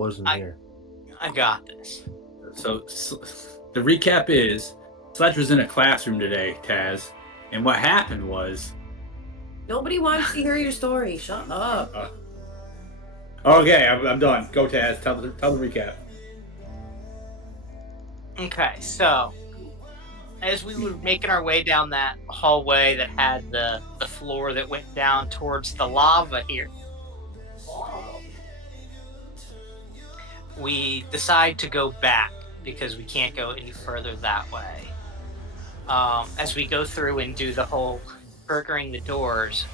Wasn't I here. I got this. So the recap is Sledge was in a classroom today, Taz, and what happened was. Nobody wants to hear your story. Shut up. Okay, I'm done. Go, Taz. Tell the recap. Okay, so as we were making our way down that hallway that had the floor that went down towards the lava here, we decide to go back because we can't go any further that way. As we go through and do the whole triggering the doors,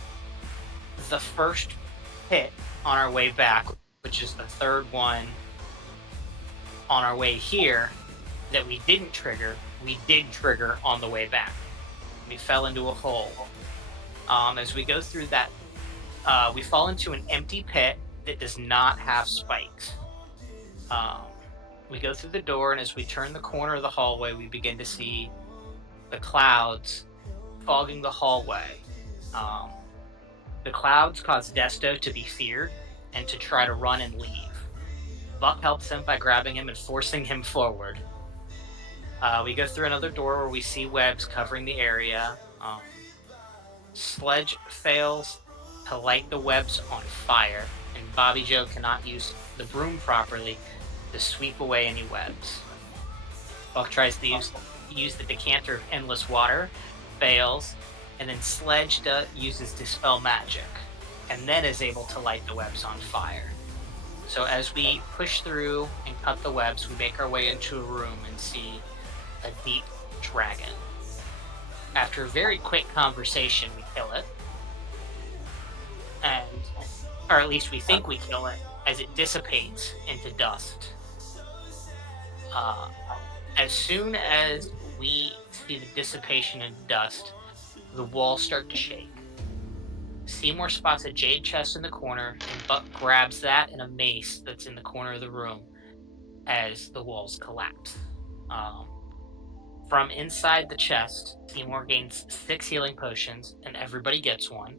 the first pit on our way back, which is the third one on our way here, that we didn't trigger, we did trigger on the way back. We fell into a hole. As we go through that, we fall into an empty pit that does not have spikes. We go through the door, and as we turn the corner of the hallway, we begin to see the clouds fogging the hallway. The clouds cause Desto to be feared and to try to run and leave. Buck helps him by grabbing him and forcing him forward. We go through another door where we see webs covering the area. Sledge fails to light the webs on fire, and Bobby Joe cannot use the broom properly to sweep away any webs. Buck tries to use the decanter of endless water, fails, and then Sledge uses Dispel Magic, and then is able to light the webs on fire. So as we push through and cut the webs, we make our way into a room and see a deep dragon. After a very quick conversation, we kill it. Or at least we think we kill it, as it dissipates into dust. As soon as we see the dissipation into dust, the walls start to shake. Seymour spots a jade chest in the corner, and Buck grabs that and a mace that's in the corner of the room as the walls collapse. From inside the chest, Seymour gains 6 healing potions, and everybody gets one.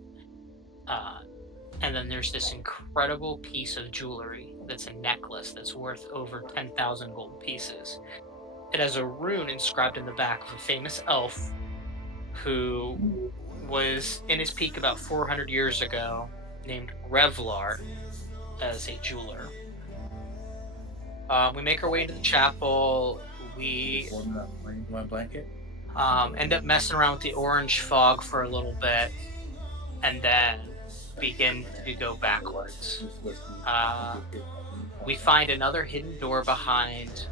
And then there's this incredible piece of jewelry that's a necklace that's worth over 10,000 gold pieces. It has a rune inscribed in the back of a famous elf who was in his peak about 400 years ago, named Revlar, as a jeweler. We make our way into the chapel. We Want blanket? end up messing around with the orange fog for a little bit, and then begin to go backwards. We find another hidden door behind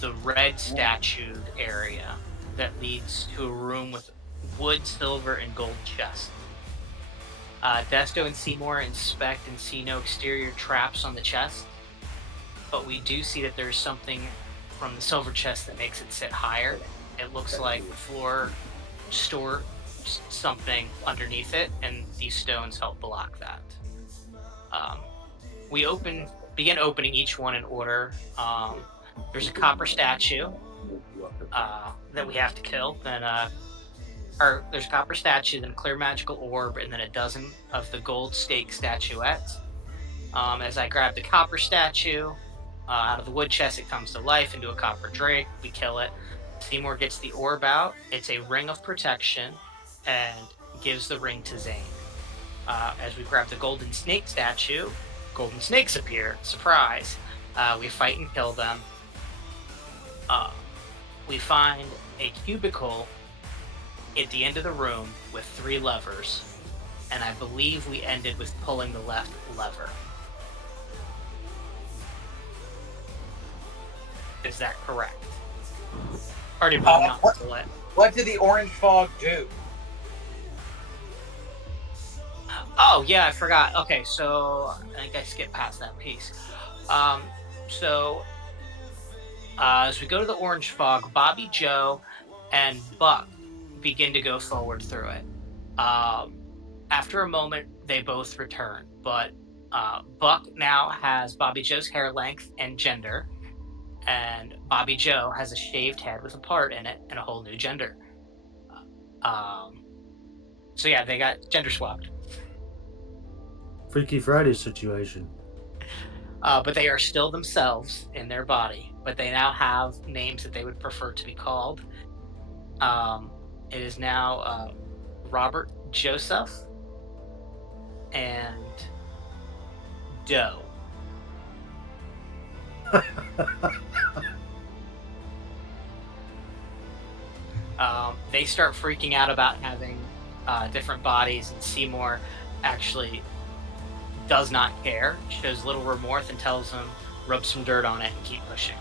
the red statued area that leads to a room with wood, silver, and gold chests. Desto and Seymour inspect and see no exterior traps on the chest, but we do see that there's something from the silver chest that makes it sit higher. It looks like the floor store something underneath it, and these stones help block that. We begin opening each one in order. There's a copper statue that we have to kill. Then there's a copper statue, then a clear magical orb, and then a dozen of the gold stake statuettes. As I grab the copper statue, out of the wood chest, it comes to life into a copper drake. We kill it. Seymour gets the orb out. It's a ring of protection and gives the ring to Zane. As we grab the golden snake statue, golden snakes appear. Surprise. We fight and kill them. We find a cubicle at the end of the room with 3 levers, and I believe we ended with pulling the left lever. Is that correct? Or did we not pull it? What did the orange fog do? Oh, yeah, I forgot. Okay, so I think I skipped past that piece. As we go to the orange fog, Bobby Joe and Buck begin to go forward through it. After a moment, they both return, but Buck now has Bobby Joe's hair length and gender, and Bobby Joe has a shaved head with a part in it and a whole new gender. So yeah, they got gender swapped. Freaky Friday situation. but they are still themselves in their body. But they now have names that they would prefer to be called. It is now Robert Joseph and Doe. They start freaking out about having different bodies, and Seymour actually does not care, shows little remorse, and tells him, rub some dirt on it and keep pushing.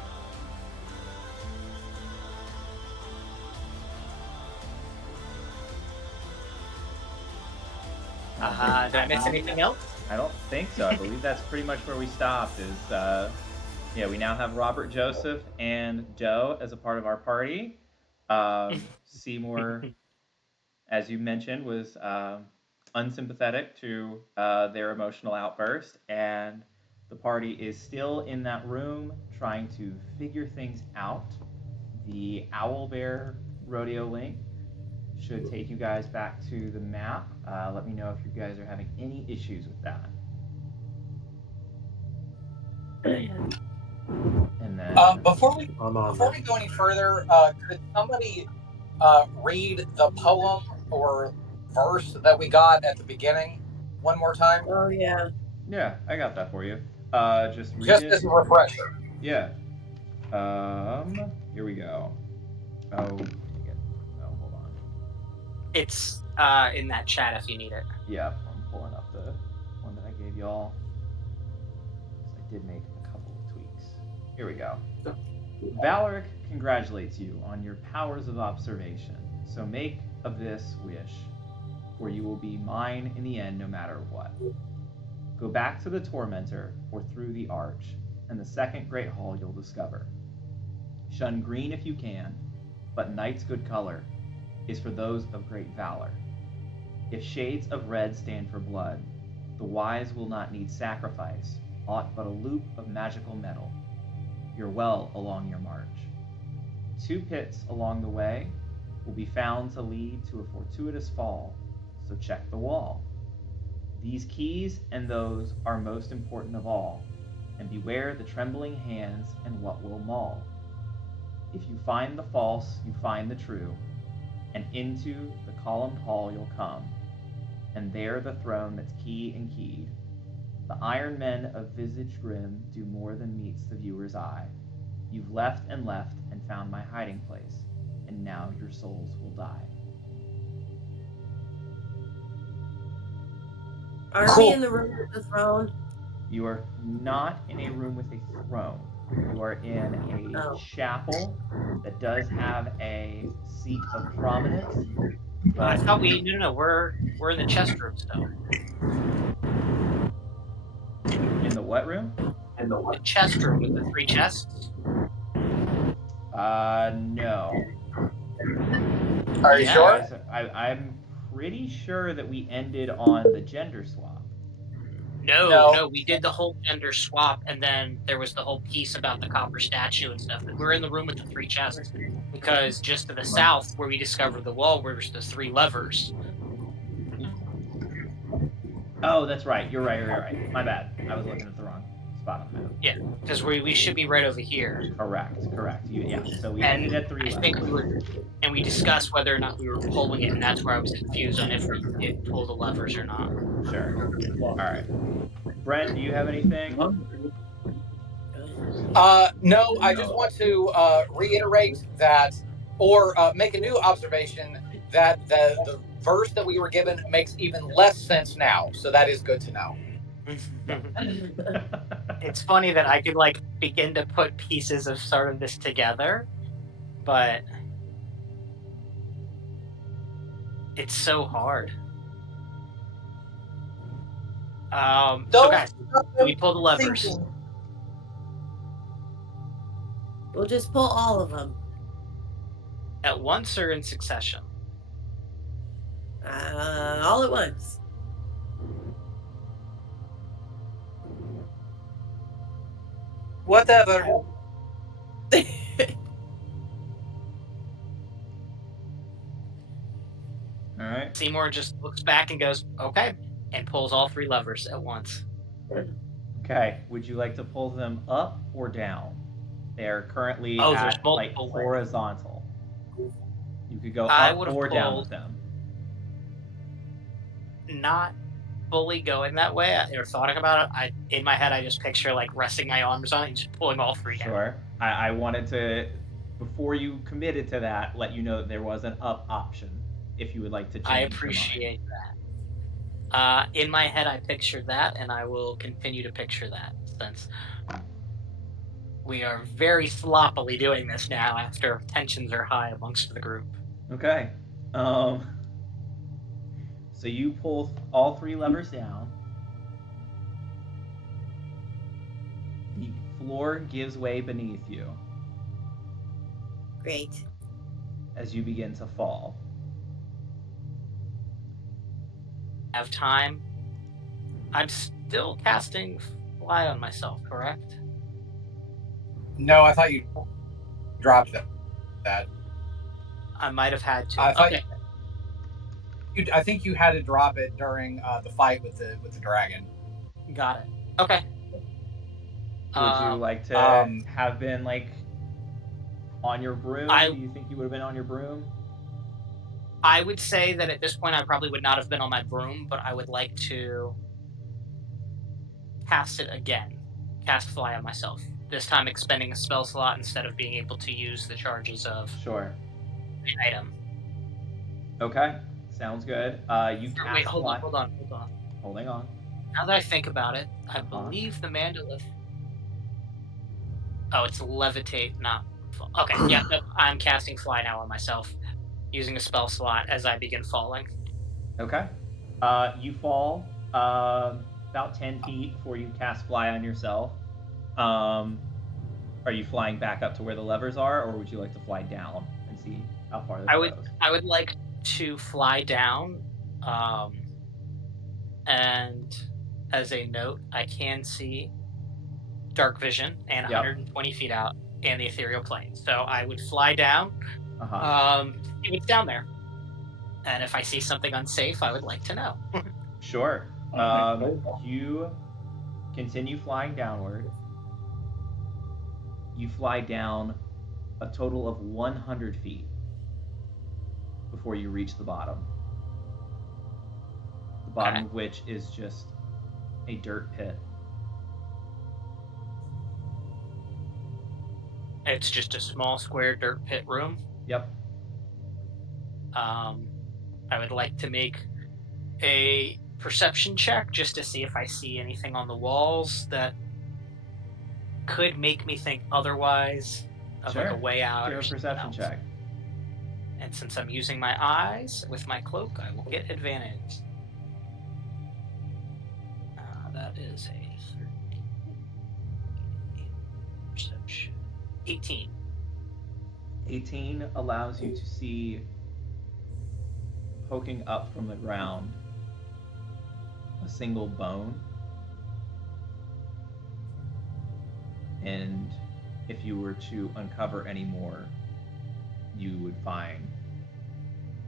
Did I miss anything else? I don't think so. I believe that's pretty much where we stopped. Yeah, we now have Robert Joseph and Doe as a part of our party. Seymour, as you mentioned, was unsympathetic to their emotional outburst, and the party is still in that room trying to figure things out. The Owlbear Rodeo link should take you guys back to the map. Let me know if you guys are having any issues with that. And then Before we I'm on go there. any further, could somebody read the poem or verse that we got at the beginning one more time? Oh yeah. yeah, I got that for you. Just read Just it. as a refresher. Yeah. Here we go. Oh, dang it. Oh, hold on. It's in that chat if you need it. Yeah, I'm pulling up the one that I gave y'all. I did make a couple of tweaks. Here we go. Valoric congratulates you on your powers of observation. So make of this wish, for you will be mine in the end no matter what. Go back to the Tormentor or through the Arch, and the second great hall you'll discover. Shun green if you can, but night's good color is for those of great valor. If shades of red stand for blood, the wise will not need sacrifice, aught but a loop of magical metal. You're well along your march. 2 pits along the way will be found to lead to a fortuitous fall, so check the wall. These keys and those are most important of all, and beware the trembling hands and what will maul. If you find the false, you find the true, and into the columned hall you'll come, and there the throne that's key and keyed. The iron men of visage grim do more than meets the viewer's eye. You've left and found my hiding place, and now your souls will die. Are Cool. we in the room with the throne? You are not in a room with a throne. You are in a chapel that does have a seat of prominence. I But thought no, we're in the chest room still. in the what room? The chest room with the 3 chests. No. Are you sure? Guys, I'm pretty sure that we ended on the gender swap. No, we did the whole gender swap, and then there was the whole piece about the copper statue and stuff. We're in the room with the 3 chests, because just to the south, where we discovered the wall, where there's the 3 levers. Oh, that's right. You're right. My bad. I was looking at the wrong spot on the map. Yeah, because we should be right over here. Correct. So we And ended at 3 I think levels. we discussed whether or not we were pulling it, and that's where I was confused on if we did pull the levers or not. Sure. All right. Brent, do you have anything? No, I just want to reiterate that, or make a new observation that the verse that we were given makes even less sense now. So that is good to know. It's funny that I could begin to put pieces of sort of this together, but it's so hard. So guys, do we pull the levers? We'll just pull all of them. At once or in succession? All at once. Whatever. All right. Seymour just looks back and goes, okay, and pulls all 3 levers at once. Okay. Would you like to pull them up or down? They are currently Oh, there's at like multiple ways. horizontal. You could go I up would have or down pulled with them. not fully going that way or thought about it. In my head I just picture like resting my arms on it and just pulling all three down. Sure. I wanted to, before you committed to that, let you know that there was an up option if you would like to I change your mind. appreciate that. In my head I pictured that, and I will continue to picture that since we are very sloppily doing this now after tensions are high amongst the group. Okay. So you pull all three levers down. The floor gives way beneath you Great. as you begin to fall. Have time. I'm still casting fly on myself, correct? No, I thought you dropped that. I might have had to. I thought Okay. I think you had to drop it during the fight with the dragon. Got it. Okay. Would you like to have been like on your broom? Do you think you would have been on your broom? I would say that at this point I probably would not have been on my broom, but I would like to cast it again. Cast fly on myself. This time expending a spell slot instead of being able to use the charges of Sure. the item. Okay. Sounds good. You cast Wait, hold fly. on. Holding on. Now that I think about it, I believe the mandolin. Oh, it's levitate, not. Okay, yeah, no, I'm casting fly now on myself, using a spell slot as I begin falling. Okay. You fall about 10 feet before you cast fly on yourself. Are you flying back up to where the levers are, or would you like to fly down and see how far this goes? I would like to fly down, and as a note, I can see dark vision and 120 feet out and the ethereal plane. So I would fly down, see what's down there, and if I see something unsafe, I would like to know. Sure. You continue flying downward. You fly down a total of 100 feet before you reach the bottom. The bottom of which is just a dirt pit. It's just a small square dirt pit room. Yep. I would like to make a perception check just to see if I see anything on the walls that could make me think otherwise of like a way out. Do a perception check. And since I'm using my eyes with my cloak, I will get advantage. That is a 13. Perception. 18. 18 allows you to see, poking up from the ground, a single bone. And if you were to uncover any more, you would find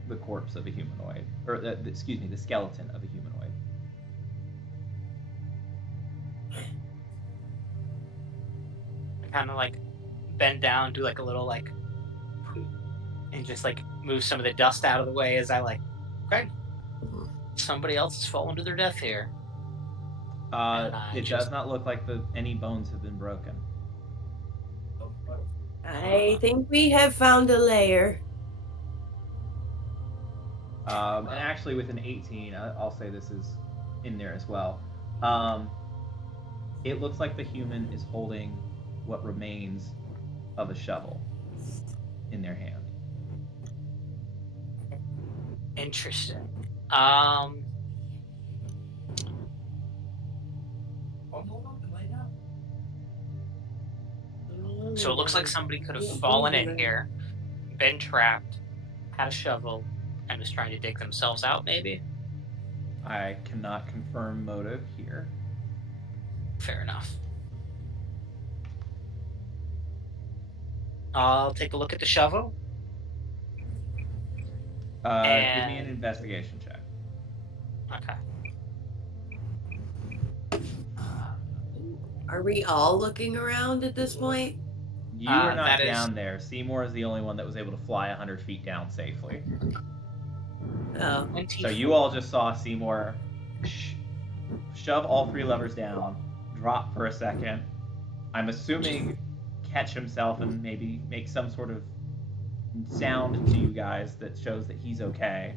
the corpse of a humanoid, or the skeleton of a humanoid. I kind of like bend down, do like a little like, and just like move some of the dust out of the way as I like, okay, somebody else has fallen to their death here. It does not look like any bones have been broken. I think we have found a lair. And actually, with an 18, I'll say this is in there as well. It looks like the human is holding what remains of a shovel in their hand. Interesting. So it looks like somebody could have fallen in here, been trapped, had a shovel, and was trying to dig themselves out, maybe? I cannot confirm motive here. Fair enough. I'll take a look at the shovel. Give me an investigation check. Okay. Are we all looking around at this point? You are not That is- down there. Seymour is the only one that was able to fly 100 feet down safely. Oh, 24. So you all just saw Seymour shove all 3 levers down, drop for a second. I'm assuming catch himself and maybe make some sort of sound to you guys that shows that he's okay,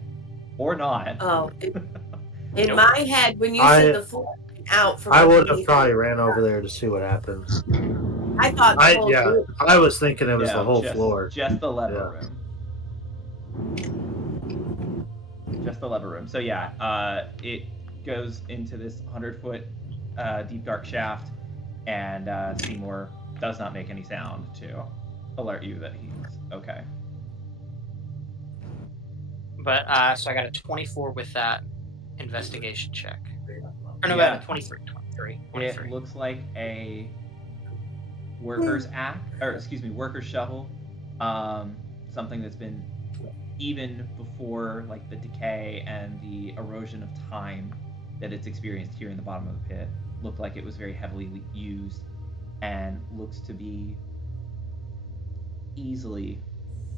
or not. oh. In Nope. my head, when you said the floor went out from I would have underneath probably me, ran over there to see what happened. I thought the whole group. I was thinking it was No, the whole just, floor. Just the lever Yeah. room. Just the lever room. So yeah, it goes into this 100-foot deep dark shaft, and Seymour does not make any sound to alert you that he's okay. But so I got a 24 with that investigation check. Or no, Yeah. 23. It looks like a worker's worker's shovel, something that's been, even before like the decay and the erosion of time that it's experienced here in the bottom of the pit, looked like it was very heavily used, and looks to be easily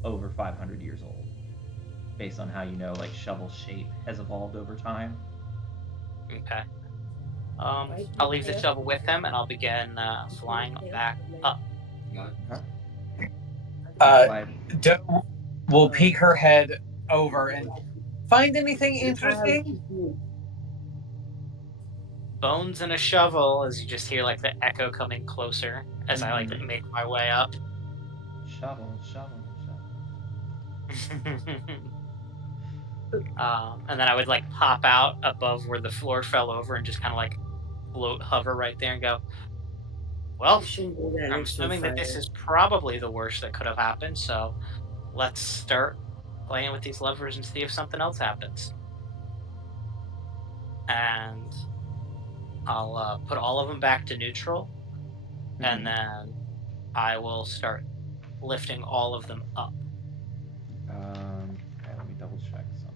over 500 years old, based on how you know like shovel shape has evolved over time. Okay. I'll leave the shovel with him, and I'll begin flying back up. Doe will peek her head over and find anything interesting? Bones and a shovel, as you just hear like the echo coming closer as I like make my way up. Shovel. And then I would like pop out above where the floor fell over and just kind of like float, hover right there and go, well, I'm assuming that this is probably the worst that could have happened, so let's start playing with these levers and see if something else happens. And I'll put all of them back to neutral, and then I will start lifting all of them up. Okay, let me double check something.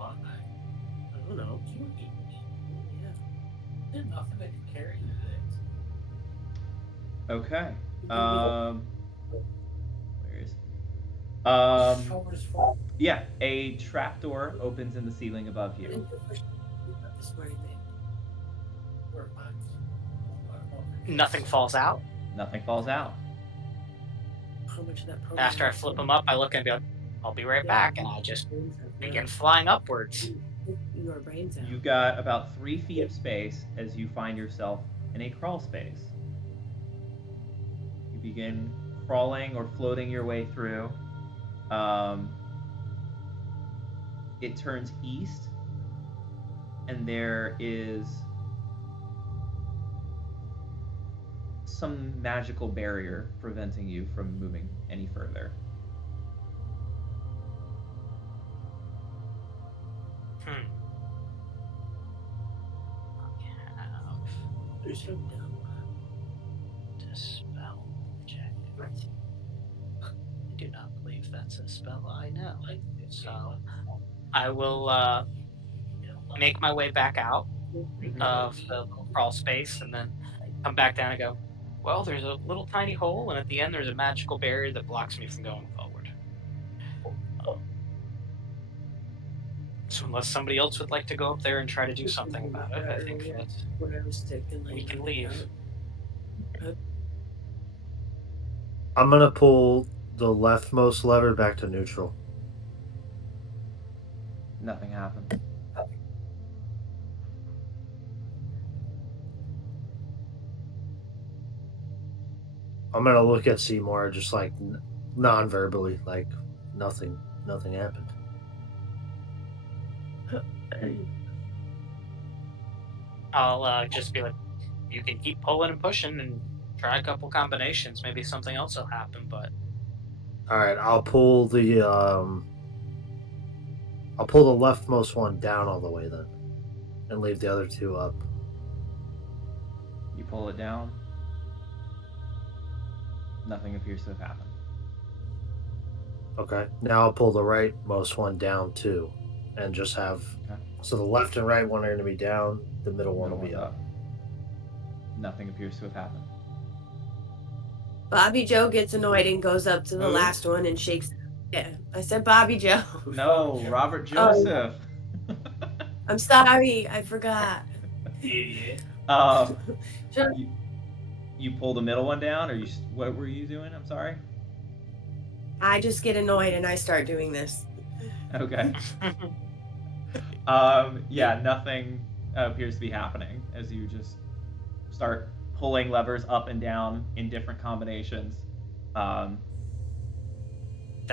I don't know. There's nothing that can carry this. Okay. Where is? Yeah, a trapdoor opens in the ceiling above you. Nothing falls out. Nothing falls out. After I flip them up, I look and go, I'll be right back, and I just begin flying upwards. You've got about 3 feet of space as you find yourself in a crawl space. You begin crawling or floating your way through. It turns east, and there is some magical barrier preventing you from moving any further. Dispel check. I do not believe that's a spell I know. So I will make my way back out of the crawl space and then come back down and go, well, there's a little tiny hole, and at the end there's a magical barrier that blocks me from going forward. So unless somebody else would like to go up there and try to do something about it, I think that we can leave. I'm gonna pull the leftmost lever back to neutral. Nothing happened. I'm gonna look at Seymour just like non-verbally, like nothing happened. I'll just be like, you can keep pulling and pushing and try a couple combinations. Maybe something else will happen, but... All right, I'll pull the leftmost one down all the way then, and leave the other 2 up. You pull it down. Nothing appears to have happened. Okay. Now I'll pull the rightmost one down too, and just have Okay. so the left and right one are going to be down. The middle one Middle will be one's up. Nothing appears to have happened. Bobby Joe gets annoyed and goes up to the Who? last one and shakes. Yeah, I said Bobby Joe. No, Robert Oh, Joseph. I'm sorry, I forgot. Idiot. Sure. You pull the middle one down, or what were you doing? I'm sorry. I just get annoyed and I start doing this. Okay. Yeah, nothing appears to be happening as you just start pulling levers up and down in different combinations. That's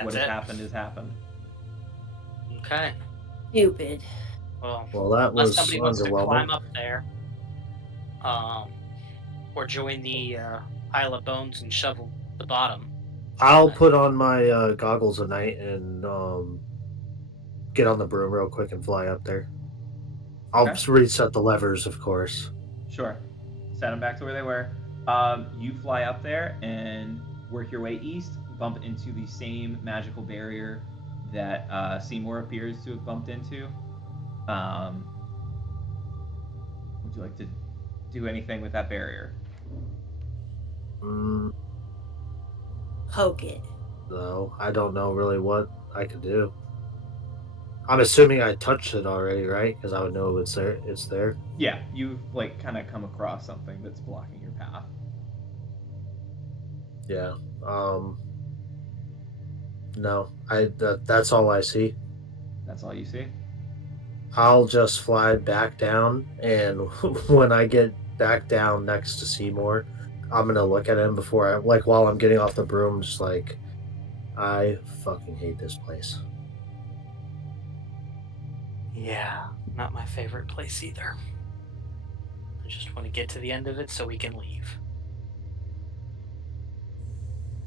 What has it. happened has happened. Okay. Stupid. Well, Well, that unless was somebody wants to climb underwhelming. up there, or join the pile of bones and shovel the bottom. I'll put on my goggles at night and get on the broom real quick and fly up there. I'll Okay. reset the levers, of course. Sure. Set them back to where they were. You fly up there and work your way east, bump into the same magical barrier that Seymour appears to have bumped into. Would you like to do anything with that barrier? Poke it. No, I don't know really what I could do. I'm assuming I touched it already, right? Because I would know it's there. It's there. Yeah, you've kind of come across something that's blocking your path. Yeah. No, that's all I see. That's all you see? I'll just fly back down, and when I get back down next to Seymour, I'm gonna look at him before while I'm getting off the broom, just like, I fucking hate this place. Yeah, not my favorite place either. I just want to get to the end of it so we can leave.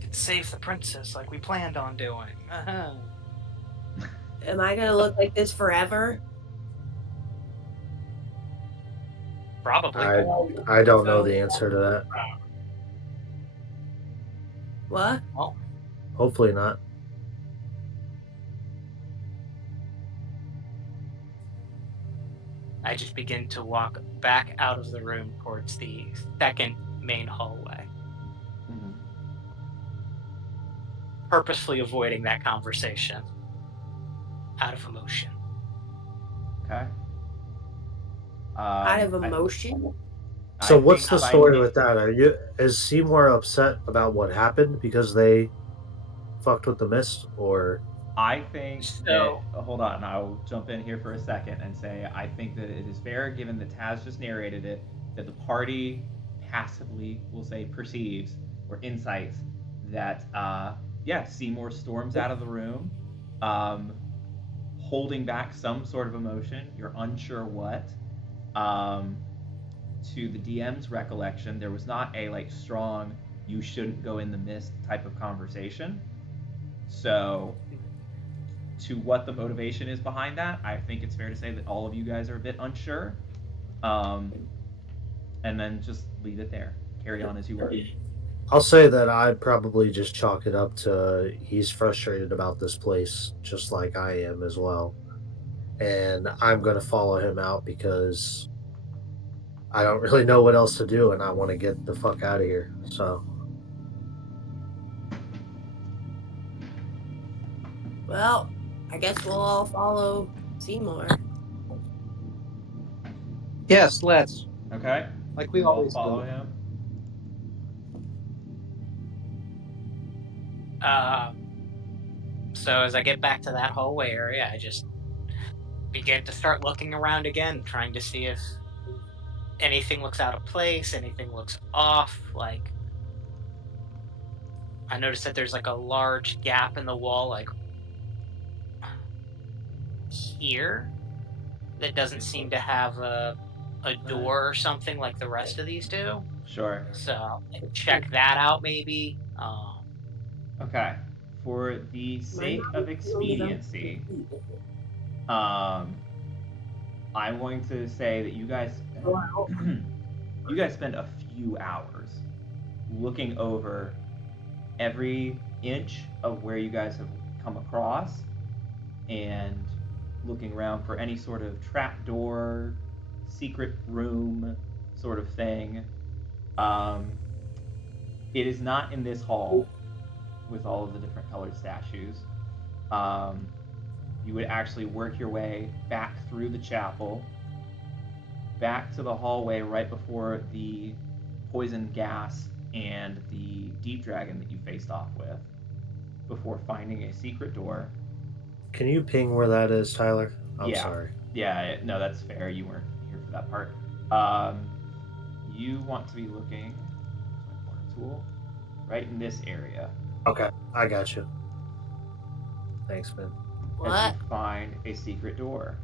Could save the princess like we planned on doing. Uh-huh. Am I gonna look like this forever? Probably. I don't know the answer to that. What? Well, Hopefully not. I just begin to walk back out of the room towards the second main hallway, purposefully avoiding that conversation out of emotion. Okay. Out of emotion? So what's the story with with that? Is Seymour upset about what happened because they fucked with the mist, or? I think So- that, hold on, I'll jump in here for a second and say I think that it is fair, given that Taz just narrated it, that the party passively, we'll say, perceives or insights that, Seymour storms out of the room, holding back some sort of emotion, you're unsure what. To the DM's recollection, there was not a strong "you shouldn't go in the mist" type of conversation. So, to what the motivation is behind that, I think it's fair to say that all of you guys are a bit unsure. And then just leave it there. Carry on as you were. I'll say that I'd probably just chalk it up to he's frustrated about this place, just like I am as well. And I'm going to follow him out because I don't really know what else to do and I want to get the fuck out of here. So. Well, I guess we'll all follow Seymour. Yes, let's. Okay? Like we You all always follow do. him. So as I get back to that hallway area, I just begin to start looking around again, trying to see if anything looks out of place, anything looks off. Like, I noticed that there's a large gap in the wall, here, that doesn't seem to have a door or something like the rest of these do. Sure. So check that out, maybe. Okay. For the sake of expediency, I'm going to say that you guys spend a few hours looking over every inch of where you guys have come across and looking around for any sort of trap door, secret room sort of thing. It is not in this hall with all of the different colored statues. You would actually work your way back through the chapel, back to the hallway right before the poison gas and the deep dragon that you faced off with, before finding a secret door. Can you ping where that is, Tyler? I'm Yeah. sorry. Yeah, no, that's fair. You weren't here for that part. You want to be looking. Where's my corner tool? Right in this area. Okay, I got you. Thanks, man. As What? you find a secret door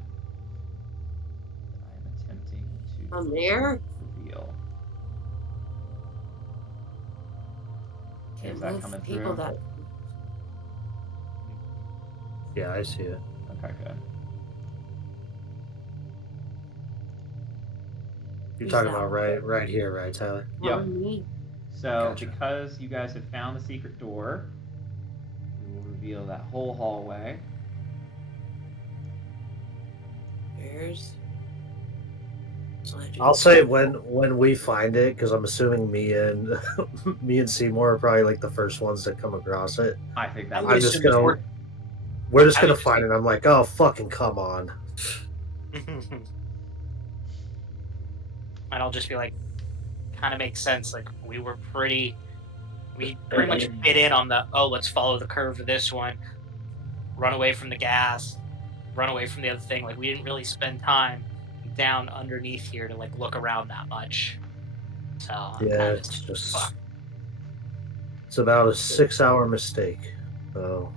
that I am attempting to From there? reveal. Can't Is that move coming people through? that. Yeah, I see it. Okay, good. You're Who's talking that? about right here, right, Tyler? Yep. On me. So, Gotcha. because you guys have found the secret door, we will reveal that whole hallway. Where's? I'll say when we find it, because I'm assuming me and me and Seymour are probably like the first ones that come across it. I think that I would would I'm just assume gonna before- we're just I gonna would just find think- it. I'm like, oh fucking come on. And I'll just be like, kind of makes sense. Like we pretty much fit in on the let's follow the curve of this one, run away from the gas, run away from the other thing. Like we didn't really spend time down underneath here to like look around that much. So I'm Yeah, kind of it's just fuck. it's about a 6-hour mistake. So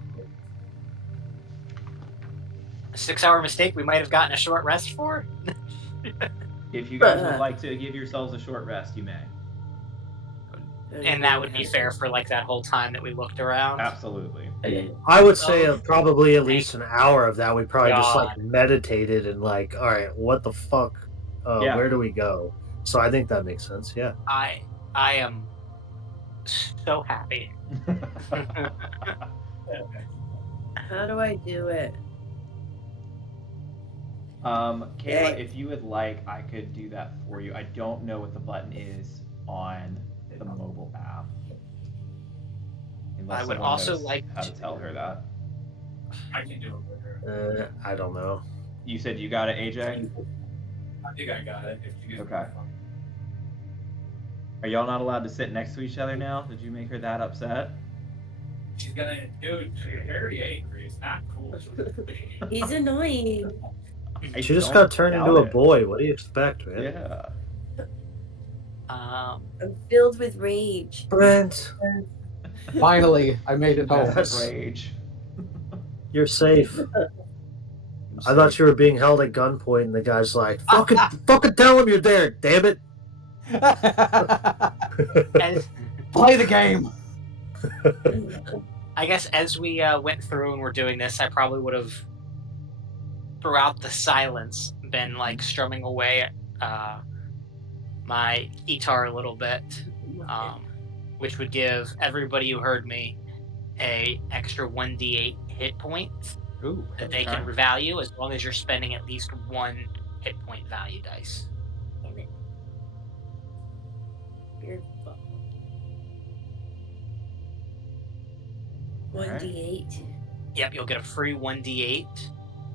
A 6-hour mistake we might have gotten a short rest for. If you guys would like to give yourselves a short rest, you may. And that would be fair for like that whole time that we looked around. Absolutely. I would say probably at least an hour of that. We probably just God. like meditated and like, all right, what the fuck? Yeah. Where do we go? So I think that makes sense. Yeah. I am so happy. How do I do it? Kayla, Okay. if you would like, I could do that for you. I don't know what the button is on the mobile app. Unless I would someone also knows like how to tell her that. I can do it with her. I don't know. You said you got it, AJ? I think I got it. If you Okay. Are y'all not allowed to sit next to each other now? Did you make her that upset? She's gonna, dude, you're very angry. It's not cool. He's annoying. I She just don't got turned doubt into a it. boy. What do you expect, man? Yeah. I'm filled with rage. Brent, Finally, I made it home. Yes. Rage. you're safe. I thought you were being held at gunpoint, and the guy's like, "Fucking, fucking tell him you're there, damn it!" As, Play the game. I guess as we went through and were doing this, I probably would have, throughout the silence, been like strumming away at my guitar a little bit, which would give everybody who heard me a extra 1d8 hit points Ooh, that they can revalue as long as you're spending at least one hit point value dice. Weird fuck. Alright. 1d8. Yep, you'll get a free 1d8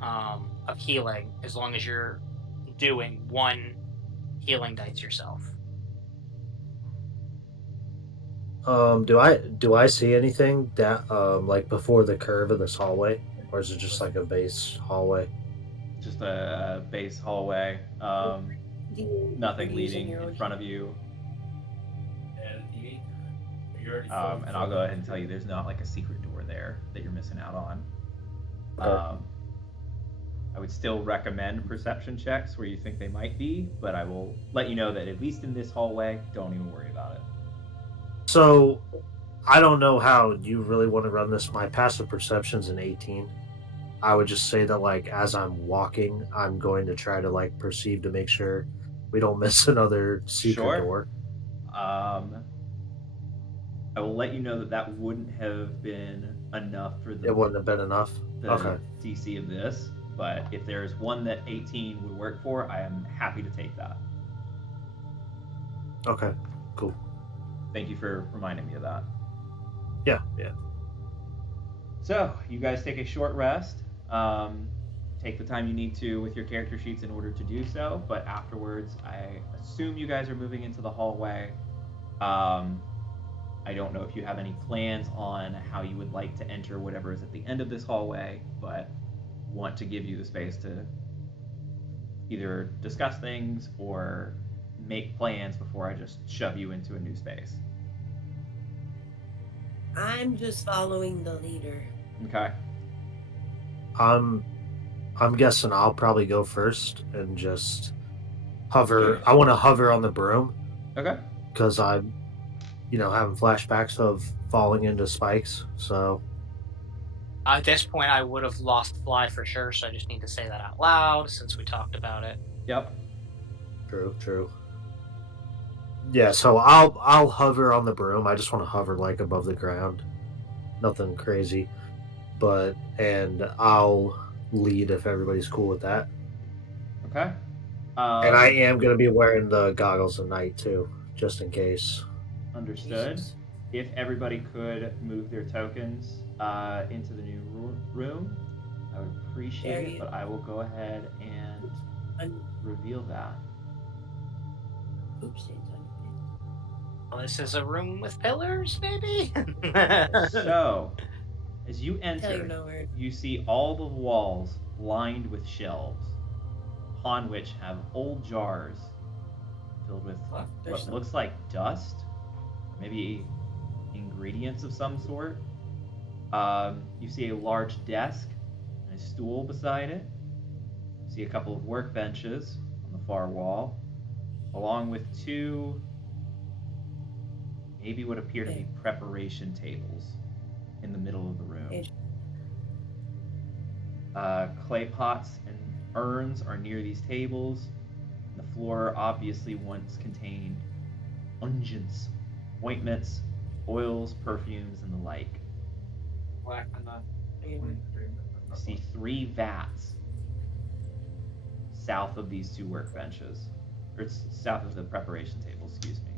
of healing as long as you're doing one healing dice yourself. Do I see anything that like before the curve of this hallway, or is it just like a base hallway? Just a base hallway. Nothing leading in front of you. Yeah, the TV. You already And I'll go ahead and tell you there's not like a secret door there that you're missing out on. Okay. I would still recommend perception checks where you think they might be, but I will let you know that at least in this hallway, don't even worry about it. So, I don't know how you really want to run this. My passive perception's an 18. I would just say that, like, as I'm walking, I'm going to try to, like, perceive to make sure we don't miss another secret Sure. door. I will let you know that that wouldn't have been enough for It the wouldn't have been enough. Okay. DC of this, but if there's one that 18 would work for, I am happy to take that. Okay. Cool. Thank you for reminding me of that. Yeah. So, you guys take a short rest. Take the time you need to with your character sheets in order to do so, but afterwards, I assume you guys are moving into the hallway. I don't know if you have any plans on how you would like to enter whatever is at the end of this hallway, but want to give you the space to either discuss things or make plans before I just shove you into a new space. I'm just following the leader. Okay. I'm guessing I'll probably go first and just hover. I want to hover on the broom Okay. because I'm, having flashbacks of falling into spikes. So At this point, I would have lost fly for sure, so I just need to say that out loud since we talked about it. Yep. true. Yeah, so I'll hover on the broom. I just want to hover like above the ground. Nothing crazy. And I'll lead if everybody's cool with that. Okay. And I am going to be wearing the goggles at night too, just in case. Understood. Jesus. If everybody could move their tokens into the new room, I would appreciate it, but I will go ahead and reveal that. Oops. Well, this is a room with pillars, maybe? So, as you Tell you enter, no word. you see all the walls lined with shelves, upon which have old jars filled with what looks like dust, maybe ingredients of some sort. You see a large desk and a stool beside it. You see a couple of workbenches on the far wall, along with two, maybe what appear to be preparation tables in the middle of the room. Clay pots and urns are near these tables. The floor obviously once contained unguents, ointments, oils, perfumes, and the like. You see 3 vats south of these 2 workbenches, or south of the preparation table, excuse me.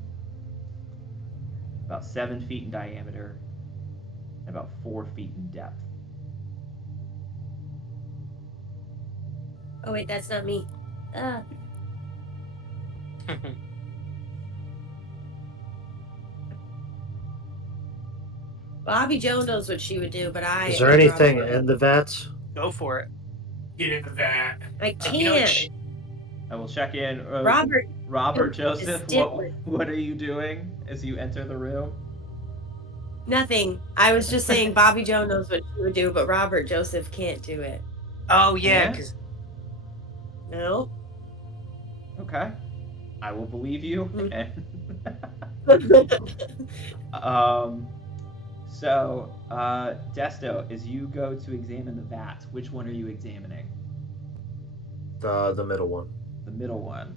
About 7 feet in diameter and about 4 feet in depth. Oh wait, that's not me. Bobby Joe knows what she would do, but I. Is there anything in the vats? Go for it. Get in the vat. I And you know, can't. I will check in. Robert Joseph, is different. what are you doing as you enter the room? Nothing. I was just saying Bobby Joe knows what she would do, but Robert Joseph can't do it. Oh, yeah, because... No. Okay. I will believe you. So, Desto, as you go to examine the vats, which one are you examining? The middle one. The middle one.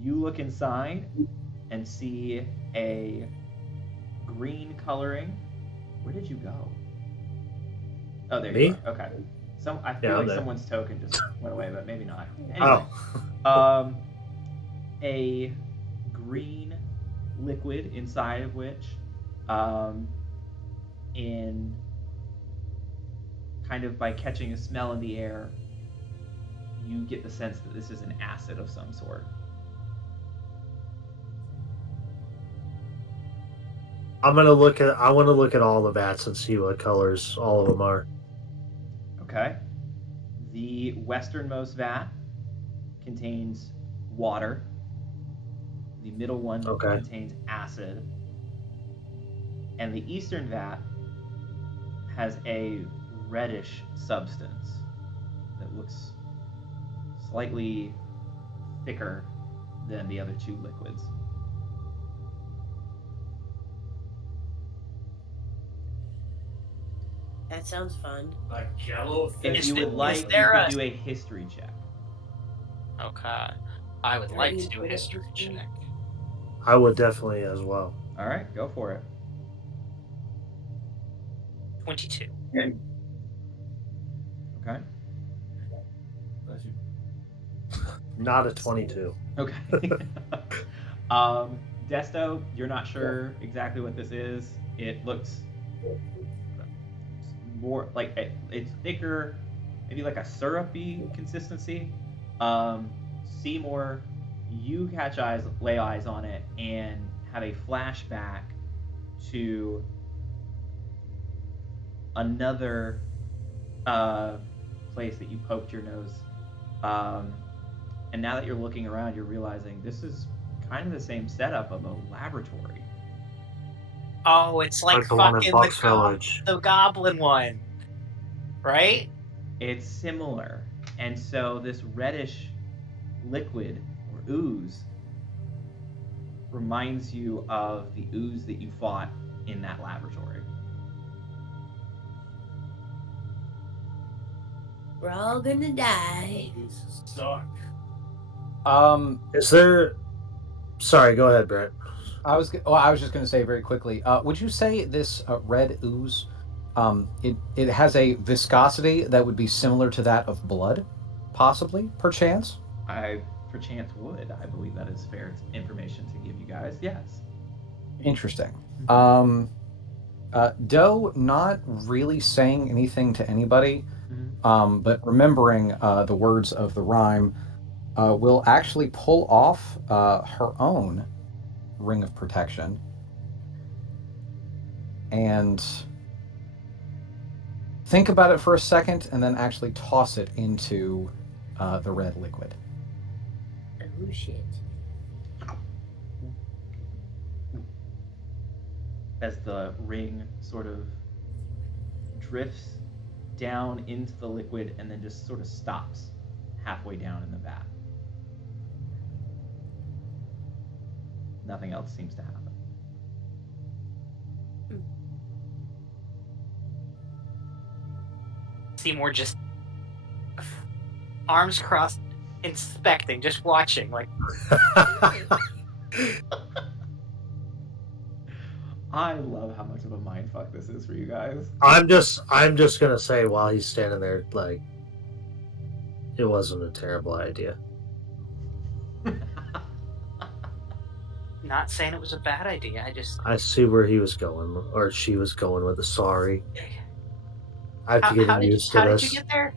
You look inside and see a green coloring. Where did you go? Oh, there you are. Okay. I feel like someone's token just went away, but maybe not. Anyway, a green liquid inside of which, in kind of by catching a smell in the air, you get the sense that this is an acid of some sort. I want to look at all the vats and see what colors all of them are. Okay. The westernmost vat contains water. The middle one contains acid. And the eastern vat has a reddish substance that looks slightly thicker than the other 2 liquids. That sounds fun. Like Jello. If you would like, you can do a history check. Okay. I would like to do a history check. I would definitely as well. All right, go for it. 22. Okay. Not a 22. Okay. Desto, you're not sure exactly what this is. It looks more like it's thicker, maybe like a syrupy consistency. Seymour, you lay eyes on it, and have a flashback to another place that you poked your nose. And now that you're looking around, you're realizing this is kind of the same setup of a laboratory. Oh, it's like the one in fucking Bucks Village. the goblin one, right? It's similar. And so this reddish liquid or ooze reminds you of the ooze that you fought in that laboratory. We're all gonna die. Is there? Sorry, go ahead, Brett. I was just going to say very quickly. Would you say this red ooze, it has a viscosity that would be similar to that of blood, possibly, perchance? I perchance would. I believe that is fair information to give you guys. Yes. Interesting. Doe not really saying anything to anybody, but remembering the words of the rhyme, will actually pull off her own ring of protection and think about it for a second and then actually toss it into the red liquid. Oh shit. As the ring sort of drifts down into the liquid and then just sort of stops halfway down in the vat. Nothing else seems to happen. Seymour just arms crossed, inspecting, just watching, like. I love how much of a mindfuck this is for you guys. I'm just gonna say while he's standing there, like, it wasn't a terrible idea. Not saying it was a bad idea. I see where he was going, or she was going with the sorry. I have to get used to how this. did you get there?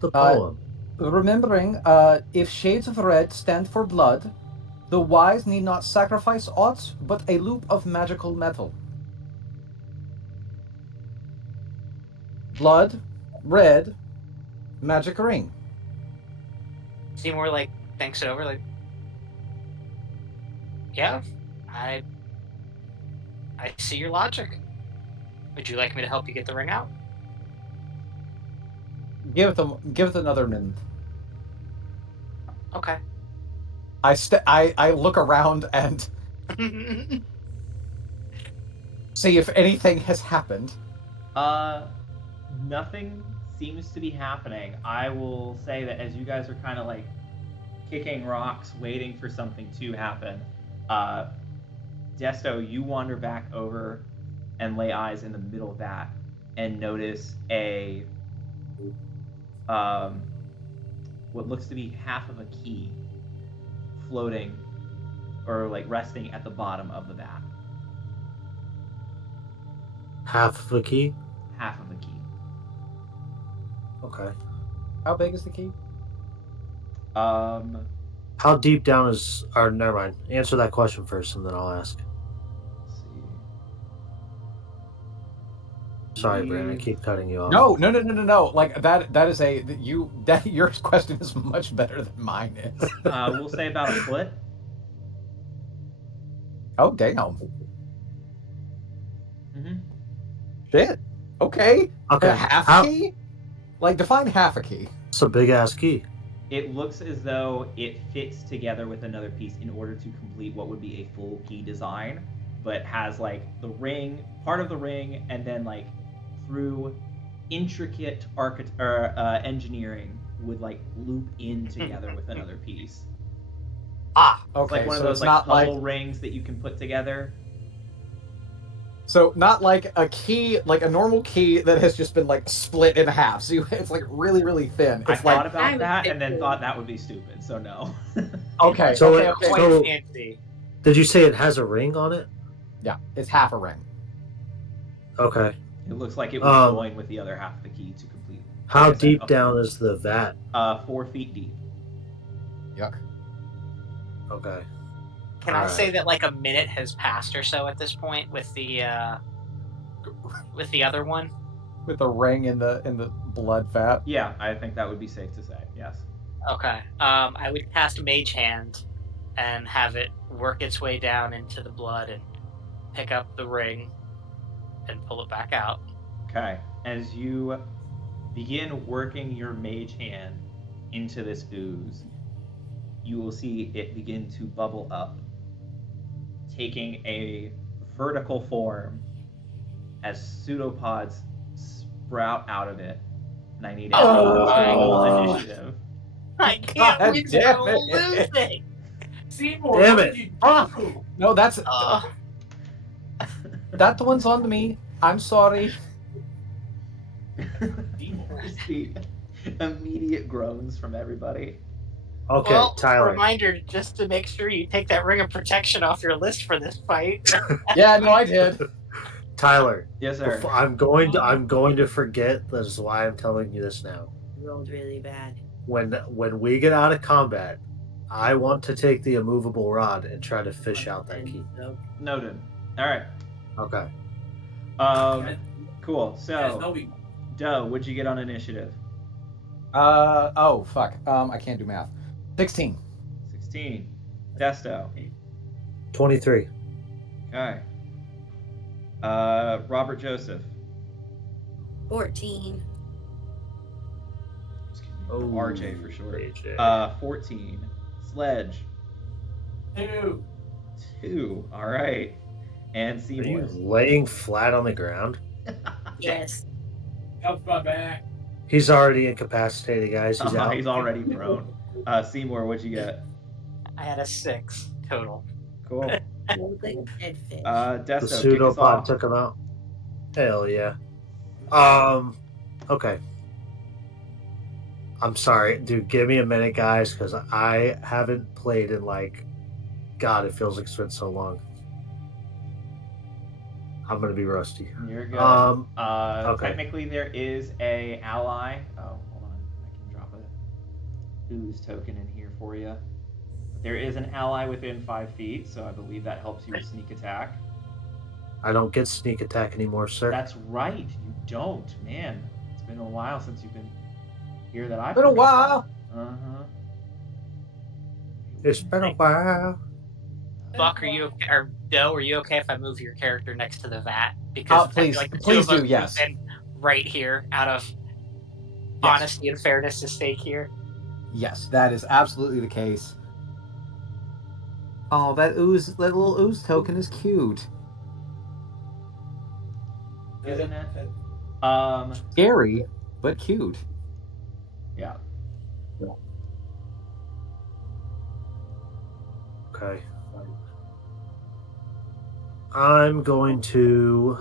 The poem. Remembering, if shades of red stand for blood, the wise need not sacrifice aught but a loop of magical metal. Blood, red, magic ring. Seymour like thinks it over, like, yeah, I see your logic. Would you like me to help you get the ring out? Give it another minute. Okay. I look around and see if anything has happened. Nothing seems to be happening. I will say that as you guys are kind of like kicking rocks, waiting for something to happen, Desto, you wander back over and lay eyes in the middle of that and notice a what looks to be half of a key floating or like resting at the bottom of the vat. Half of a key? Half of the key. Okay. How big is the key? How deep down is... Or never mind. Answer that question first and then I'll ask. Let's see. Sorry, Brandon, I keep cutting you off. No. Like that is your question is much better than mine is. We'll say about a foot. Oh damn. Mm-hmm. Shit. Okay. Okay. A half key? Like define half a key. It's a big ass key. It looks as though it fits together with another piece in order to complete what would be a full key design, but has like the ring, part of the ring, and then like through intricate engineering would like loop in together with another piece. Ah, It's okay. like one of so those it's like not puzzle like rings that you can put together. So not like a key, like a normal key that has just been like split in half. So it's like really, really thin. I It's thought like about that and then picturing- thought that would be stupid, so no. okay, So okay, it- okay. Quite So- fancy. Did you say it has a ring on it? Yeah, it's half a ring. Okay. It looks like it would Um, join with the other half of the key to complete. How Like I said, deep a- down is the vat? 4 feet deep. Yuck. Okay. Can I Alright. say that like a minute has passed or so at this point with the other one? With the ring in the blood vat. Yeah, I think that would be safe to say. Yes. Okay. I would cast Mage Hand and have it work its way down into the blood and pick up the ring and pull it back out. Okay. As you begin working your mage hand into this ooze, you will see it begin to bubble up, taking a vertical form as pseudopods sprout out of it. And I need everyone to roll Oh. initiative. I can't God win damn for it. losing. Seymour, Damn what it. did you Ah. do? No, that's Uh, that one's on me. I'm sorry. Just the immediate groans from everybody. Okay, well, Tyler. reminder just to make sure you take that ring of protection off your list for this fight. Yeah, no, I did. Tyler. Yes, sir. I'm going to forget. This is why I'm telling you this now. Rolled really bad. When we get out of combat, I want to take the immovable rod and try to fish out that key. So, Noted. All right. Okay. Cool. Guys, So, nobody. Doe, what'd you get on initiative? Oh fuck. I can't do math. 16. 16. Desto. 23. Okay. Robert Joseph. 14. Excuse me. Oh, RJ for short. AJ. 14. Sledge. 2. 2. All right. And Are Seymour. you laying flat on the ground? Yes. Helps my back. He's already incapacitated, guys. He's out. He's already prone. Seymour, what'd you get? I had a 6 total. Cool. Look like a dead fish. The Desto, kick us pseudopod off. took him out. Hell yeah. Okay. I'm sorry, dude. Give me a minute, guys, because I haven't played in like, God, it feels like it's been so long. I'm gonna be rusty. You're good. Okay. Technically, there is a ally. Oh, hold on. I can drop a ooze token in here for you. There is an ally within 5 feet, so I believe that helps you with sneak attack. I don't get sneak attack anymore, sir. That's right. You don't. Man, it's been a while since you've been here that I've Been a while. Uh-huh. It's been a while. Buck, are you okay, or Doe, are you okay if I move your character next to the vat? Because I Please- feel like the please two of do, us yes. have been right here out of honesty and fairness at stake here. Yes, that is absolutely the case. Oh, that little ooze token is cute. Isn't it? Scary, but cute. Yeah. Okay. I'm going to.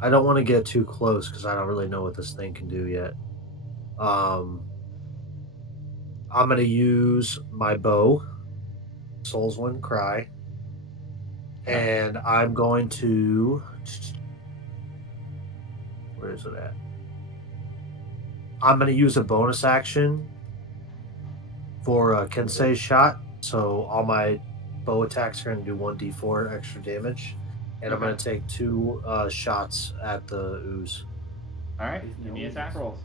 I don't want to get too close because I don't really know what this thing can do yet. I'm going to use my bow, Soul's Wind Cry, and I'm going to. Where is it at? I'm going to use a bonus action for a Kensei shot. So all my bow attacks are going to do 1d4 extra damage. And I'm going to take 2 shots at the ooze. All right. Give me attack rolls.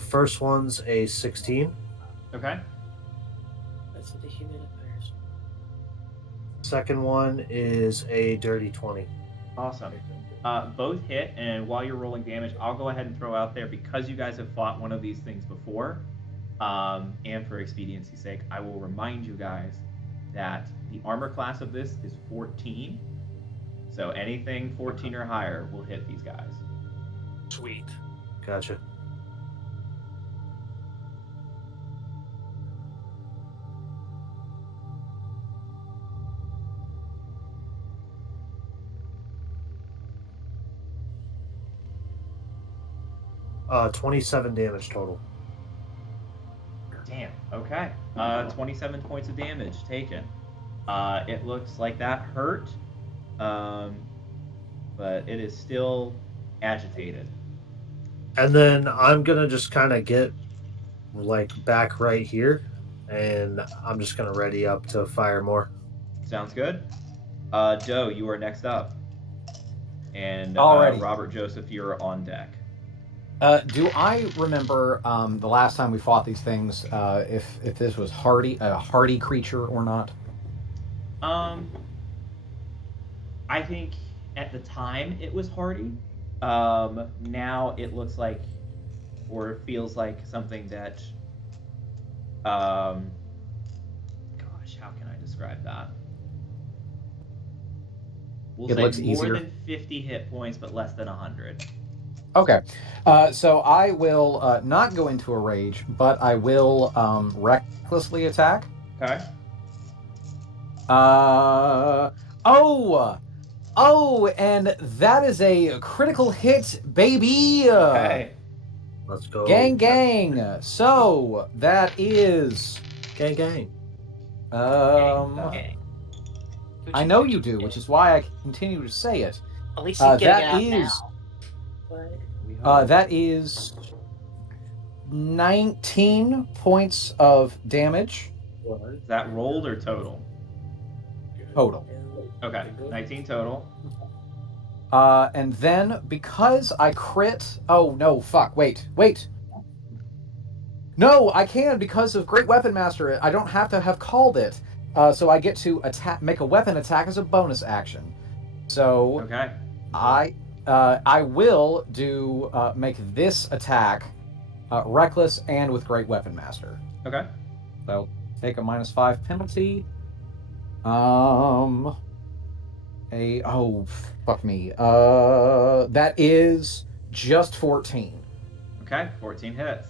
First one's a 16. Okay. That's what the humidifiers. Second one is a dirty 20. Awesome. Both hit, and while you're rolling damage, I'll go ahead and throw out there, because you guys have fought one of these things before, and for expediency's sake, I will remind you guys that the armor class of this is 14. So anything 14 or higher will hit these guys. Sweet. Gotcha. 27 damage total. Damn. Okay. 27 points of damage taken. It looks like that hurt, but it is still agitated. And then I'm gonna just kind of get like back right here, and I'm just gonna ready up to fire more. Sounds good. Doe, you are next up. And Alrighty. Robert Joseph, you're on deck. Do I remember the last time we fought these things? If this was a hardy creature or not? I think at the time it was hardy. Now it looks like, or feels like something that. Gosh, how can I describe that? We'll It say looks more easier. than 50 hit points, but less than 100. Okay, so I will not go into a rage, but I will recklessly attack. Okay. Oh, and that is a critical hit, baby. Okay. Let's go. Gang. So that is Gang. Okay. I know you do, which is why I continue to say it. At least he's getting that it out is now. that is 19 points of damage Is that rolled or total? total. Okay. 19 total. And then because I crit, oh no, fuck, wait. No, I can because of Great Weapon Master. I don't have to have called it. So I get to make a weapon attack as a bonus action. So Okay. I will do make this attack reckless and with Great Weapon Master. Okay. So take a -5 penalty. Fuck me. That is just 14. Okay. 14 hits.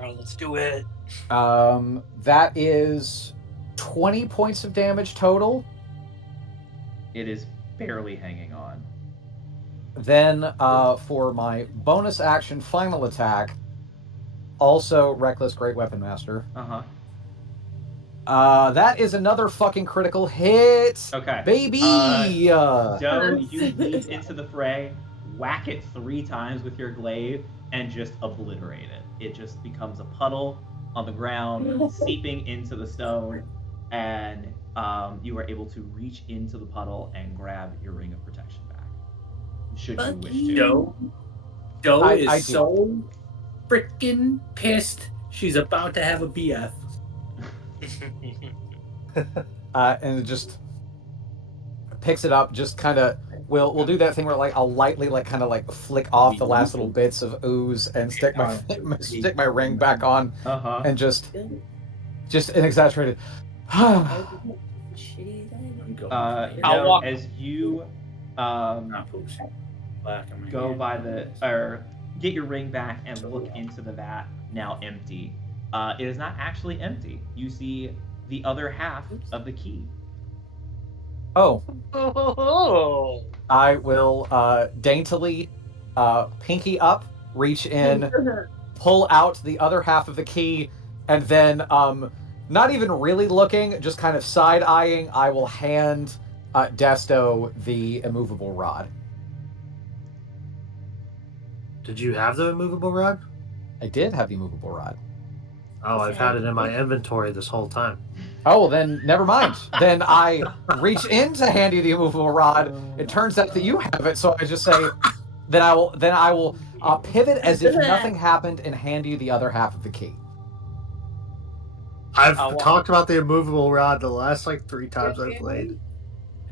Let's do it. That is 20 points of damage total. It is barely hanging on. Then for my bonus action final attack, also reckless Great Weapon Master. Uh-huh. That is another fucking critical hit. Okay. Baby! Doe, you leap into the fray, whack it 3 times with your glaive, and just obliterate it. It just becomes a puddle on the ground, seeping into the stone, and you are able to reach into the puddle and grab your ring of protection back. Should you wish to. Doe I is do. so freaking pissed. She's about to have a BF. And it just picks it up, just kind of we'll do that thing where like I'll lightly kind of flick off the last little bits of ooze and stick my ring back on, Uh-huh. and just an exaggerated Now, I'll walk. as you Not pooping. Black on my go hand. by or get your ring back and look into the vat, now empty. It is not actually empty. You see the other half of the key. oh, Oh. I will daintily pinky up, reach in, pull out the other half of the key, and then not even really looking, just kind of side-eyeing, I will hand Desto the immovable rod. Did you have the immovable rod? I did have the immovable rod. Oh, I've had it in my inventory this whole time. Oh, well then, never mind. Then I reach in to hand you the immovable rod. It turns out that you have it, so I just say, then I will pivot as if nothing happened and hand you the other half of the key. I've Oh, wow. talked about the immovable rod the last 3 times I've played.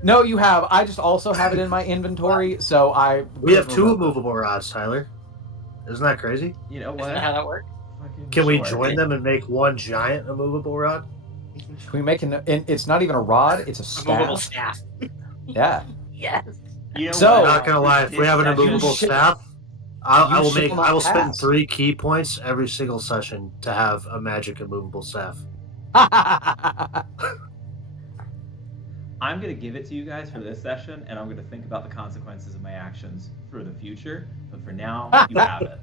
No, you have. I just also have it in my inventory, so I... We have 2 immovable rods, Tyler. Isn't that crazy? You know Isn't what? that how that works? Fucking Can we sure. join them and make one giant immovable rod? Can we make it's not even a rod, it's a Movable staff. staff. Yeah. Yes. You know So- I'm what? not gonna lie, if we have an This immovable session- staff, I will shall not I will spend pass. 3 key points every single session to have a magic immovable staff. I'm going to give it to you guys for this session, and I'm going to think about the consequences of my actions for the future, but for now, you have it.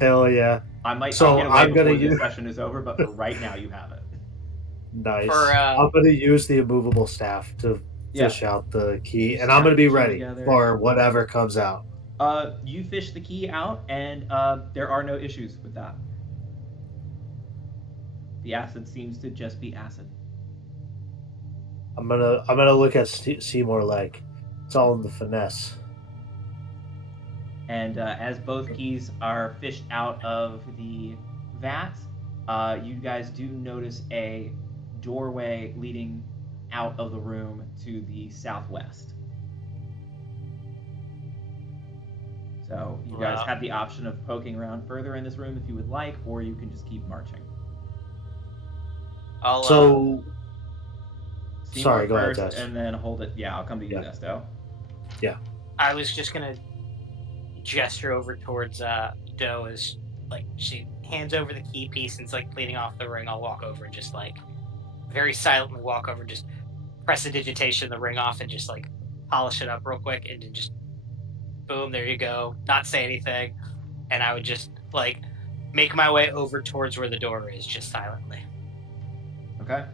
Hell yeah. I might So get away I'm before gonna this use. session is over, but for right now, you have it. Nice. For, I'm gonna use the immovable staff to Yeah. fish out the key, You and I'm snap gonna be the key ready together. for whatever comes out. You fish the key out, and there are no issues with that. The acid seems to just be acid. I'm gonna look at Seymour like it's all in the finesse. And as both keys are fished out of the vat, you guys do notice a doorway leading out of the room to the southwest. So you guys Wow. have the option of poking around further in this room if you would like, or you can just keep marching. I'll So Seymour sorry, go ahead, first, Tess. and then hold it. Yeah, I'll come to you, Yeah. Desto. Yeah. I was just gonna gesture over towards Doe as like she hands over the key piece and it's like cleaning off the ring. I'll walk over and just like very silently walk over and just press the digitation of the ring off and just like polish it up real quick and then just boom, there you go. Not say anything. And I would just like make my way over towards where the door is, just silently. Okay.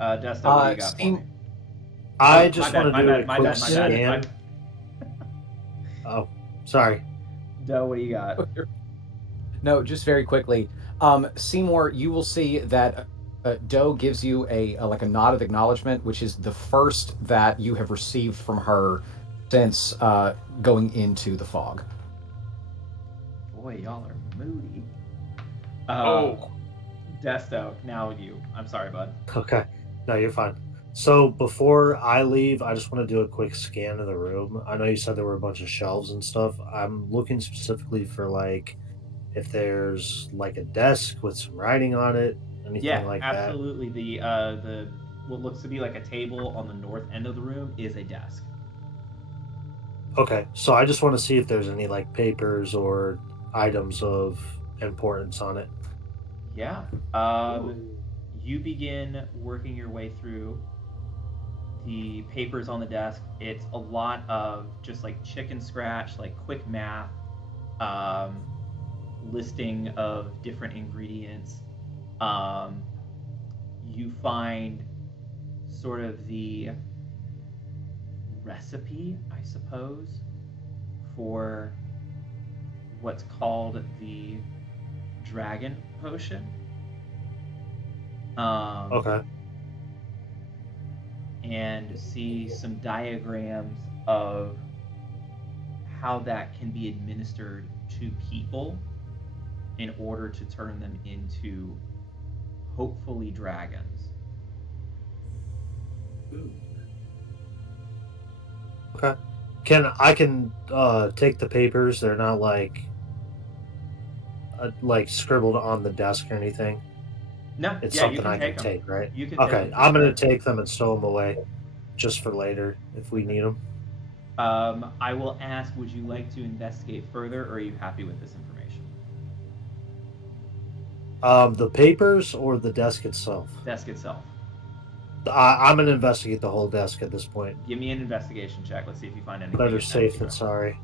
Desto, what do you got for me? I just want to do a my quick bad. scan. Oh, sorry. Doe, what do you got? No, just very quickly. Seymour, you will see that Doe gives you a like a nod of acknowledgement, which is the first that you have received from her since going into the fog. Boy, y'all are moody. Desto, now you. I'm sorry, bud. Okay. No, you're fine. So before I leave, I just want to do a quick scan of the room. I know you said there were a bunch of shelves and stuff. I'm looking specifically for like if there's like a desk with some writing on it, anything like absolutely. The what looks to be like a table on the north end of the room is a desk. that. Okay. So I just want to see if there's any like papers or items of importance on it. Yeah. You begin working your way through the papers on the desk. It's a lot of just like chicken scratch, like quick math, listing of different ingredients. You find sort of the recipe, I suppose, for what's called the dragon potion. Okay. And see some diagrams of how that can be administered to people in order to turn them into hopefully dragons. Okay. I can take the papers? They're not like scribbled on the desk or anything. No, It's yeah, you something can I take can them. take, right? You can Okay, take them for I'm gonna sure. take them and stow them away, just for later if we need them. I will ask, would you like to investigate further, or are you happy with this information? The papers or the desk itself? Desk itself. I'm gonna investigate the whole desk at this point. Give me an investigation check. Let's see if you find anything. Better safe than sorry.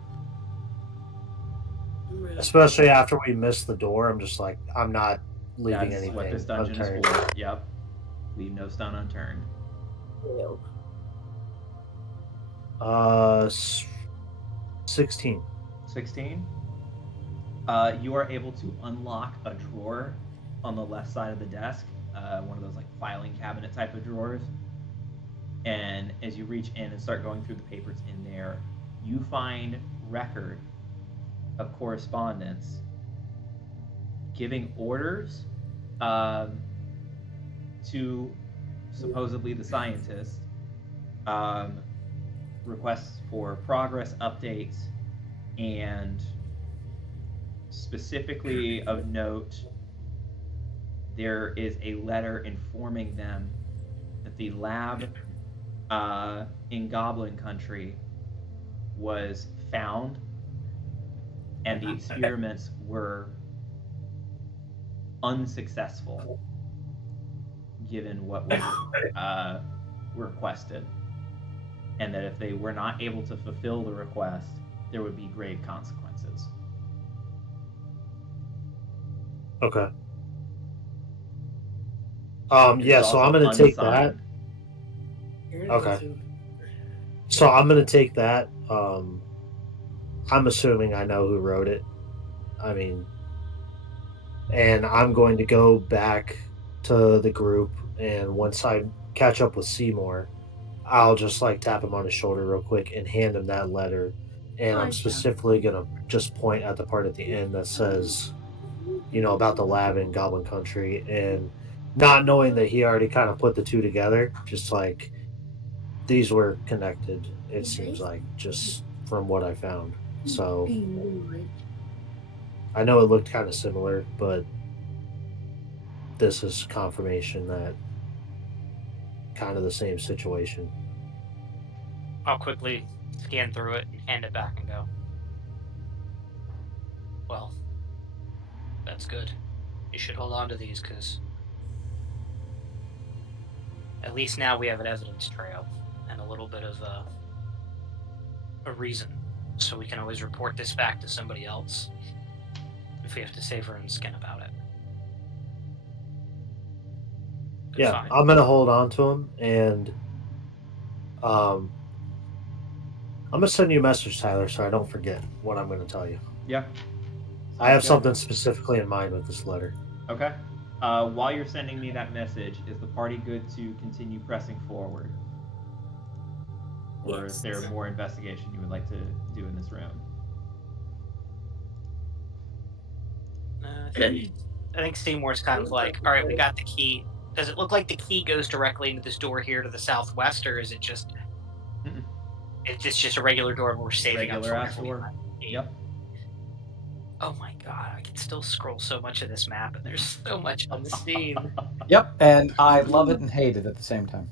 Especially after we missed the door, I'm just like, I'm not leaving That's anything what this dungeon unturned. is for. Yep. Leave no stone unturned. 16. 16. You are able to unlock a drawer on the left side of the desk, one of those like filing cabinet type of drawers. And as you reach in and start going through the papers in there, you find record of correspondence giving orders to supposedly the scientists, requests for progress updates, and specifically of note, there is a letter informing them that the lab in Goblin Country was found and the experiments were unsuccessful given what was requested, and that if they were not able to fulfill the request, there would be grave consequences. Okay. It Yeah, is so I'm also gonna take that. unsigned. Okay. So I'm gonna take that. I'm assuming I know who wrote it. I mean, and I'm going to go back to the group, and once I catch up with Seymour, I'll just like tap him on his shoulder real quick and hand him that letter. And I'm specifically gonna just point at the part at the end that says, about the lab in Goblin Country, and not knowing that he already kind of put the two together, just like these were connected, it seems like, just from what I found. So I know it looked kind of similar, but this is confirmation that kind of the same situation. I'll quickly scan through it and hand it back and go, well, that's good. You should hold on to these because at least now we have an evidence trail and a little bit of a reason. So we can always report this back to somebody else if we have to save our own skin about it. Yeah, Fine. I'm gonna hold on to him, and I'm gonna send you a message, Tyler, so I don't forget what I'm gonna tell you. Yeah. I have Sounds good. something specifically in mind with this letter. Okay. While you're sending me that message, is the party good to continue pressing forward? Or is there more investigation you would like to do in this room? I think Seymour's kind of like, all right, we got the key. Does it look like the key goes directly into this door here to the southwest, or is it just it's just a regular door we're saving up Regular for? ass door. Yep. Oh my god, I can still scroll so much of this map, and there's so much unseen. Yep, and I love it and hate it at the same time.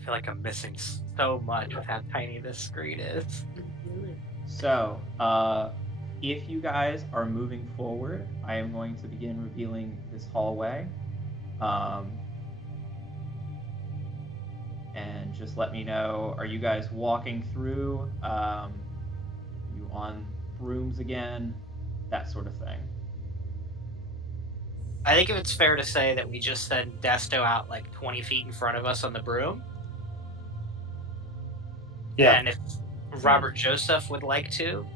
I feel like I'm missing so much with how tiny this screen is. So, if you guys are moving forward, I am going to begin revealing this hallway. And just let me know, are you guys walking through? You on brooms again? That sort of thing. I think if it's fair to say that we just send Desto out like 20 feet in front of us on the broom. Yeah. And if Robert Joseph would like to,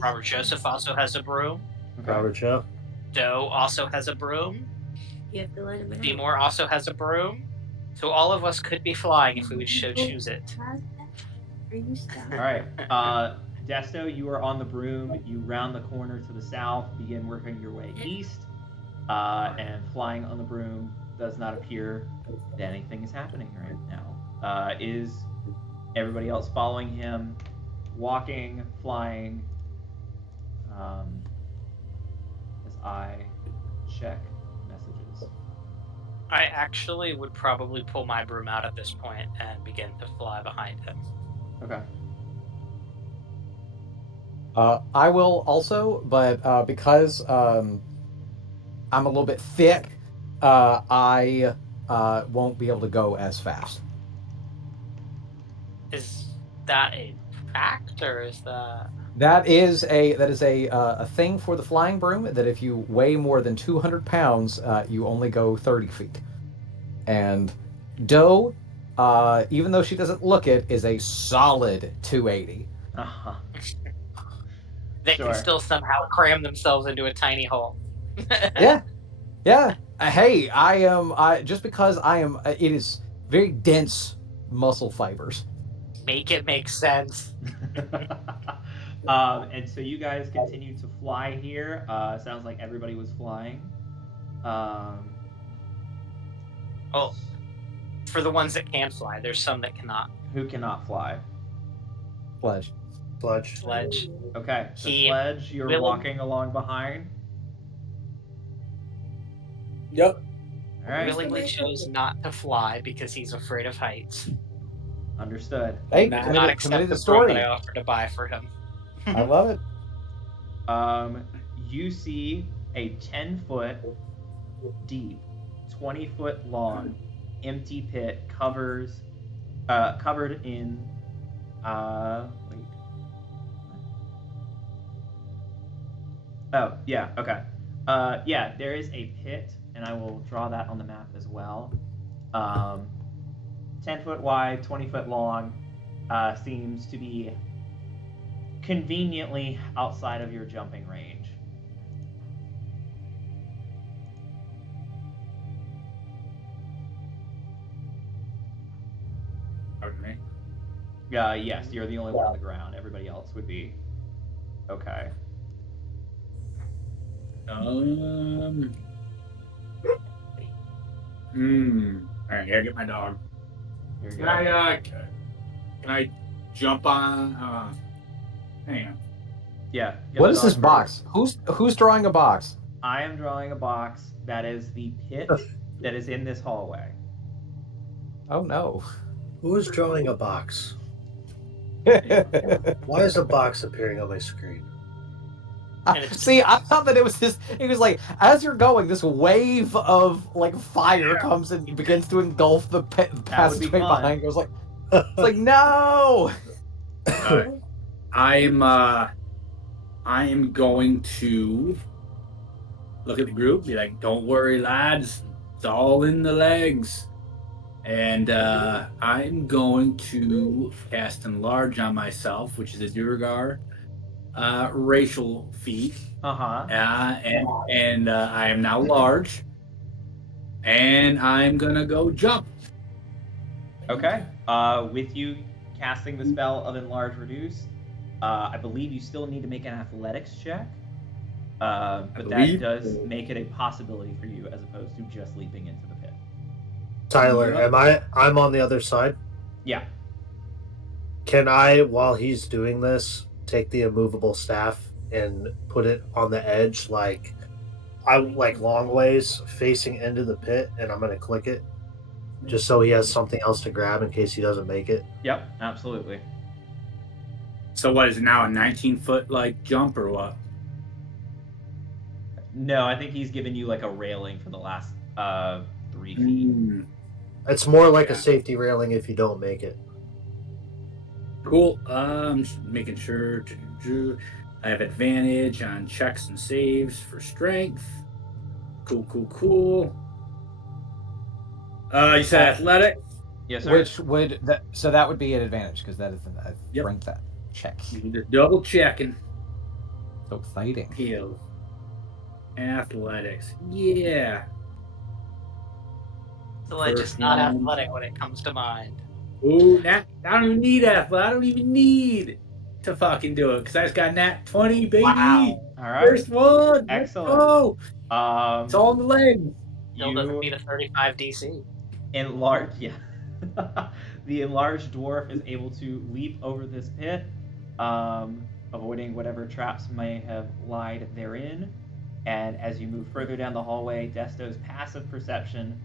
Robert Joseph also has a broom. Okay. Robert Joe. Doe also has a broom. You have to let him out. Seymour also has a broom. So all of us could be flying if we would so choose it. All right. Desto, you are on the broom. You round the corner to the south, begin working your way east, and flying on the broom. Does not appear that anything is happening right now. Is everybody else following him? Walking, flying? As I check messages. I actually would probably pull my broom out at this point and begin to fly behind him. Okay. I will also, but because I'm a little bit thick, I won't be able to go as fast. Is that a fact, or is that... That is a thing for the flying broom, that if you weigh more than 200 pounds, you only go 30 feet. And Doe, even though she doesn't look it, is a solid 280. Uh-huh. They can still somehow cram themselves into a tiny hole. Yeah. Hey, just because I am, it is very dense muscle fibers. Make it make sense. And so you guys continue to fly here. Sounds like everybody was flying. Oh, for the ones that can fly, there's some that cannot. Who cannot fly? Sledge. Okay, so Sledge, you're walking along behind. Yep. All right. Willingly chose not to fly because he's afraid of heights. Understood. Hey, Did not accept the story that I offered to buy for him. I love it. You see a 10-foot deep, 20-foot long, empty pit covered in wait, what? Oh, yeah, okay. Yeah, there is a pit, and I will draw that on the map as well. 10 foot wide, 20 foot long, seems to be conveniently outside of your jumping range. Pardon me. Yes, you're the only one on the ground. Everybody else would be okay. All right, gotta get my dog. You're Can good. I jump on? Hang on. Yeah. get What the is this dog box? first. Who's drawing a box? I am drawing a box that is the pit that is in this hallway. Oh no. Who is drawing a box? Why is a box appearing on my screen? See, I thought that it was this. It was like as you're going, this wave of like fire comes and begins to engulf the passageway fun. behind. It was like, it's like no. I am going to look at the group, be like, "Don't worry, lads, it's all in the legs." And I'm going to cast Enlarge on myself, which is a Durgar racial feat. And I am now large, and I'm gonna go jump. Okay. With you casting the spell of Enlarge Reduce, I believe you still need to make an athletics check. But that does make it a possibility for you as opposed to just leaping into the pit. Tyler, I'm on the other side? Yeah. Can I, while he's doing this, take the immovable staff and put it on the edge, like long ways facing into the pit, and I'm gonna click it just so he has something else to grab in case he doesn't make it? Yep, absolutely. So what is it now, a 19-foot like jump or what? No, I think he's given you like a railing for the last 3 feet. It's more like a safety railing if you don't make it. Cool. Just making sure I have advantage on checks and saves for strength. Cool. You said athletic? Yes, sir. Which would that would be an advantage because that is a strength check. Just double checking. So exciting. Heal. Athletics. Yeah. So just not athletic when it comes to mind. Ooh, I don't even need athletic. I don't even need to fucking do it because I just got nat 20, baby. Wow. All right. First one. Excellent. Let's go. It's all in the legs. Still doesn't beat a 35 DC. Enlarge, yeah. The enlarged dwarf is able to leap over this pit, avoiding whatever traps may have lied therein. And as you move further down the hallway, Desto's passive perception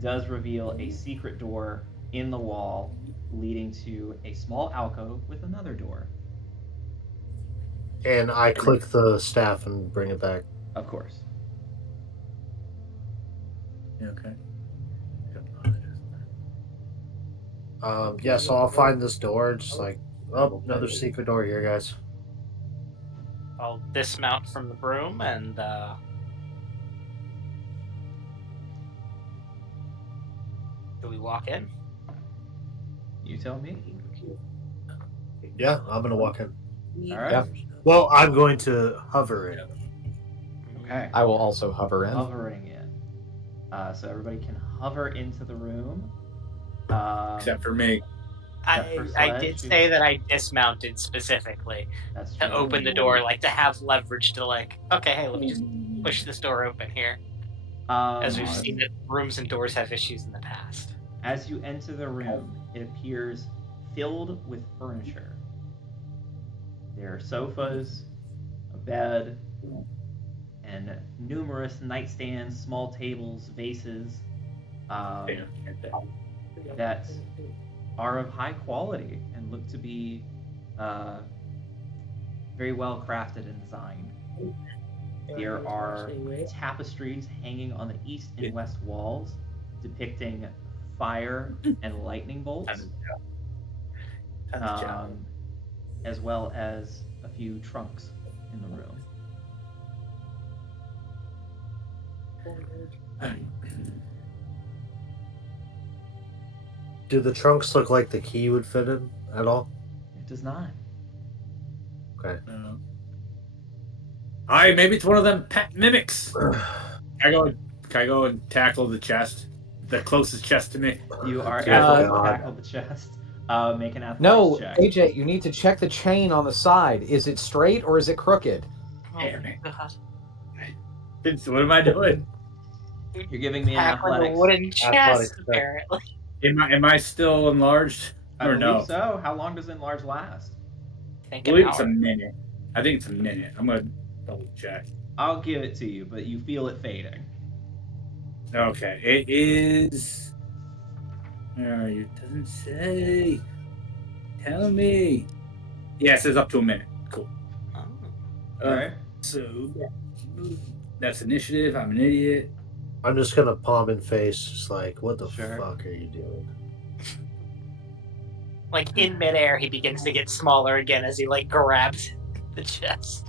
does reveal a secret door in the wall leading to a small alcove with another door. And I click the staff and bring it back. Of course. Okay. Yeah, so I'll find this door. Just like, oh, another secret door here, guys. I'll dismount from the broom and do we walk in? You tell me. Yeah, I'm gonna walk in. All right. Yeah. Well, I'm going to hover in. Okay. I will also hover in. Hovering in. So everybody can hover into the room. Except for me. I did say that I dismounted specifically That's true. to open the door, like to have leverage to like, okay, hey, let me just push this door open here. As we've seen that rooms and doors have issues in the past. As you enter the room, it appears filled with furniture. There are sofas, a bed, and numerous nightstands, small tables, vases that are of high quality and look to be very well crafted and designed. There are tapestries hanging on the east and west walls depicting fire and lightning bolts, as well as a few trunks in the room. Do the trunks look like the key would fit in at all? It does not. Okay. All right, maybe it's one of them pet mimics. Can I go and tackle the chest? The closest chest to me. You are Careful, able to God. tackle the chest. Make an athletics No, check. AJ, you need to check the chain on the side. Is it straight or is it crooked? Damn it. God. So what am I doing? You're giving me an Tackling a athletics. wooden chest, Athletics check. apparently. Am I still enlarged? I Or believe no? so. How long does enlarge last? I think I an believe it's a hour. minute. I think it's a minute. I'm gonna double check. I'll give it to you, but you feel it fading. Okay, it is. It doesn't say. Tell me. Yeah, it says up to a minute. Cool. Oh. All right. So that's initiative. I'm an idiot. I'm just gonna palm in face, just like, what the Sure. fuck are you doing? Like in midair, he begins to get smaller again as he like grabs the chest.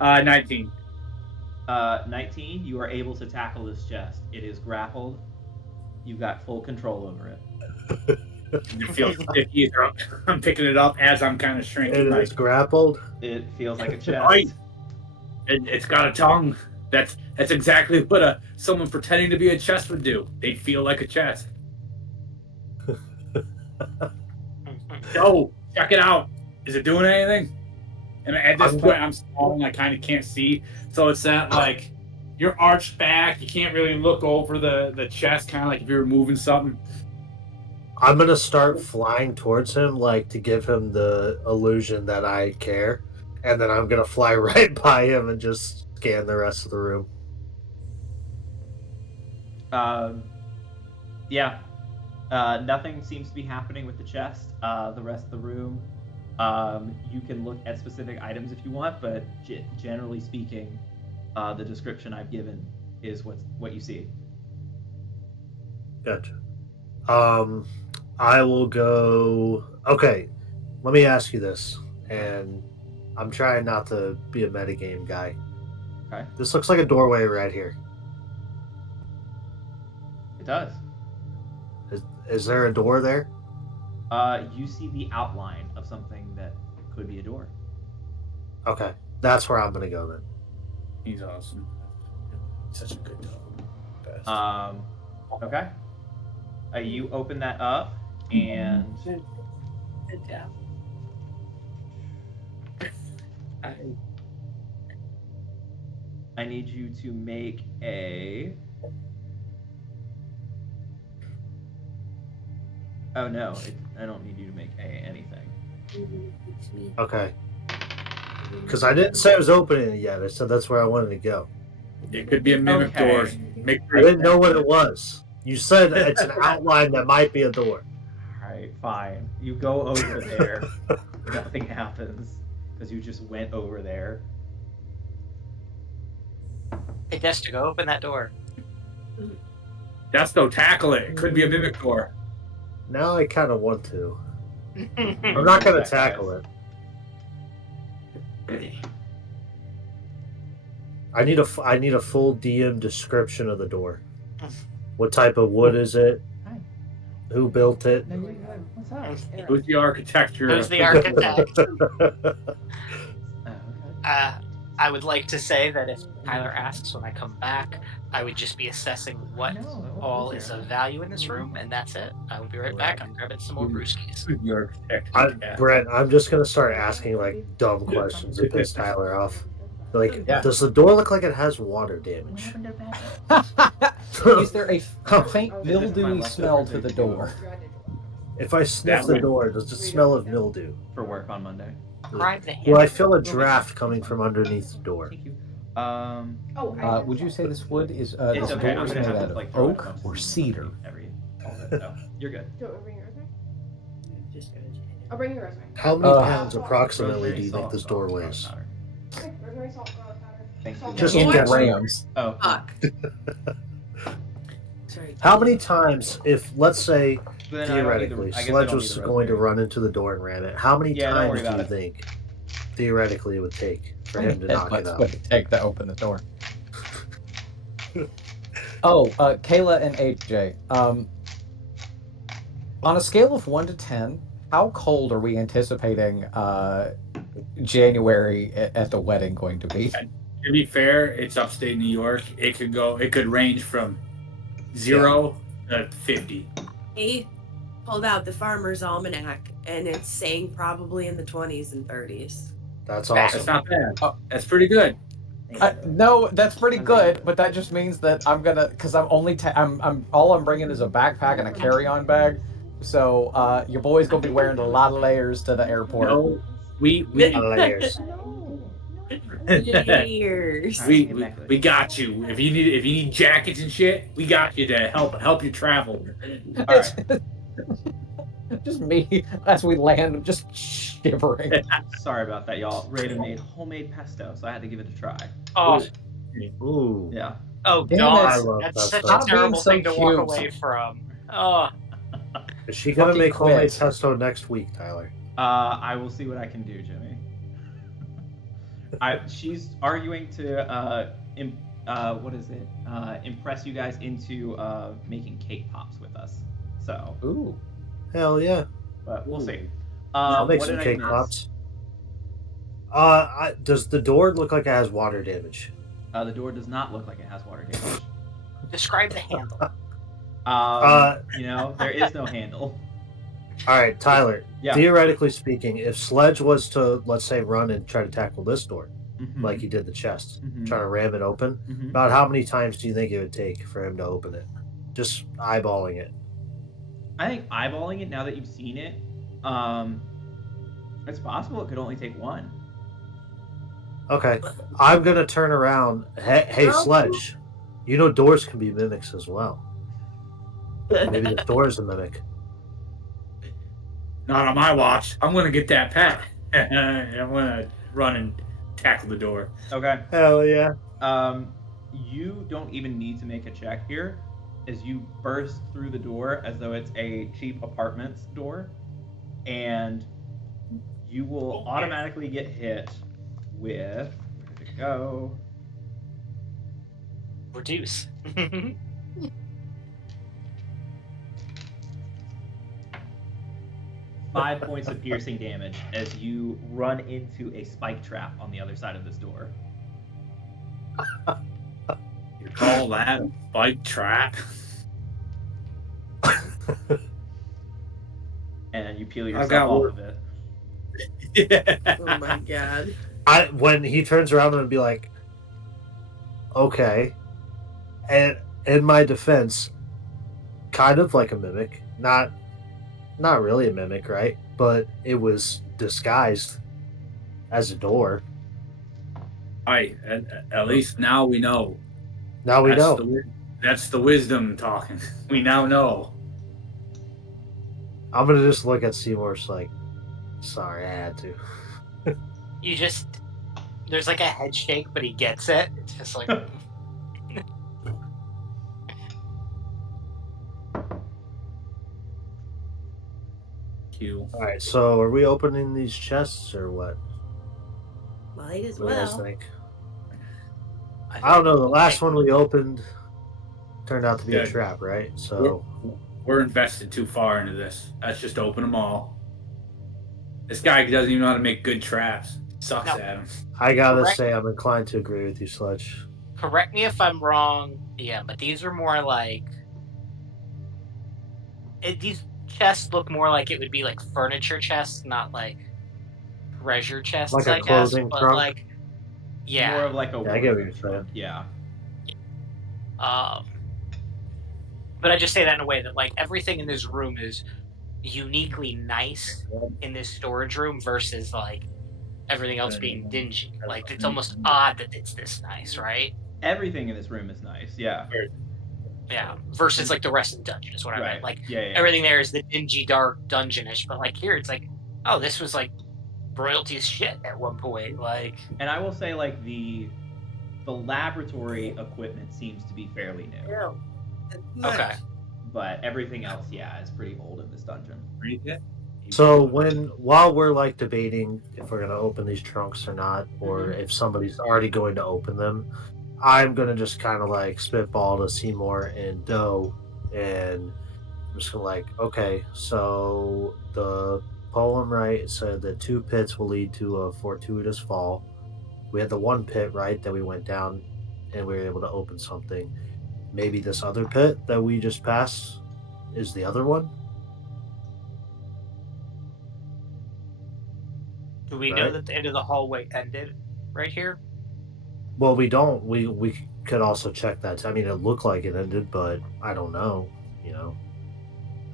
19. 19. You are able to tackle this chest. It is grappled. You've got full control over it. It feels sticky. I'm picking it up as I'm kind of shrinking. It Like, is grappled. It feels like a chest. Right. It's got a tongue. That's exactly what someone pretending to be a chest would do. They'd feel like a chest. Oh, check it out. Is it doing anything? And at this point, I'm small and I kind of can't see. So it's that, like, you're arched back. You can't really look over the chest, kind of like if you were moving something. I'm gonna start flying towards him, like to give him the illusion that I care, and then I'm gonna fly right by him and just scan the rest of the room. Yeah. Nothing seems to be happening with the chest. The rest of the room, you can look at specific items if you want, but generally speaking, the description I've given is what you see. Gotcha. I will go. Okay, let me ask you this, and I'm trying not to be a metagame guy. Okay. This looks like a doorway right here. It does. Is there a door there? You see the outline of something that could be a door. Okay, that's where I'm gonna go then. He's awesome. Such a good dog. Best. Okay. You open that up, and Good job. I need you to make a. Oh no, I don't need you to make anything. Okay. Because I didn't say I was opening it yet. I said that's where I wanted to go. It could be a mimic Okay. door. Make I didn't know what it was. You said it's an outline that might be a door. Alright, fine. You go over there. Nothing happens. Because you just went over there. Hey, Dexter, go open that door. That's no tackle it. It could be a mimic door. Now I kind of want to. I'm not going to tackle it. I need a full DM description of the door. What type of wood is it? Hi. Who built it? What's up? Who's the architecture? Who's the architect? Oh, okay. I would like to say that if Tyler asks when I come back, I would just be assessing what No, it won't all be is there. of value in this room, and that's it. I will be right back. I'm grabbing some more brewskis. Who's the architect? Brent, I'm just going to start asking like dumb questions to piss Tyler off. Like, Yeah. does the door look like it has water damage? Is there a faint mildewy smell to the door? If I sniff the door, does it smell of mildew? For work on Monday. Prime the Do I hand. feel a draft coming from underneath the door? Thank you. Would you say this wood is It's this okay. door I'm is gonna made have out to of like throw it oak up or to cedar? all of it, so you're good. I'll bring you rosemary. How many Uh, pounds approximately do you think Salt, this salt, door garlic weighs? powder. Okay, rosemary, salt, garlic powder. Thank Salt, you. Just garlic in powder. grams. Oh, Fuck. Sorry. How many times, if let's say then I don't need the- theoretically, I guess I Sledge don't was need the going to rosemary. run into the door and ram it, how many Yeah, don't worry times do you about it. think theoretically it would take for him to knock it That's out? what it take to open the door. Oh, Kayla and AJ. On a scale of 1 to 10, how cold are we anticipating January at the wedding going to be? To be fair, it's upstate New York. It could range from 0 to 50. He pulled out the Farmer's Almanac, and it's saying probably in the 20s and 30s. That's Back. That's awesome. not bad. That's pretty good. No, that's pretty How's good, that? but that just means that I'm gonna, because I'm only, I'm all I'm bringing is a backpack and a carry-on bag. So your boy's gonna be wearing a lot of layers to the airport. No, we Layers. No. Years. we got you. If you need jackets and shit, we got you to help you travel. All right. Just me as we land, just shivering. Sorry about that, y'all. Raiden made homemade pesto, so I had to give it a try. Oh, Ooh. Yeah. oh Damn God, I love that's pesto. such a Stop being terrible so thing to walk cute. away from. Oh, Is she gonna Fucking make homemade quit. pesto next week, Tyler? I will see what I can do, Jimmy. She's arguing to what is it? Impress you guys into making cake pops with us. So, Ooh. Hell yeah. but we'll see. I'll make what some did cake I miss? pops. Does the door look like it has water damage? The door does not look like it has water damage. describe the handle. There is no handle. All right, Tyler. Yeah. Theoretically speaking, if Sledge was to, let's say, run and try to tackle this door, Mhm. like he did the chest, Mhm. trying to ram it open, Mhm. about how many times do you think it would take for him to open it? Just eyeballing it. I think eyeballing it now that you've seen it, it's possible it could only take one. Okay, I'm gonna turn around. Hey, Sledge. You know doors can be mimics as well. Maybe the door is a mimic. Not on my watch. I'm gonna get that pet. I'm gonna run and tackle the door. Okay. Hell yeah. You don't even need to make a check here, as you burst through the door as though it's a cheap apartments door, and you will automatically get hit with. Where did it go? Reduce. 5 points of piercing damage as you run into a spike trap on the other side of this door. You call that a spike trap? And you peel I've yourself got off work. of it. Oh my god. When he turns around and be like, okay. And in my defense, kind of like a mimic. Not really a mimic, right? But it was disguised as a door. At least now we know. Now we know. That's the wisdom talking. We now know. I'm gonna just look at Seymour's like, sorry, I had to. You just there's like a head shake, but he gets it. It's just like Q. All right, so are we opening these chests or what? Might as What do you guys well. think? I don't know. The last one we opened turned out to be a Good. trap, right? So We're invested too far into this. Let's just open them all. This guy doesn't even know how to make good traps. Sucks No. at them. I gotta Correct. say, I'm inclined to agree with you, Sledge. Correct me if I'm wrong. Yeah, but these are more like these chests look more like it would be like furniture chests, not like treasure chests. Like a I guess, clothing but trunk? like yeah. More of like a Yeah, I get what wardrobe you're saying. trunk. Yeah. But I just say that in a way that like everything in this room is uniquely nice in this storage room versus like everything else being dingy. Like it's almost odd that it's this nice, right? Everything in this room is nice. Yeah. Yeah. Versus like the rest of the dungeon is what I Right. meant. Like Yeah. everything there is the dingy, dark, dungeonish, but like here it's like, oh, this was like royalty as shit at one point. Like, And I will say, like the laboratory equipment seems to be fairly new, okay. but everything else, yeah, is pretty old in this dungeon. So while we're like debating if we're gonna open these trunks or not, or if somebody's already going to open them, I'm gonna just kind of like spitball to Seymour and Doe, and I'm just gonna like, okay, so the poem, right, said that 2 pits will lead to a fortuitous fall. We had the 1 pit, right, that we went down and we were able to open something. Maybe this other pit that we just passed is the other one, Do we know right? that the end of the hallway ended right here? Well, we don't. We could also check that. I mean, it looked like it ended, but I don't know. You know,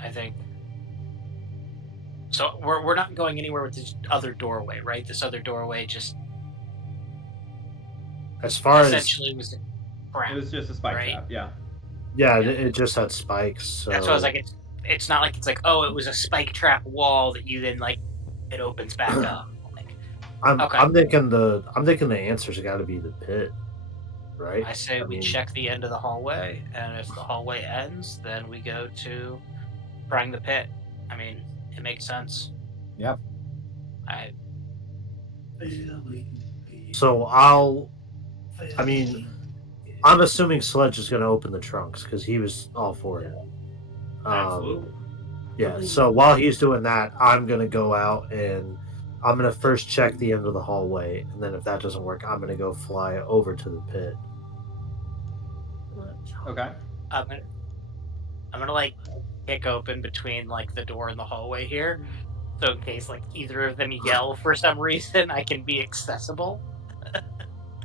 I think. So we're not going anywhere with this other doorway, right? This other doorway just as far as essentially was a trap, It was just a spike right? trap. Yeah. yeah, Yeah. it just had spikes. So That's why I was like, it's not like it's like, oh, it was a spike trap wall that you then like it opens back up. Like, okay. I'm thinking the answer's got to be the pit, right? I say we mean, check the end of the hallway, and if the hallway ends, then we go to prying the pit. I mean, it makes sense. Yep. So I mean, I'm assuming Sledge is going to open the trunks because he was all for it. Absolutely. Yeah. So while he's doing that, I'm going to go out and I'm going to first check the end of the hallway, and then if that doesn't work, I'm going to go fly over to the pit. Okay. I'm gonna like kick open between like the door and the hallway here, so in case like either of them yell for some reason, I can be accessible.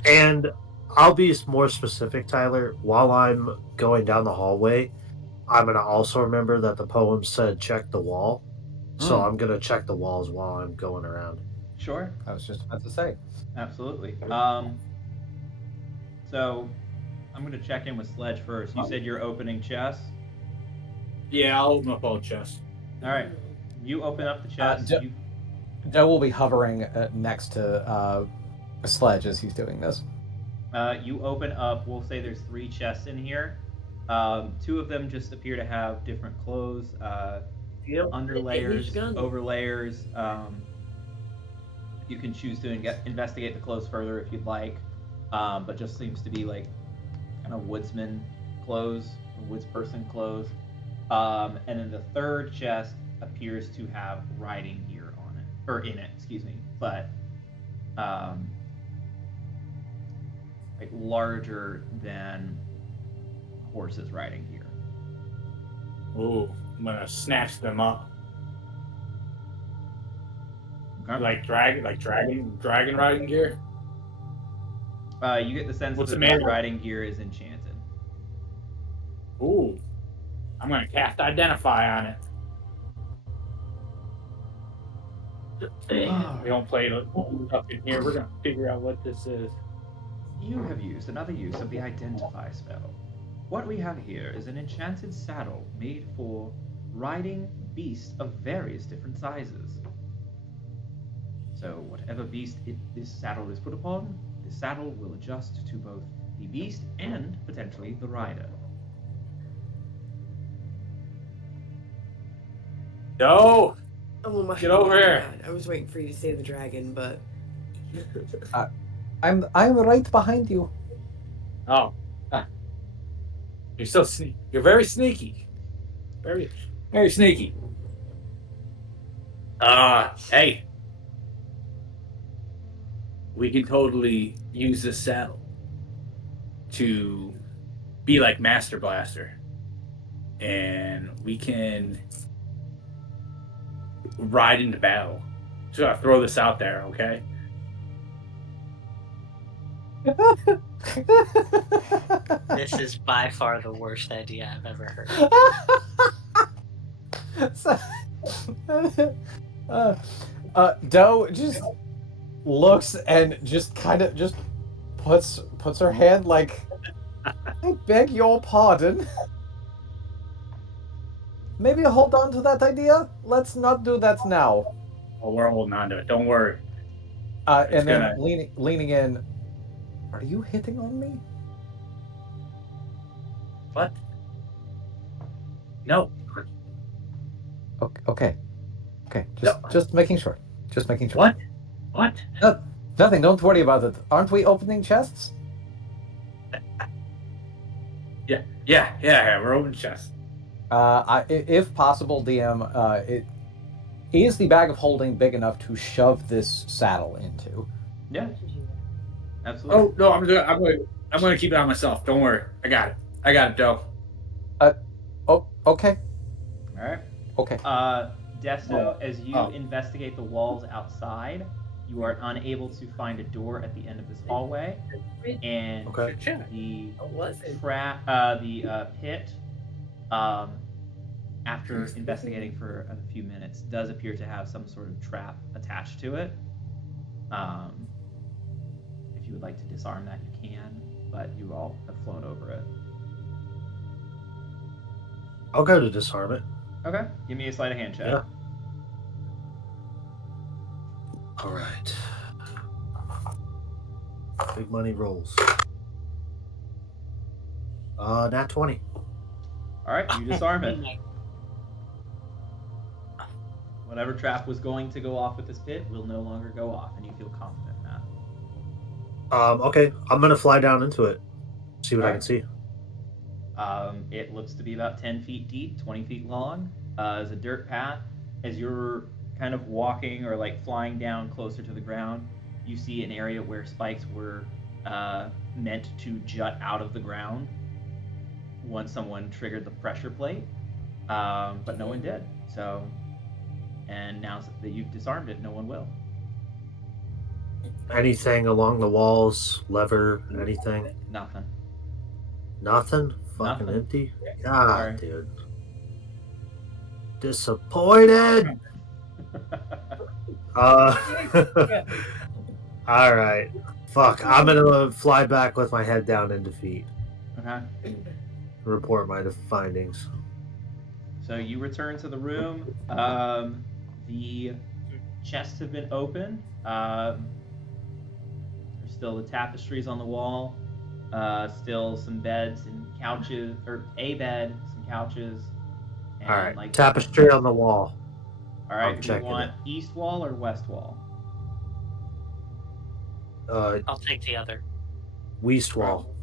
And I'll be more specific, Tyler. While I'm going down the hallway, I'm going to also remember that the poem said check the wall. So I'm going to check the walls while I'm going around. Sure. I was just about to say. Absolutely. So I'm gonna check in with Sledge first. You said you're opening chests. Yeah, I'll open up all the chests. All right. You open up the chest. Jo- Joe will be hovering next to Sledge as he's doing this. You open up. We'll say there's 3 chests in here. 2 of them just appear to have different clothes, underlayers, overlayers. You can choose to investigate the clothes further if you'd like, but just seems to be like kind of woodsman clothes, or woodsperson clothes. And then the 3rd chest appears to have riding gear on it, or in it, excuse me, but like larger than horses riding gear. Ooh, I'm gonna snatch them up. Okay. Like dragon riding gear. You get the sense What's that it made that of? riding gear is enchanted. Ooh, I'm gonna cast Identify on it. We don't play it up in here. We're gonna figure out what this is. You have used another use of the Identify spell. What we have here is an enchanted saddle made for riding beasts of various different sizes. So whatever beast this saddle is put upon, the saddle will adjust to both the beast and potentially the rider. No, Oh my Get over here. God. I was waiting for you to say the dragon, but I'm right behind you. oh, you're so sneaky. You're very sneaky. Very, very sneaky. Hey, we can totally use this saddle to be like Master Blaster, and we can ride into battle. Just gotta throw this out there, okay? This is by far the worst idea I've ever heard. Doe just looks and just kind of just puts her hand like, I beg your pardon. Maybe hold on to that idea. Let's not do that now. Oh, we're holding on to it. Don't worry. And then gonna- leaning in. Are you hitting on me? What? No. Okay. No. Just making sure. Just making sure. What? Nothing. Don't worry about it. Aren't we opening chests? Yeah. We're open chest. If possible, DM, is the bag of holding big enough to shove this saddle into? Yeah, absolutely. Oh no, I'm gonna keep it on myself. Don't worry. I got it, Joe. Oh, okay. All right. Okay. Desto, as you Oh. investigate the walls outside, you are unable to find a door at the end of this hallway, and Okay. the What was it? pit, after investigating for a few minutes, does appear to have some sort of trap attached to it. If you would like to disarm that, you can, but you all have flown over it. I'll go to disarm it. Okay, give me a sleight of hand check. Yeah. All right. Big money rolls. Nat 20. All right, you disarm it. Whatever trap was going to go off with this pit will no longer go off, and you feel confident in that. Okay, I'm gonna fly down into it. See what I Alright. can see. It looks to be about 10 feet deep, 20 feet long. As a dirt path. As you're kind of walking or like flying down closer to the ground, you see an area where spikes were meant to jut out of the ground once someone triggered the pressure plate, but no one did. So, and now that you've disarmed it, no one will. Anything along the walls, lever, anything? Nothing. Nothing? Fucking Nothing. empty? God, Sorry. dude. Disappointed! Alright. Fuck, I'm gonna fly back with my head down in defeat. Okay. Report my findings. So you return to the room. The chests have been opened. There's still the tapestries on the wall. Still some beds and couches, or a bed, some couches. And Alright, like tapestry on the wall. All right, I'm do you checking want east wall or west wall? I'll take the other. West wall.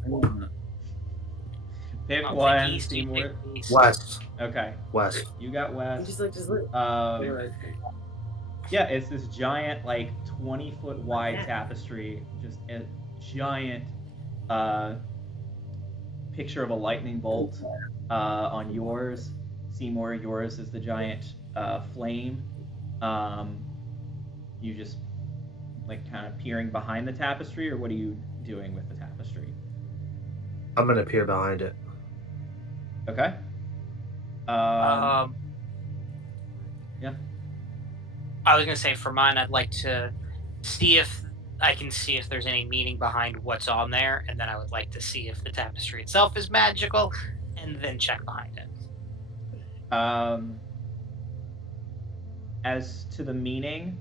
Pick I'll one, take east. You Seymour. take east. West. Okay, West. you got west. Just look. Yeah, it's this giant, like 20-foot wide tapestry, just a giant picture of a lightning bolt on yours. Seymour, yours is the giant flame. You just like kind of peering behind the tapestry, or what are you doing with the tapestry? I'm gonna peer behind it. Okay. Yeah. I was gonna say for mine, I'd like to see if I can see if there's any meaning behind what's on there, and then I would like to see if the tapestry itself is magical, and then check behind it. As to the meaning,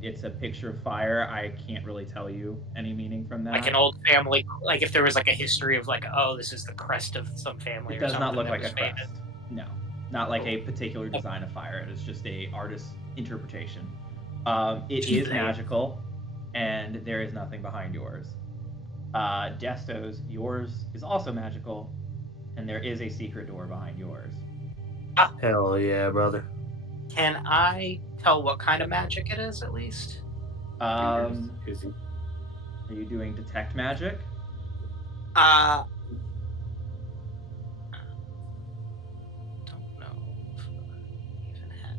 it's a picture of fire. I can't really tell you any meaning from that. Like an old family, like if there was like a history of like, oh, this is the crest of some family. It does or not look that like was a crest. famous. No, not like a particular design of fire. It is just a artist's interpretation. It is magical, and there is nothing behind yours. Desto's, yours is also magical, and there is a secret door behind yours. Hell yeah, brother. Can I tell what kind of magic it is, at least? Are you doing detect magic? Don't know.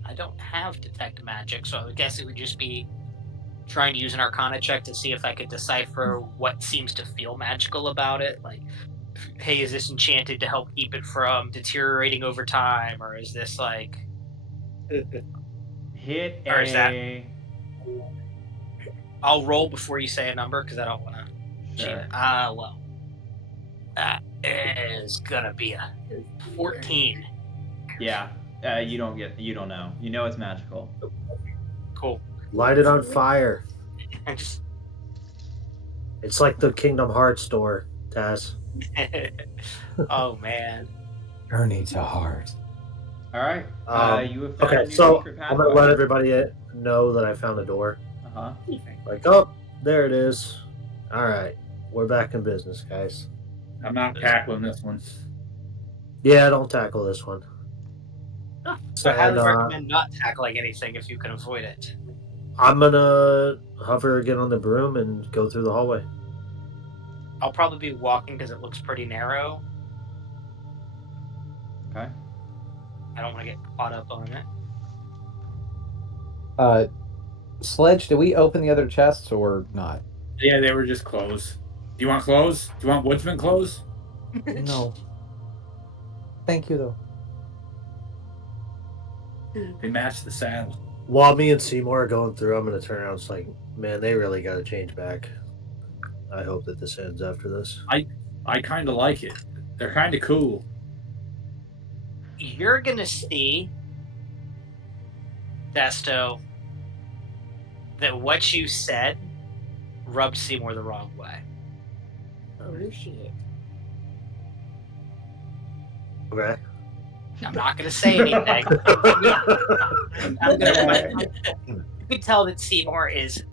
I don't have detect magic, so I would guess it would just be trying to use an Arcana check to see if I could decipher what seems to feel magical about it. Like, hey, is this enchanted to help keep it from deteriorating over time, or is this like? Hit Or is that? a. I'll roll before you say a number because I don't want to. Sure. Well, that is gonna be a 14. Yeah. You don't know. You know it's magical. Cool. Light it on fire. I just. It's like the Kingdom Hearts door, Taz. Oh man. Journey to heart. All right. You have found a Okay, new so secret I'm gonna pathway. let everybody know that I found a door. Uh-huh. Like, oh, there it is. All right, we're back in business, guys. I'm not tackling this one. Yeah, don't tackle this one. So I highly And, recommend not tackling anything if you can avoid it. I'm gonna hover again on the broom and go through the hallway. I'll probably be walking because it looks pretty narrow. Okay. I don't want to get caught up on it. Sledge, did we open the other chests or not? Yeah, they were just clothes. Do you want clothes? Do you want woodsman clothes? No. Thank you, though. They match the saddle. While me and Seymour are going through, I'm gonna turn around. It's like, man, they really got to change back. I hope that this ends after this. I kind of like it. They're kind of cool. You're gonna see, Desto, that what you said rubbed Seymour the wrong way. Oh shit. Okay. I'm not gonna say anything. You can tell that Seymour is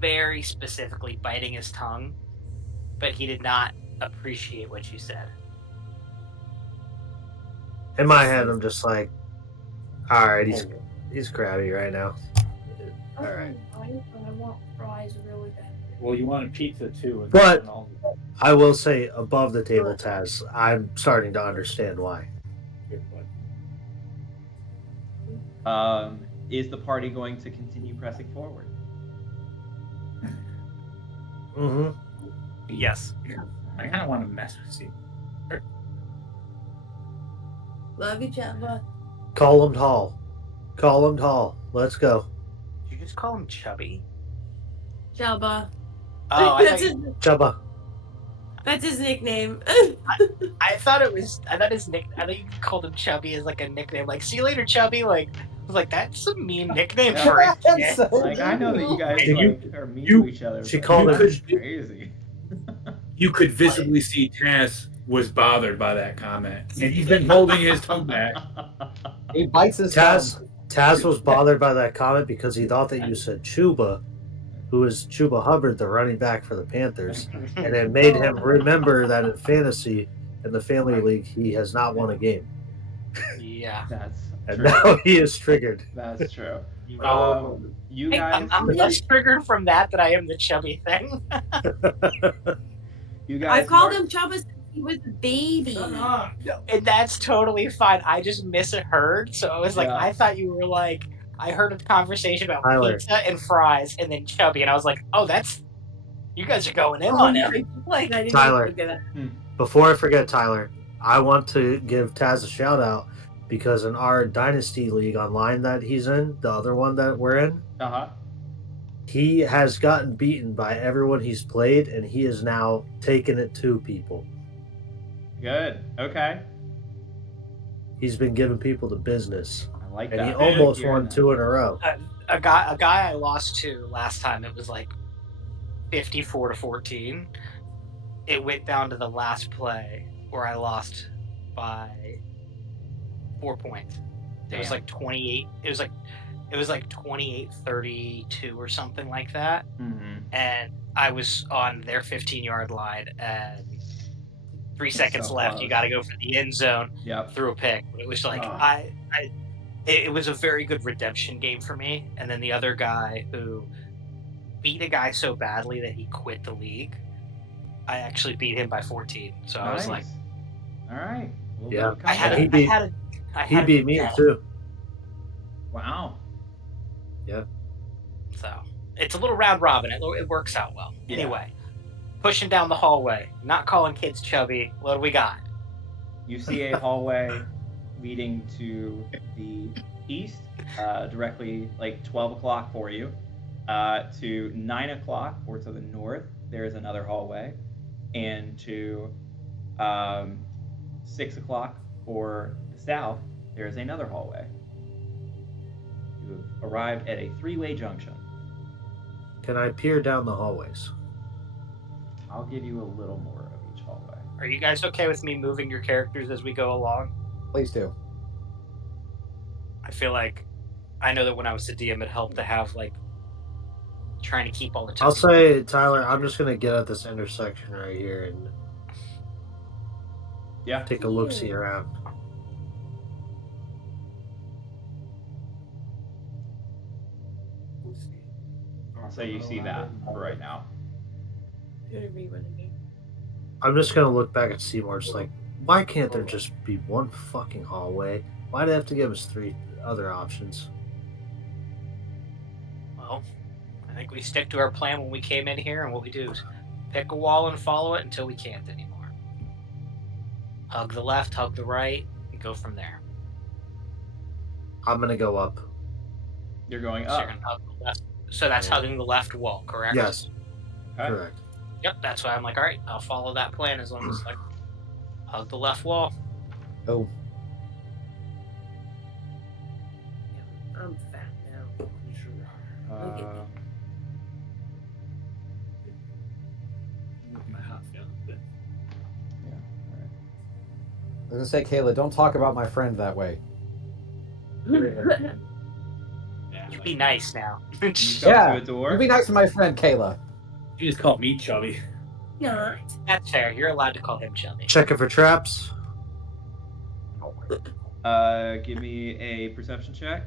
very specifically biting his tongue, but he did not appreciate what you said. In my head, I'm just like, all right, he's crabby right now. All right. I want fries really bad. Well, you wanted pizza too. But I will say, above the table, Taz, I'm starting to understand why. Is the party going to continue pressing forward? Mm-hmm. Yes. I kind of want to mess with you. Love you, Jabba. Call him tall. Call him tall. Let's go. Did you just call him Chubby? Jabba. Oh, I that's, thought, his, Chubba. that's his nickname. I thought you called him Chubby as like a nickname. Like, see you later, Chubby. Like, I was like, that's a mean nickname for it. That's so Like, I know that you guys are mean you- to each other. she but called that's him- crazy. You could visibly see Taz was bothered by that comment, and he's been holding his tongue back. He bites his Taz, tongue. Taz was bothered by that comment because he thought that you said Chuba, who is Chuba Hubbard, the running back for the Panthers, and it made him remember that in fantasy, in the family league, he has not won a game, Yeah. That's and true. now he is triggered. That's true. Oh. You Hey, guys, I'm less triggered from that than I am the Chubby thing. you guys. I called mark- him Chubba since he was a baby. No, and that's totally fine. I just misheard, so I was like, Yeah. I thought you were like, I heard a conversation about Tyler. pizza and fries, and then Chubby, and I was like, oh, that's, you guys are going in on it. Like, I didn't Tyler. even look at that. Before I forget, Tyler, I want to give Taz a shout out because in our Dynasty League online that he's in, the other one that we're in, Uh-huh. he has gotten beaten by everyone he's played, and he is now taking it to people. Good. Okay. He's been giving people the business, I like and that. he almost Hearing won that. 2 in a row. A guy I lost to last time, it was like 54-14. It went down to the last play where I lost by 4 points. It was Damn. like 28. It was like 28-32 or something like that. Mm-hmm. And I was on their 15-yard line, and 3 seconds So left. close. You got to go for the end zone. Yep. Threw a pick. But it was like Oh. it was a very good redemption game for me. And then the other guy who beat a guy so badly that he quit the league, I actually beat him by 14. So I was like, all right. Well, Yeah. good I had He a, beat- I He had a beat me bet. too. Wow. So it's a little round robin. It works out well. Yeah. Anyway, pushing down the hallway, not calling kids chubby. What do we got? You see a hallway leading to the east, directly like 12 o'clock for you. To 9 o'clock or to the north, there is another hallway. And to 6 o'clock or the south, there is another hallway. You have arrived at a three-way junction. Can I peer down the hallways? I'll give you a little more of each hallway. Are you guys okay with me moving your characters as we go along? Please do. I feel like I know that when I was the DM, it helped to have like trying to keep all the. I'll say, Tyler, I'm just going to get at this intersection right here, and Yeah. Take a look-see around. I'll say you see that for right now. Whatever you want to do. I'm just gonna look back at Seymour. It's like, why can't there just be one fucking hallway? Why do they have to give us 3 other options? Well, I think we stick to our plan when we came in here, and what we do is pick a wall and follow it until we can't anymore. Hug the left, hug the right, and go from there. I'm gonna go up. You're going So up. you're gonna hug the left. So that's Yeah. hugging the left wall, correct? Yes, Okay. correct. Yep, that's why I'm like, all right, I'll follow that plan as long as like hug the left wall. Oh, Yeah, I'm fat now. Look at me. Yeah. All right. I was gonna say, Kayla, don't talk about my friend that way. Yeah, You be nice now. You come Yeah, to a door. You be nice to my friend Kayla. you just called me chubby. Not. That's fair. You're allowed to call him chubby. Checking for traps. Give me a perception check.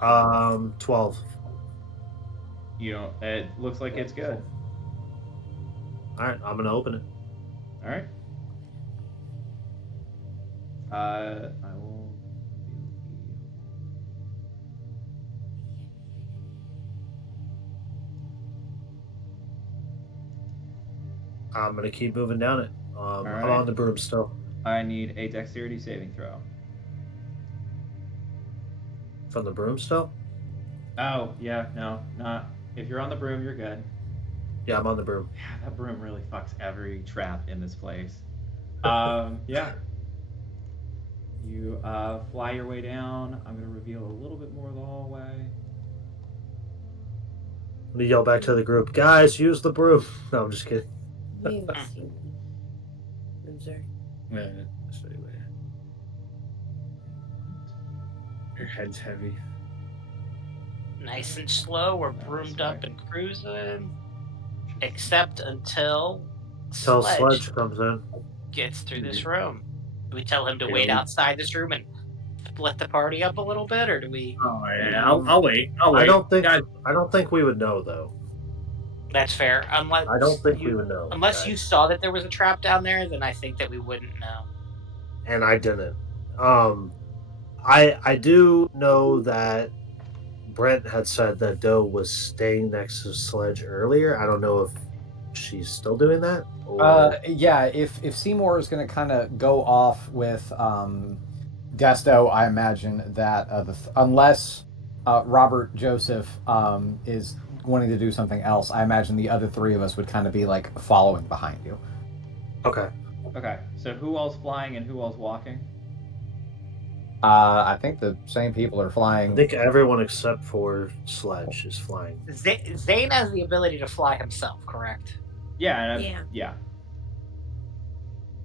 Um, 12. You don't. It looks like it's good. All right, I'm gonna open it. All right. I will. I'm gonna keep moving down it. I'm right. on the broom still. I need a dexterity saving throw. From the broom still? Oh yeah, no, not. If you're on the broom, you're good. Yeah, I'm on the broom. Yeah, that broom really fucks every trap in this place. Yeah. You fly your way down. I'm gonna reveal a little bit more of the hallway. I'm gonna yell back to the group, guys, use the broom. No, I'm just kidding. We haven't seen them. I'm sorry. Yeah, I'll show you later. Your head's heavy. Nice and slow. We're No, broomed sorry. up and cruising. Except until Till Sledge comes in. gets through this room. Do we tell him to Yeah, wait we- outside this room and split the party up a little bit, or do we? Oh yeah, I'll wait. I'll wait. I don't think Guys, I don't think we would know though. That's fair. Unless I don't think you, we would know. Unless guys. you saw that there was a trap down there, then I think that we wouldn't know. And I didn't. I do know that Brent had said that Doe was staying next to Sledge earlier. I don't know if she's still doing that. Or... Yeah, if Seymour is going to kind of go off with Desto, I imagine that unless Robert Joseph is wanting to do something else, I imagine the other 3 of us would kind of be like following behind you. Okay. Okay, so who all's flying and who all's walking? I think the same people are I flying. think everyone except for Sledge is flying. Zane has the ability to fly himself, correct? Yeah. Yeah. Yeah.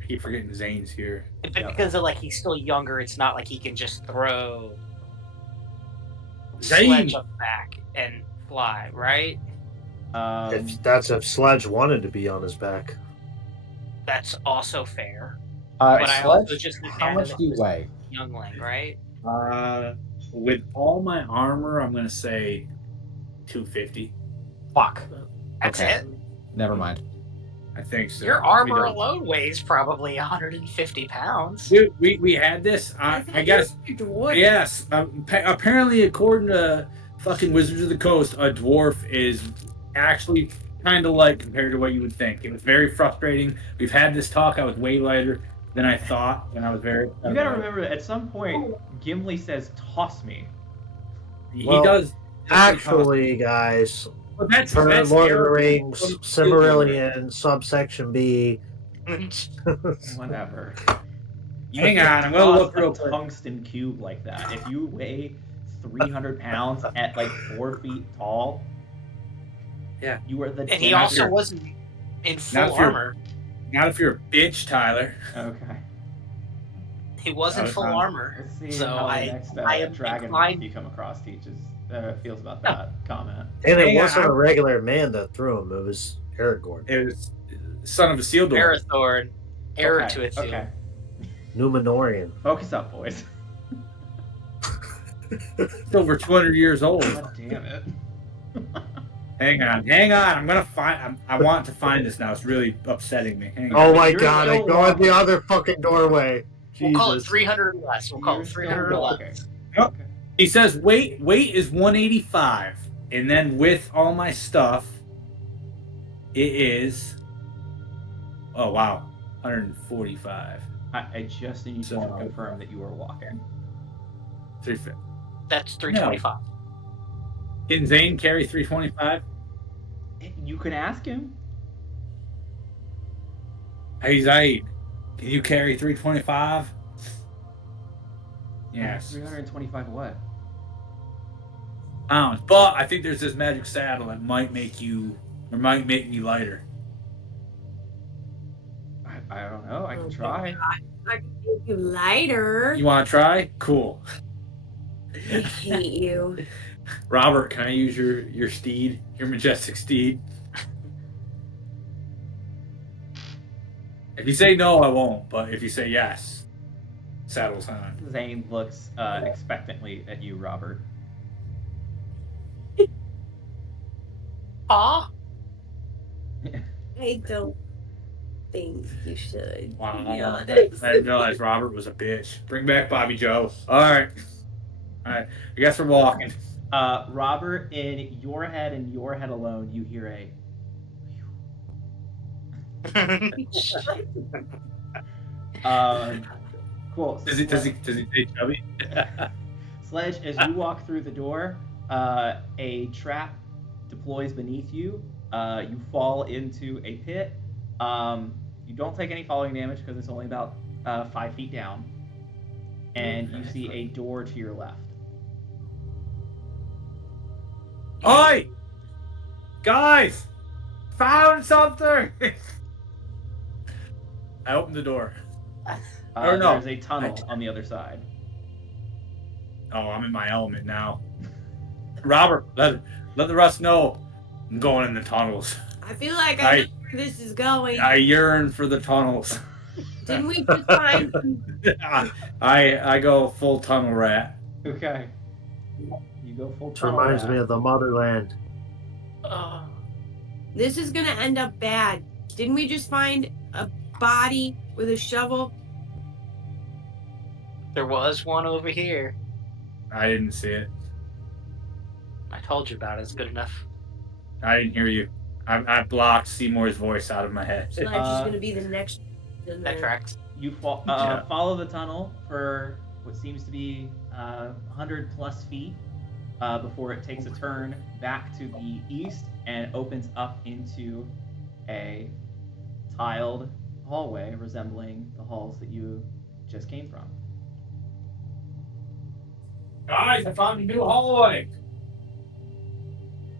I keep forgetting Zane's here. But Yeah. because of he's still younger, it's not like he can just throw Zane! Sledge up back and fly, right? If Sledge wanted to be on his back. That's also fair. But I also Sledge, just how much do you weigh? youngling, right? With all my armor, I'm gonna say 250. Fuck. That's Okay. it. Never mind. I think so. Your We armor don't- alone weighs probably 150 pounds. Dude, we had this. I guess. Dwarf. Yes. Apparently, according to fucking Wizards of the Coast, a dwarf is actually kind of light compared to what you would think. It was very frustrating. We've had this talk. I was way lighter than I thought, and I was very. You gotta remember that at some point, Gimli says, "Toss me." He Well, does. Actually, guys, But that's for Lord of the terrible. Rings, Silmarillion, subsection B. Whatever. Hang on, I'm gonna toss look real a quick. tungsten cube like that. If you weigh 300 pounds at like 4 feet tall, Yeah. you are the. And he danger- also wasn't in Not full if you're- armor. Not if you're a bitch, Tyler. Okay. He was in was full fine. armor. Let's see So how I the next am dragon inclined- you come across feels about that comment. And it Hang on, wasn't a regular man that threw him. It was Aragorn. It was son of a Isildur. Arathorn. Heir to Okay, Ithil. okay. Numenorian. Focus up, boys. It's over 200 years old. God damn it. Hang on. I'm gonna find. I want to find this now. It's really upsetting me. Hang Oh on. my You're god, I still go in the walking. other fucking doorway. We'll call it Jesus. 300 or less. We'll call You're it still 300 or walking. less. Yep. He says weight is 185, and then with all my stuff, it is. Oh wow, 145. I just need So- you to confirm that you are walking. 350. That's 325. Can Zane carry 325? You can ask him. Hey Zaid, can you carry 325? Yes. 325 what? Pounds. But I think there's this magic saddle that might make me lighter. I don't know. I can Okay. try. I can make you lighter. You want to try? Cool. I hate you. Robert, can I use your steed, your majestic steed? If you say no, I won't. But if you say yes, saddle's on. Zane looks expectantly at you, Robert. Aw. I don't think you should. Wow. To be I honest. didn't realize Robert was a bitch. Bring back Bobby Joe. All right. I guess we're walking. Robert, in your head and your head alone, you hear a. Cool. So Does he say chubby? Sledge, as you walk through the door, a trap deploys beneath you. You fall into a pit. You don't take any falling damage because it's only about 5 feet down. And you see a door to your left. Oi! Guys! Found something! I opened the door. Or no. There's a tunnel on the other side. Oh, I'm in my element now. Robert, let the rest know I'm going in the tunnels. I feel like I know where this is going. I yearn for the tunnels. Didn't we just find I go full tunnel rat. Okay. You go full This tunnel reminds rat. me of the motherland. this is gonna end up bad? Didn't we just find a body with a shovel? There was one over here. I didn't see it. I told you about it. It's good enough. I didn't hear you. I blocked Seymour's voice out of my head. Sledge is gonna be the next. That tracks. You Yeah. follow the tunnel for what seems to be 100 plus feet before it takes a turn back to the east and opens up into a tiled hallway resembling the halls that you just came from. Guys, I found a new hallway.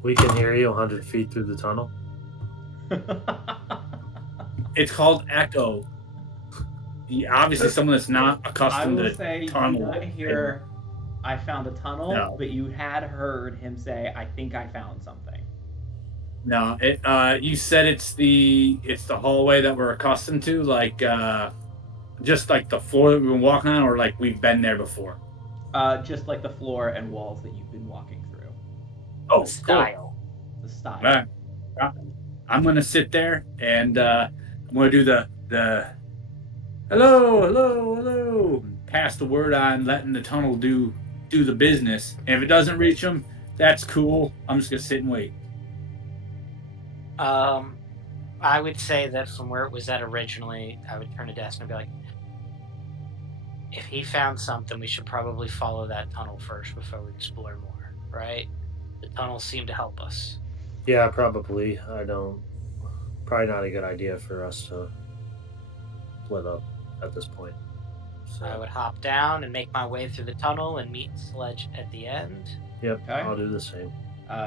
We can hear you 100 feet through the tunnel. It's called Echo. Obviously, someone that's not I accustomed will to say you did tunnel. not hear I found a tunnel, No. but you had heard him say, I think I found something. No, you said it's the hallway that we're accustomed to, like just like the floor that we've been walking on, or like we've been there before. Just like the floor and walls that you've been walking through. Oh, Style. The style. Cool. I'm gonna sit there and I'm gonna do the hello, pass the word on, letting the tunnel do the business. And if it doesn't reach them, that's cool. I'm just gonna sit and wait. I would say that from where it was at originally, I would turn to Destin and be like, if he found something, we should probably follow that tunnel first before we explore more, right? The tunnels seem to help us. Yeah, probably. Probably not a good idea for us to split up at this point. So, I would hop down and make my way through the tunnel and meet Sledge at the end. yep, Okay. I'll do the same.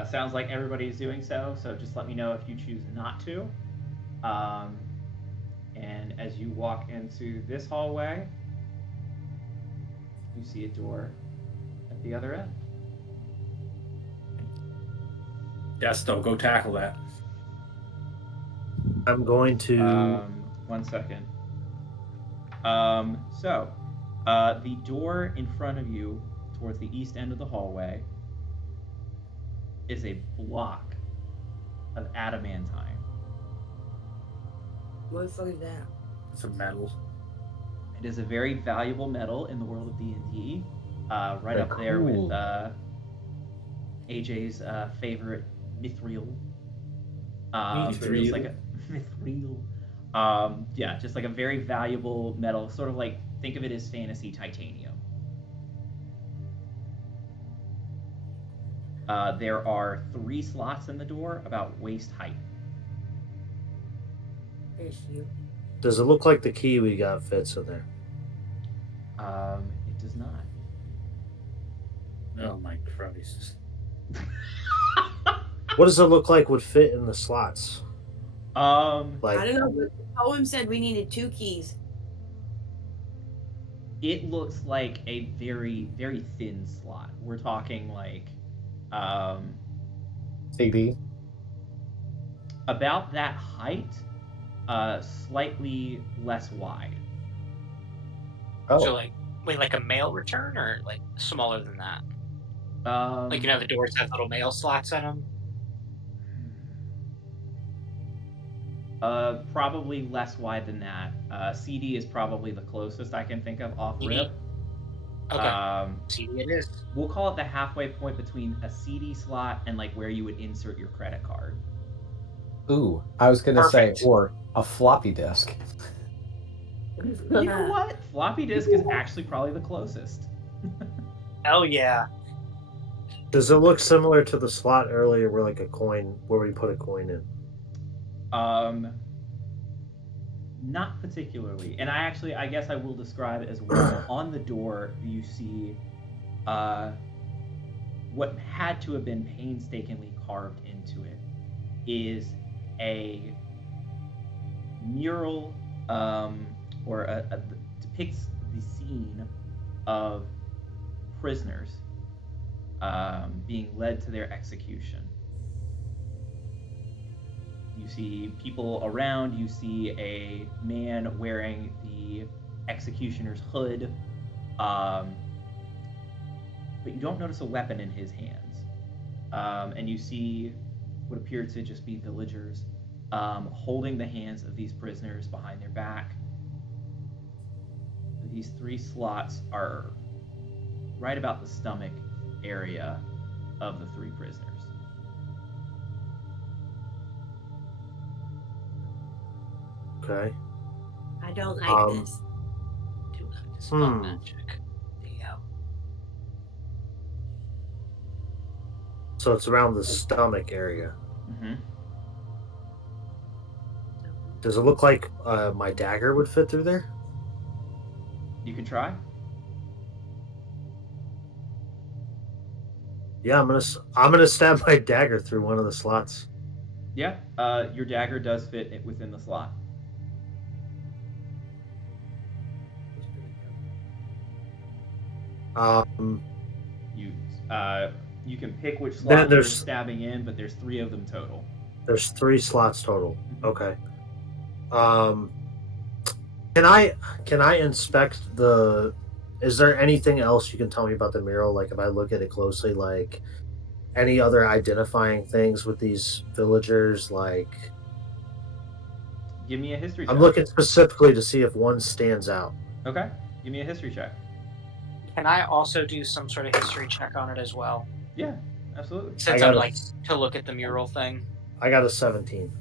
Sounds like everybody's doing so just let me know if you choose not to. And as you walk into this hallway, you see a door at the other end. Desto, go tackle that. I'm going to. 1 second. So, the door in front of you, towards the east end of the hallway, is a block of adamantine. What the fuck is that? It's a metal. It is a very valuable metal in the world of D&D. Right Very up there with cool. AJ's favorite mithril. Mithril. Just like a mithril. Yeah, just like a very valuable metal. Sort of like, think of it as fantasy titanium. There are 3 slots in the door, about waist height. There's you. Does it look like the key we got fits in there? It does not. Oh my Christ. What does it look like would fit in the slots? I Like, don't know. But the poem said we needed 2 keys. It looks like a very, very thin slot. We're talking like CD. about that height, slightly less wide. Oh, So like a mail return, or like smaller than that? Like the doors have little mail slots in them. Probably less wide than that. CD is probably the closest I can think of off CD? rip. Okay. CD it is. We'll call it the halfway point between a CD slot and like where you would insert your credit card. ooh, I was gonna say, Perfect. or a floppy disk. You know what? Floppy disk is actually probably the closest. Hell yeah. does it look similar to the slot earlier where like a coin, where we put a coin in? Not particularly. And I guess I will describe it as well. On the door, you see what had to have been painstakingly carved into it is a mural, or depicts the scene of prisoners being led to their execution. You see people around, you see a man wearing the executioner's hood, but you don't notice a weapon in his hands. And you see what appear to just be villagers holding the hands of these prisoners behind their back. These 3 slots are right about the stomach area of the 3 prisoners. Okay. I don't like this. Do a dispel Hmm. magic. Yeah. So it's around the stomach area. Mm-hmm. Does it look like my dagger would fit through there? You can try. Yeah, I'm gonna stab my dagger through one of the slots. Yeah, your dagger does fit within the slot. You can pick which slot you're there's- stabbing in, but there's 3 of them total. There's 3 slots total. Mhm. Okay. Can I inspect the? Is there anything else you can tell me about the mural? Like, if I look at it closely, like any other identifying things with these villagers? Like, Give me a history check. I'm looking specifically to see if one stands out. Okay, give me a history check. Can I also do some sort of history check on it as well? Yeah, absolutely. Since got I'm a- like to look at the mural thing. I got a 17.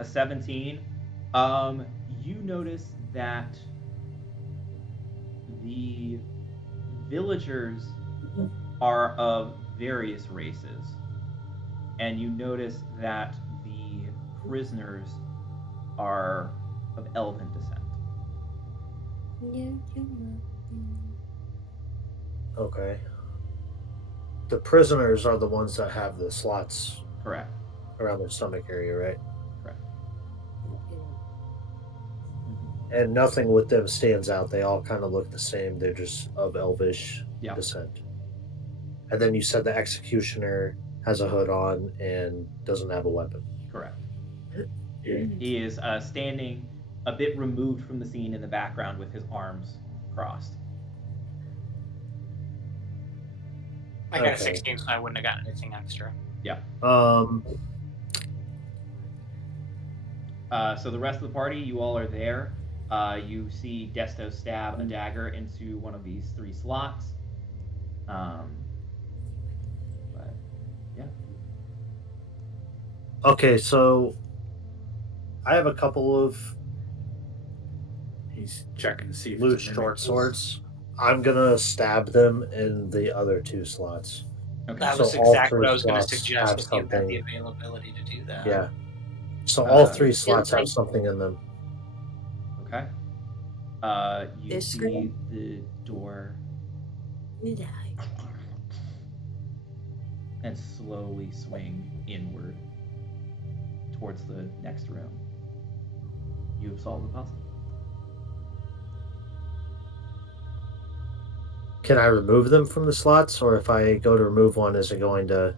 A 17. You notice that the villagers are of various races, and you notice that the prisoners are of elven descent. Okay. The prisoners are the ones that have the slots Correct. around their stomach area, right? Correct. And nothing with them stands out. They all kind of look the same. They're just of elvish Yeah. descent. And then you said the executioner has a hood on and doesn't have a weapon. Correct. He is standing a bit removed from the scene in the background with his arms crossed. I got a Okay. 16, so I wouldn't have gotten anything extra. Yeah. Um, So the rest of the party, you all are there. You see Desto stab a dagger into one of these 3 slots. But yeah. okay, so I have a couple of He's checking to see if loose it's a mimic. short swords. I'm gonna stab them in the other 2 slots. Okay. That So was all exactly 3 what I was going to slots suggest have if you had the something. availability to do that. Yeah. So all 3 Feels slots have like something in them. Okay. You This see screen? the door you die. and slowly swing inward towards the next room. You have solved the puzzle. Can I remove them from the slots, or if I go to remove one, is it going to?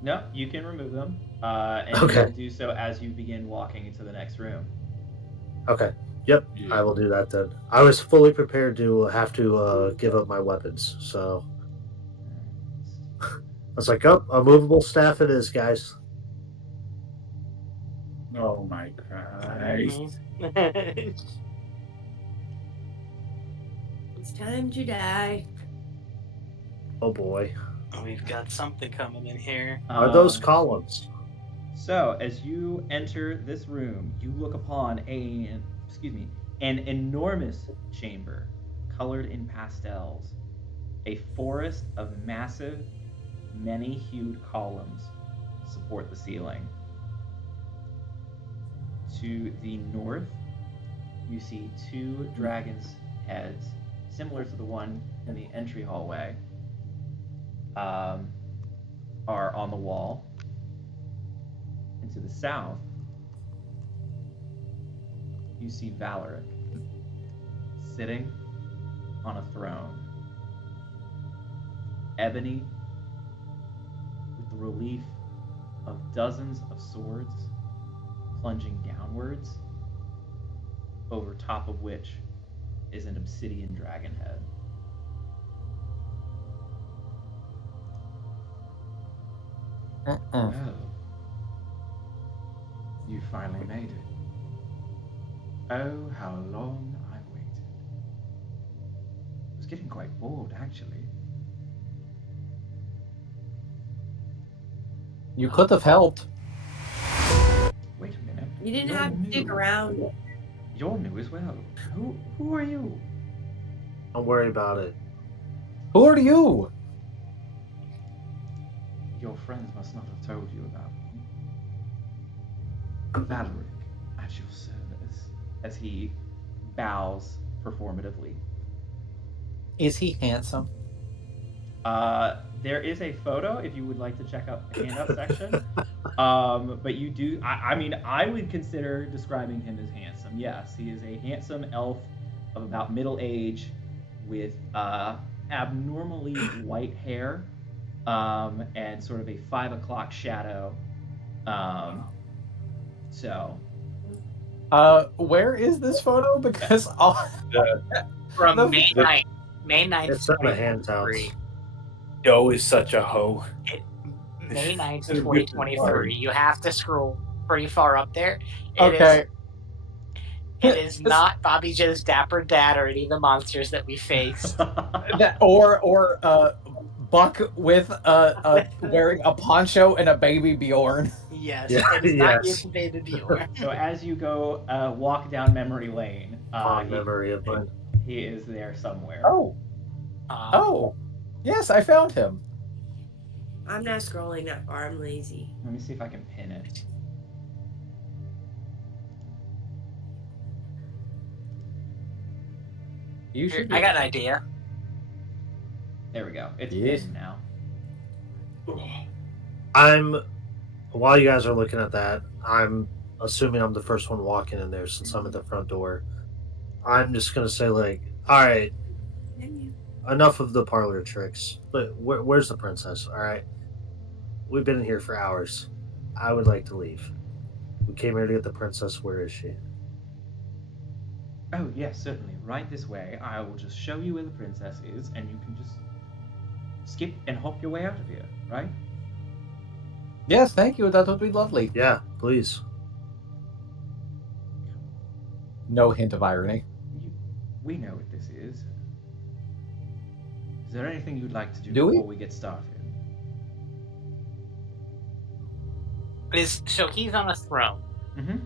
No, you can remove them, and Okay. you will do so as you begin walking into the next room. Okay. Yep. Yeah. I will do that then. I was fully prepared to have to give up my weapons, so I was like, "Oh, a movable staff it is, guys." Oh my Christ. It's time to die. Oh boy, We've got something coming in here. are those Um, columns? So, as you enter this room, you look upon an enormous chamber colored in pastels, a forest of massive, many-hued columns support the ceiling. To the north, you see 2 dragons' heads, similar to the one in the entry hallway, are on the wall. And to the south, you see Valeric sitting on a throne, ebony, with the relief of dozens of swords plunging downwards, over top of which is an obsidian dragon head. Mm-mm. Well, you finally made it. Oh, how long I've waited. I was getting quite bored, actually. You could have helped. Wait a minute. You didn't You're have to stick new. around. You're new as well. Who are you? Don't worry about it. Who are you? Your friends must not have told you about me. Valeric, at your service, as he bows performatively. Is he handsome? There is a photo if you would like to check out the handout section. But you do, I mean, I would consider describing him as handsome. Yes, he is a handsome elf of about middle age with abnormally white hair and sort of a 5 o'clock shadow. So. Where is this photo? Because From The- May 9th. May 9th, It's in the handouts. 2023. Joe is such a hoe. May 9th, 2023. You have to scroll pretty far up there. okay. It is not Bobby Joe's Dapper Dad or any of the monsters that we faced. That or Buck with wearing a poncho and a baby Bjorn. Yes, Yeah, it is not yes. you, Baby Bjorn. So as you go walk down memory lane, Fond memory of mine. he is there somewhere. Oh, yes, I found him. I'm not scrolling that far. I'm lazy. Let me see if I can pin it. You should. I got an idea. There we go. It's Yes. pinned now. While you guys are looking at that, I'm assuming I'm the first one walking in there since I'm at the front door. I'm just gonna say like, all right, enough of the parlor tricks. But where's the princess? All right, we've been in here for hours. I would like to leave. We came here to get the princess. Where is she? Oh, yes, certainly. Right this way. I will just show you where the princess is, and you can just skip and hop your way out of here, right? Yes, thank you. That would be lovely. Yeah, please. No hint of irony. We know what this is. Is there anything you'd like to do Do we? before we get started? So he's on a throne. Mm-hmm.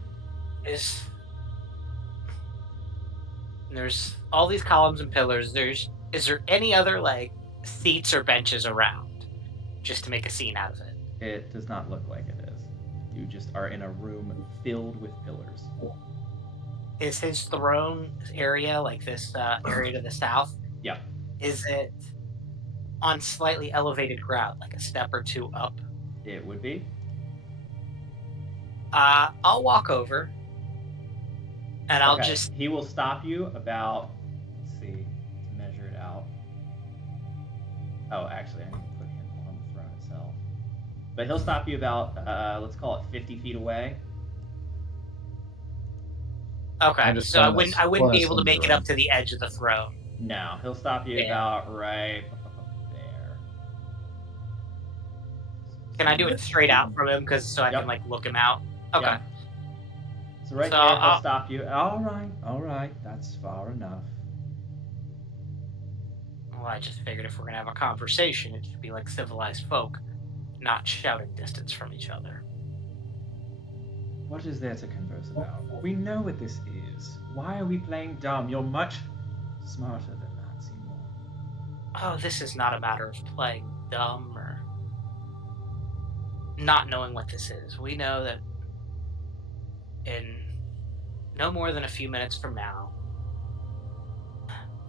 There's all these columns and pillars. Is there any other like seats or benches around, just to make a scene out of it? It does not look like it is. You just are in a room filled with pillars. Is his throne area like this area to the south? Yep. Is it on slightly elevated ground, like a step or two up? It would be. I'll walk over, and I'll Okay. just. He will stop you about. Let's see. To measure it out. Oh, actually, I need to put him on the throne itself. But he'll stop you about, let's call it 50 feet away. Okay, just so I pulling us- wouldn't pulling be us able to into make the it up room. to the edge of the throne. No, he'll stop you Yeah. about right there. Can I do it straight out from him, so I Yep. can like look him out? Okay. Yep. So right So there, he'll I'll- stop you. All right, that's far enough. Well, I just figured if we're gonna have a conversation, it should be like civilized folk, not shouting distance from each other. What is there to converse about? We know what this is. Why are we playing dumb? You're much smarter than that, Seymour. Oh, this is not a matter of playing dumb or not knowing what this is. We know that in no more than a few minutes from now,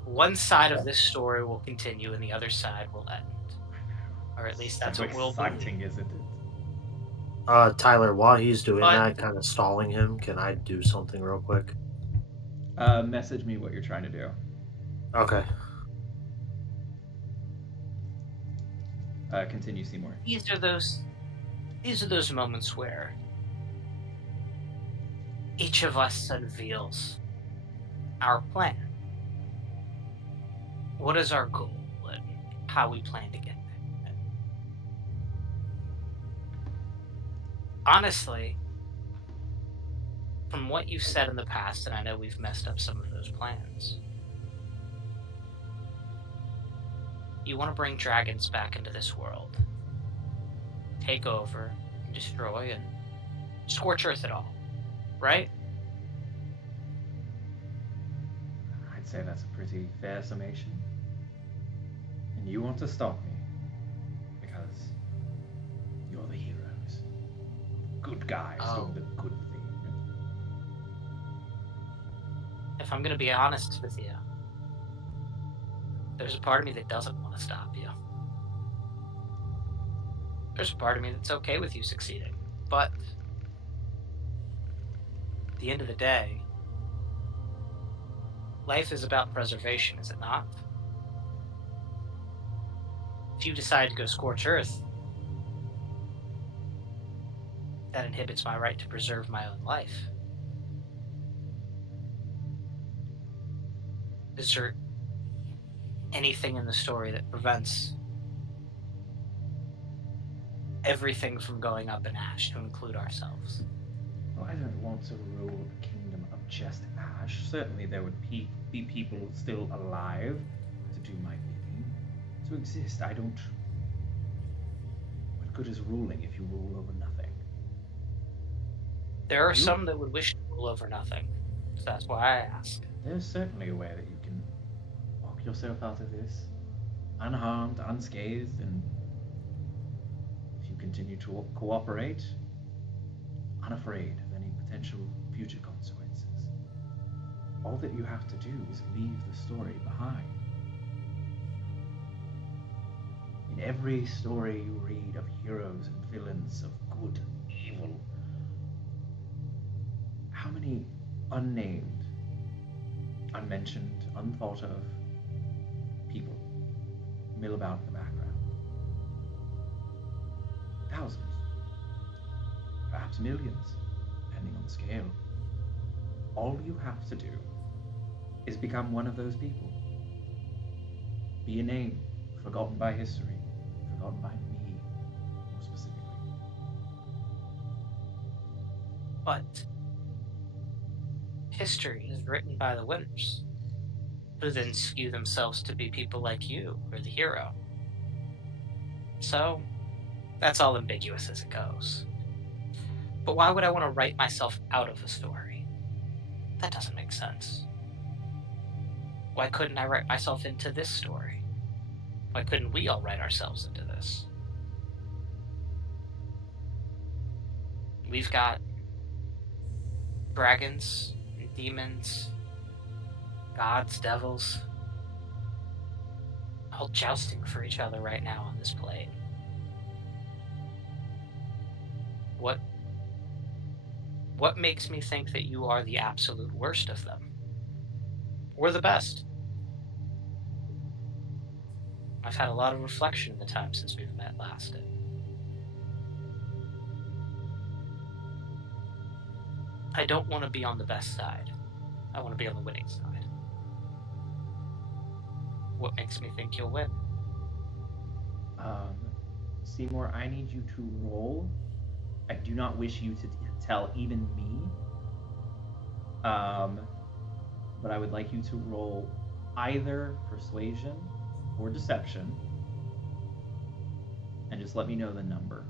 one side of this story will continue and the other side will end. Or at least that's so what we'll exciting, believe. isn't it? Tyler, while he's doing But- that, kind of stalling him, can I do something real quick? Message me what you're trying to do. Okay. Continue, Seymour. These are those moments where each of us unveils our plan. What is our goal and how we plan to get there? Honestly, from what you've said in the past, and I know we've messed up some of those plans, you want to bring dragons back into this world, take over, and destroy, and scorch earth it all, right? I'd say that's a pretty fair summation. And you want to stop me because you're the heroes. Good guys doing the good thing. If I'm going to be honest with you, there's a part of me that doesn't want to stop you. There's a part of me that's okay with you succeeding. But at the end of the day, life is about preservation, is it not? If you decide to go scorch earth, that inhibits my right to preserve my own life. Is there anything in the story that prevents everything from going up in ash, to include ourselves? Well, I don't want to rule a kingdom of just ash. Certainly there would be people still alive to do my bidding. To exist, I don't... What good is ruling if you rule over nothing? There are some that would wish to rule over nothing. So that's why I ask. There's certainly a way that you can walk yourself out of this unharmed, unscathed, and if you continue to cooperate, unafraid of any potential future consequences. All that you have to do is leave the story behind. In every story you read of heroes and villains, of good, evil, how many unnamed, unmentioned, unthought of people mill about in the background? Thousands, perhaps millions, depending on the scale. All you have to do is become one of those people. Be a name forgotten by history, forgotten by me, more specifically. But history is written by the winners, who then skew themselves to be people like you or the hero. So that's all ambiguous as it goes. But why would I want to write myself out of a story? That doesn't make sense. Why couldn't I write myself into this story? Why couldn't we all write ourselves into this? We've got dragons and demons, gods, devils, all jousting for each other right now on this plane. What makes me think that you are the absolute worst of them? Or the best? I've had a lot of reflection in the time since we've met last. I don't want to be on the best side. I want to be on the winning side. What makes me think you'll win? Seymour, I need you to roll. I do not wish you to tell even me. But I would like you to roll either persuasion or deception, and just let me know the number.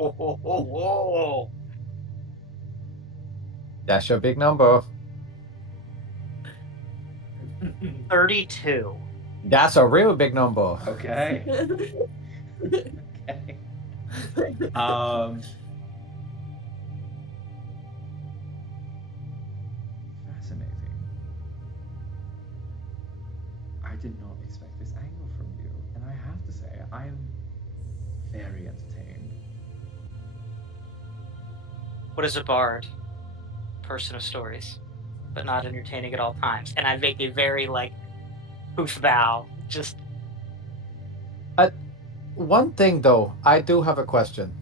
Oh. That's your big number. 32. That's a real big number. Okay. Okay. Fascinating. I did not expect this angle from you, and I have to say, I am very entertained. What is a bard? Person of stories, but not entertaining at all times. And I make a very, poof bow. Just. One thing, though, I do have a question.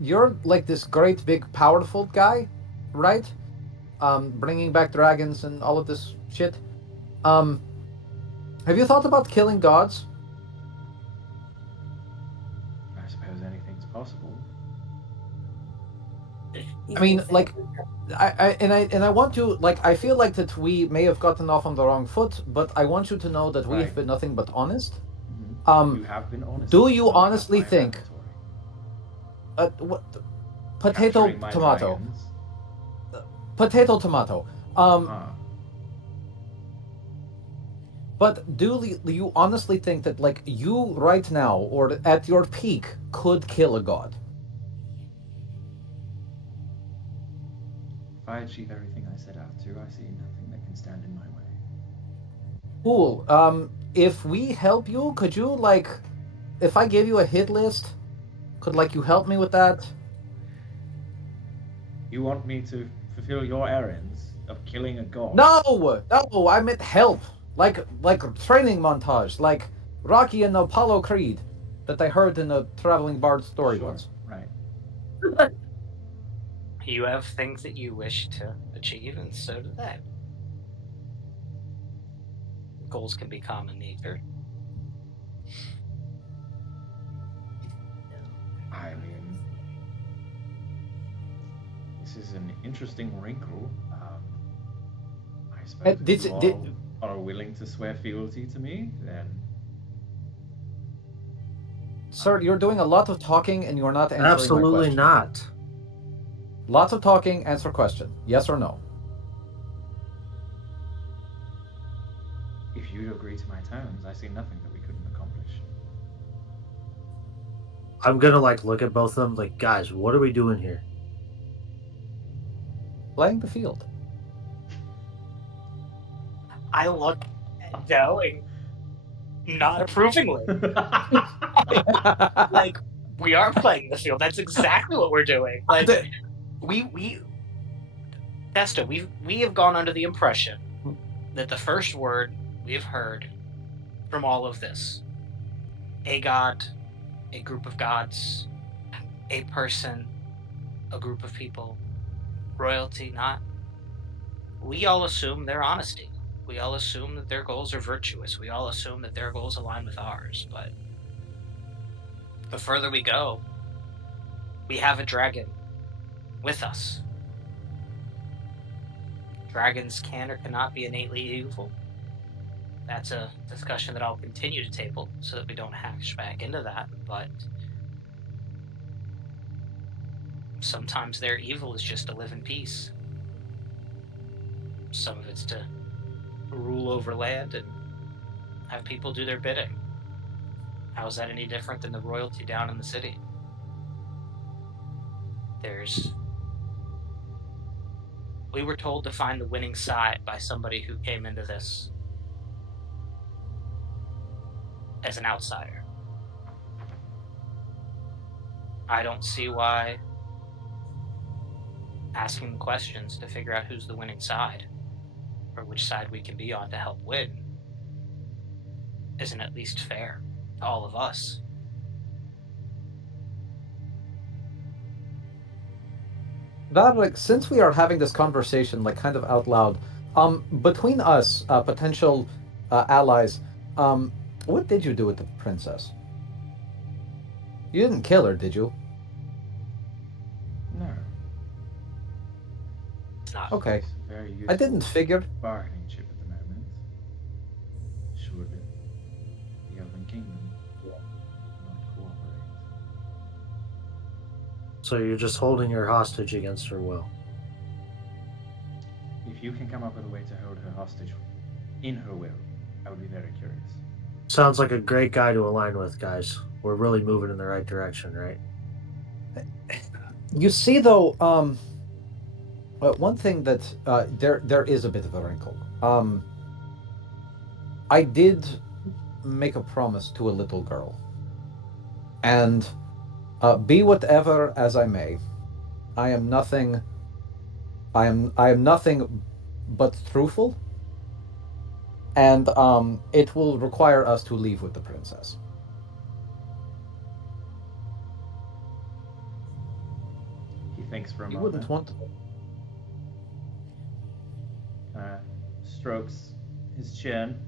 You're like this great, big, powerful guy, right? Bringing back dragons and all of this shit. Have you thought about killing gods? I suppose anything's possible. I mean, like, I want to, like, I feel like that we may have gotten off on the wrong foot, but I want you to know that we have been nothing but honest. You have been honest. Do you honestly think? What? Potato, tomato. Potato, tomato. But do you honestly think that, like, you right now, or at your peak, could kill a god? If I achieve everything I set out to, I see nothing that can stand in my way. Cool. If we help you, could you, like, if I gave you a hit list, could, like, you help me with that? You want me to fulfill your errands of killing a god? No, I meant help. Like training montage, like Rocky and Apollo Creed, that I heard in a traveling bard story once. Right. You have things that you wish to achieve, and so do they. Goals can be common nature. I mean, this is an interesting wrinkle. I suppose if you are willing to swear fealty to me, then... Sir, you're doing a lot of talking and you're not answering Absolutely my question. not. Lots of talking, answer question. Yes or no? If you'd agree to my terms, I see nothing that we couldn't accomplish. I'm gonna, like, look at both of them, like, guys, what are we doing here? Playing the field. I look at Joe not approvingly. Like, we are playing the field. That's exactly what we're doing. Like, Testa, we have gone under the impression that the first word we have heard from all of this, a god a group of gods, a person, a group of people, royalty, not. We all assume their honesty. We all assume that their goals are virtuous. We all assume that their goals align with ours. But the further we go, we have a dragon with us. Dragons can or cannot be innately evil. That's a discussion that I'll continue to table so that we don't hash back into that. But sometimes their evil is just to live in peace. Some of it's to rule over land and have people do their bidding. How is that any different than the royalty down in the city? We were told to find the winning side by somebody who came into this as an outsider. I don't see why asking the questions to figure out who's the winning side or which side we can be on to help win isn't at least fair to all of us. Like, since we are having this conversation, like, kind of out loud, between us, potential allies, what did you do with the princess? You didn't kill her, did you? No. It's not Okay. It's a very I didn't useful figure. bargaining chip at the moment. Should the Elven Kingdom not cooperate? So you're just holding her hostage against her will. If you can come up with a way to hold her hostage in her will, I would be very curious. Sounds like a great guy to align with, guys. We're really moving in the right direction, right? You see, though, one thing that there is a bit of a wrinkle. I did make a promise to a little girl, and be whatever as I may, I am nothing. I am nothing but truthful, and it will require us to leave with the princess. He thinks for a You moment. wouldn't want. Strokes his chin.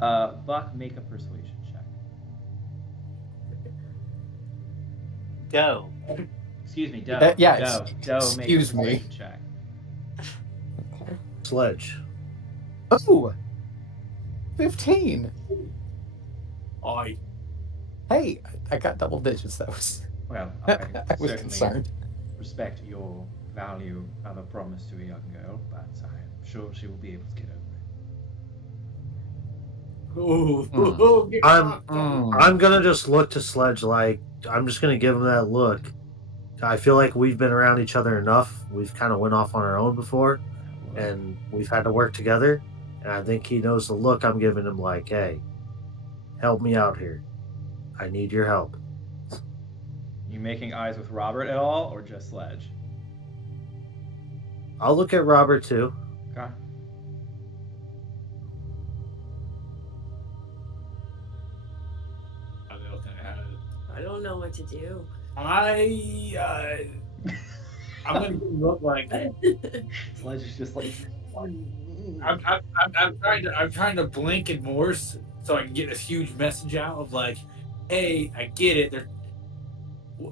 Buck, make a persuasion check. Go. Excuse me, Doe. Yeah, Doe, make a excuse me. persuasion check. Sledge. Oh, 15. Hey, I got double digits. That was. Well, I I was certainly concerned. respect your value of a promise to a young girl, but I'm sure she will be able to get over it. I'm gonna just look to Sledge like I'm just gonna give him that look. I feel like we've been around each other enough. We've kind of went off on our own before, and we've had to work together. And I think he knows the look I'm giving him. Like, hey, help me out here. I need your help. You making eyes with Robert at all, or just Sledge? I'll look at Robert too. Okay. I don't know what to do. I'm gonna look like Sledge is just like. I'm trying to blink and Morse so I can get this huge message out of like, hey, I get it. They're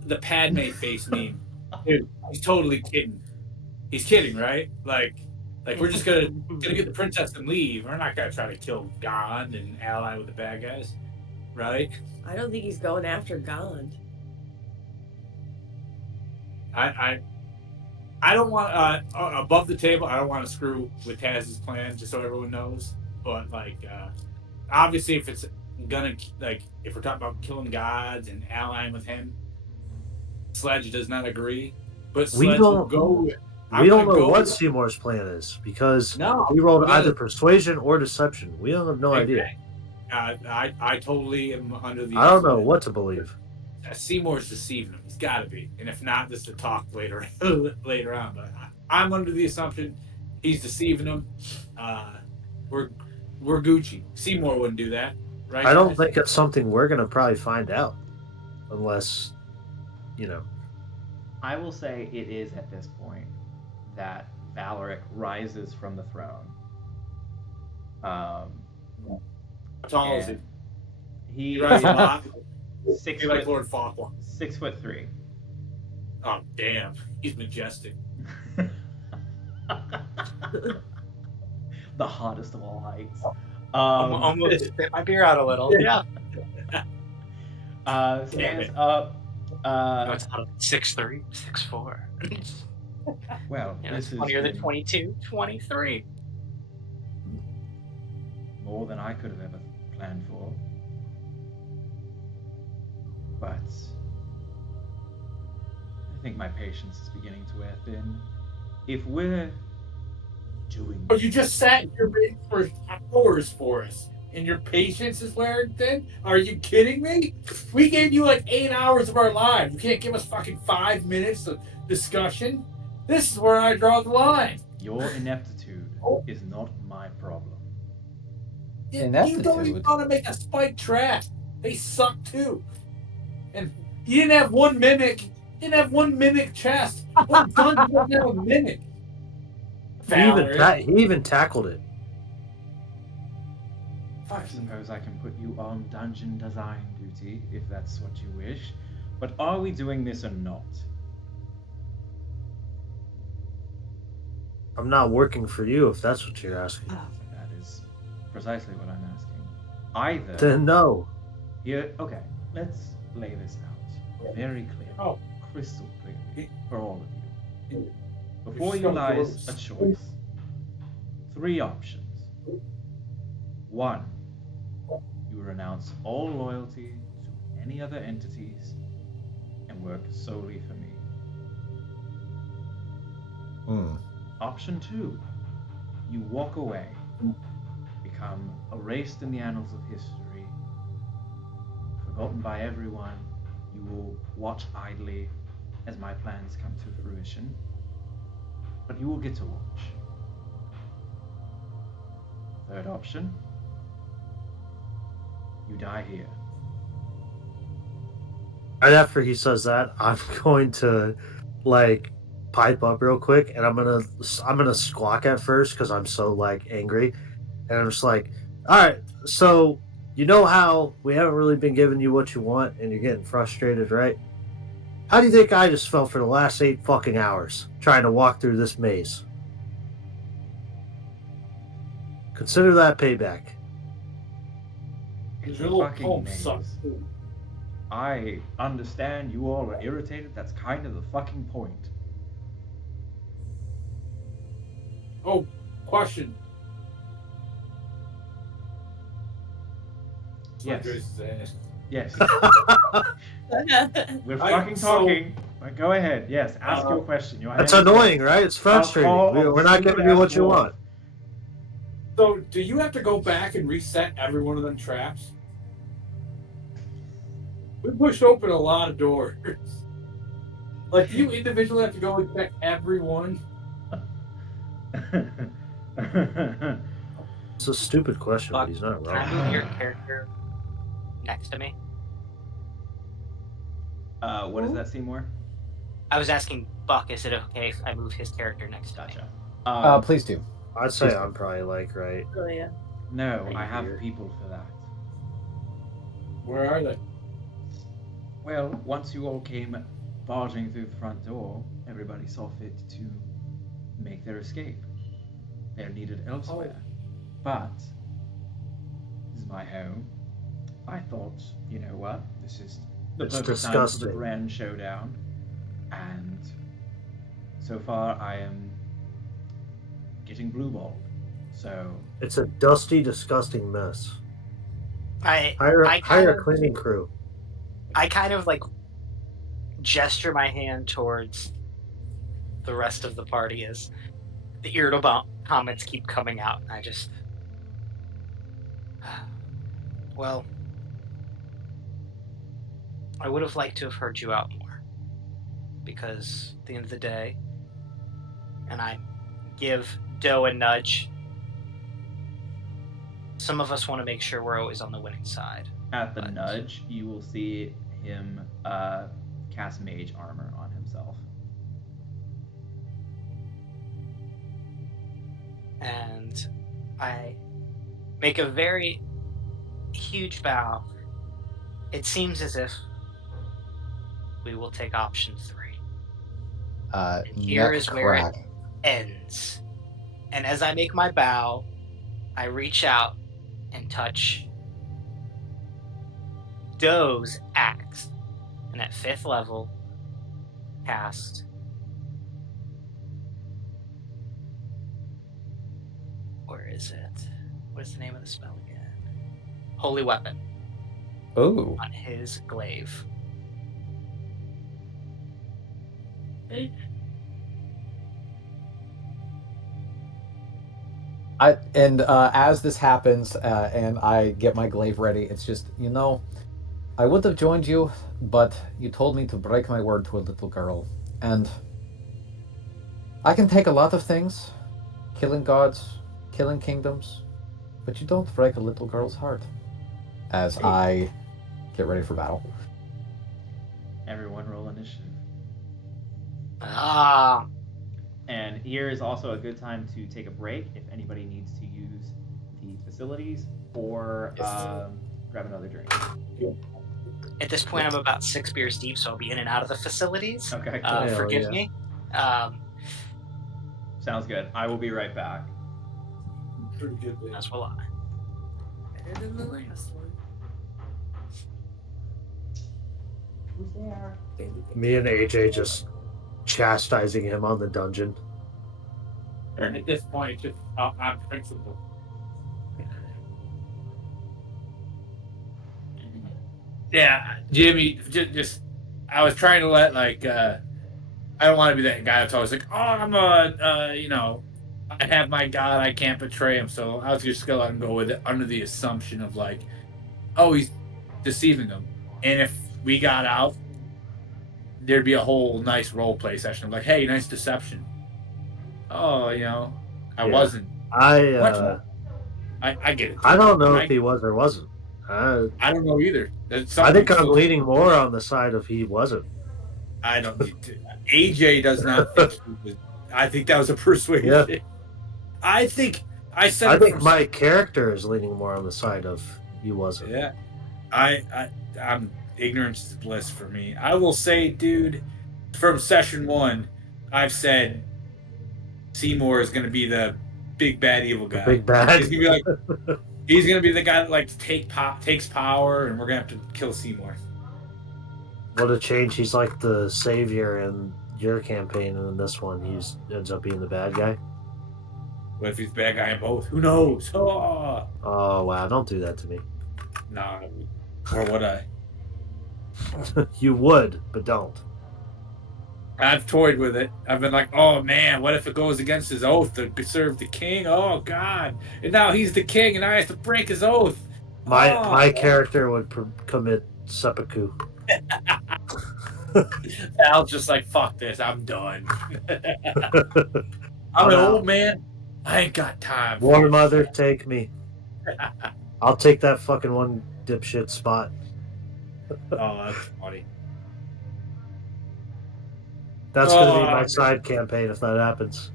the Padme face meme. Dude, he's totally kidding. He's kidding, right? Like we're just gonna get the princess and leave. We're not gonna try to kill Gond and ally with the bad guys, right? I don't think he's going after Gond. I don't want above the table. I don't want to screw with Taz's plan, just so everyone knows. But like, obviously, if it's gonna if we're talking about killing gods and allying with him, Sledge does not agree. But Sledge will go. We don't know what Seymour's plan is because we rolled either persuasion or deception. We don't have no idea. I totally am under the. I don't know what to believe. Seymour's deceiving him. He's got to be, and if not, this is a talk later on. But I'm under the assumption He's deceiving them. We're Gucci. Seymour wouldn't do that, right? I don't guys? think it's something we're gonna probably find out, unless, you know. I will say it is at this point that Valeric rises from the throne. How tall is he? And he He rises a lot. 6 He like foot, Lord Farquaad. 6'3". Oh damn, he's majestic. The hottest of all heights. Almost spit my beer out a little. Yeah. Stands up. No, it's not 6'3", 6'4". Well, Yeah, this it's is funnier than 22, 23. more than I could have ever planned for. But I think my patience is beginning to wear thin. If we're doing But you just sat in your bed for hours for us, and your patience is wearing thin? Are you kidding me? We gave you like 8 hours of our lives. You can't give us fucking 5 minutes of discussion. This is where I draw the line. your ineptitude is not my problem. You don't even Ineptitude. want to make a spike track. They suck too. And you didn't have one mimic. You didn't have one mimic chest. What dungeon doesn't have a mimic? He even tackled it. I suppose I can put you on dungeon design duty if that's what you wish. But are we doing this or not? I'm not working for you if that's what you're asking. That is precisely what I'm asking. Either Then no. okay, let's lay this out very clearly, crystal clearly for all of you. Before you lies a choice. 3 options. 1, you renounce all loyalty to any other entities and work solely for me. Option 2, you walk away, become erased in the annals of history, forgotten by everyone. You will watch idly as my plans come to fruition, but you will get to watch. 3rd option, you die here. Right after he says that, I'm going to like pipe up real quick, and I'm gonna squawk at first because I'm so like angry, and I'm just like, all right, so you know how we haven't really been giving you what you want, and you're getting frustrated, right? How do you think I just felt for the last 8 fucking hours trying to walk through this maze? Consider that payback. Your little Fucking poem maze. sucks. I understand you all are irritated. That's kind of the fucking point. Oh, question. Yes. Yes. We're fucking talking. Go ahead. Yes, ask your question. That's annoying, right? It's frustrating. We're not giving you what you want. So, do you have to go back and reset every one of them traps? We pushed open a lot of doors. Like, do you individually have to go and check every one? It's a stupid question, but he's not Can I wrong. move your character next to me? What is that, Seymour? I was asking Buck, is it okay if I move his character next to me? Gotcha. Please do. I'd say I'm probably like right. Oh, yeah. No, Thank I have you. people for that. Where are they? Well, once you all came barging through the front door, everybody saw fit to make their escape. They're needed elsewhere. But this is my home. I thought, you know what? This is the It's perfect time for disgusting. the grand showdown. And so far, I am getting blue-balled. So It's a dusty, disgusting mess. I Hire kind a of- cleaning crew. I kind of like gesture my hand towards the rest of the party as the irritable comments keep coming out. I just, well, I would have liked to have heard you out more, because at the end of the day, and I give Doe and Nudge. Some of us want to make sure we're always on the winning side. At the nudge, you will see him cast mage armor on himself. And I make a very huge bow. It seems as if we will take option 3. And here is where it ends. And as I make my bow, I reach out and touch Doe's axe. And at 5th level, cast where is it? What is the name of the spell again? Holy Weapon. Ooh. On his glaive. As this happens, and I get my glaive ready, it's just, I would have joined you, but you told me to break my word to a little girl. And I can take a lot of things, killing gods, killing kingdoms, but you don't break a little girl's heart. As I get ready for battle. Everyone roll initiative. Ah. And here is also a good time to take a break if anybody needs to use the facilities or grab another drink. At this point, I'm about 6 beers deep, so I'll be in and out of the facilities. Okay, cool. Forgive me. Sounds good. I will be right back. Pretty good. As will I. Better than the last one. Who's there? Me and AJ just chastising him on the dungeon. And at this point, it's just on principle. Yeah, Jimmy, just I was trying to let I don't want to be that guy that's always like, oh, I'm I have my God, I can't betray him. So I was just gonna let him go with it under the assumption of like, oh, he's deceiving them. And if we got out, there'd be a whole nice role play session of like, hey, nice deception. Oh, I wasn't. I get it. I don't know if he was or wasn't. I don't know either. I think I'm leaning more on the side of he wasn't. I don't. AJ does not think he was. I think that was a persuasion. Yeah. I think my character is leaning more on the side of he wasn't. Yeah. I'm ignorance is bliss for me. I will say, dude, from session 1, I've said Seymour is going to be the big bad evil guy. The big bad. He's going to be the guy that takes power, and we're going to have to kill Seymour. What a change! He's like the savior in your campaign, and in this one, he ends up being the bad guy. What if he's the bad guy in both? Who knows? Oh wow! Don't do that to me. Nah, or would I? You would, but don't. I've toyed with it. I've been like, oh man, what if it goes against his oath to serve the king? Oh God! And now he's the king, and I have to break his oath. My character would commit seppuku. Al's just like, fuck this, I'm done. I'm an old man. I ain't got time. War Mother, take me. I'll take that fucking one dipshit spot. Oh, that's funny. That's going to be my side campaign if that happens.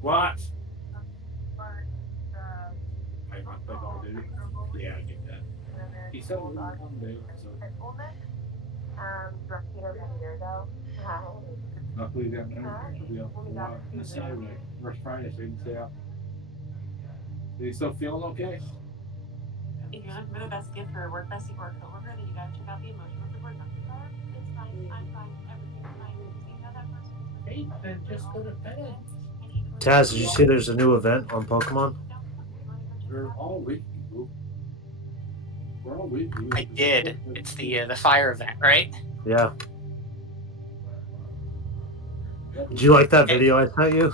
What? Yeah, I get that. He's so luckily, that on Saturday, first Friday, so you can stay out. Are you still feeling okay? If you're looking for the best gift for a work bestie or a coworker, then you gotta check out the emotional support card. It's fine, I'm fine, everything's fine. You know that person. Hey, then just go to bed. Taz, did you see there's a new event on Pokemon? We're all with you. We're all with you. I did. It's the fire event, right? Yeah. Did you like that video I sent you?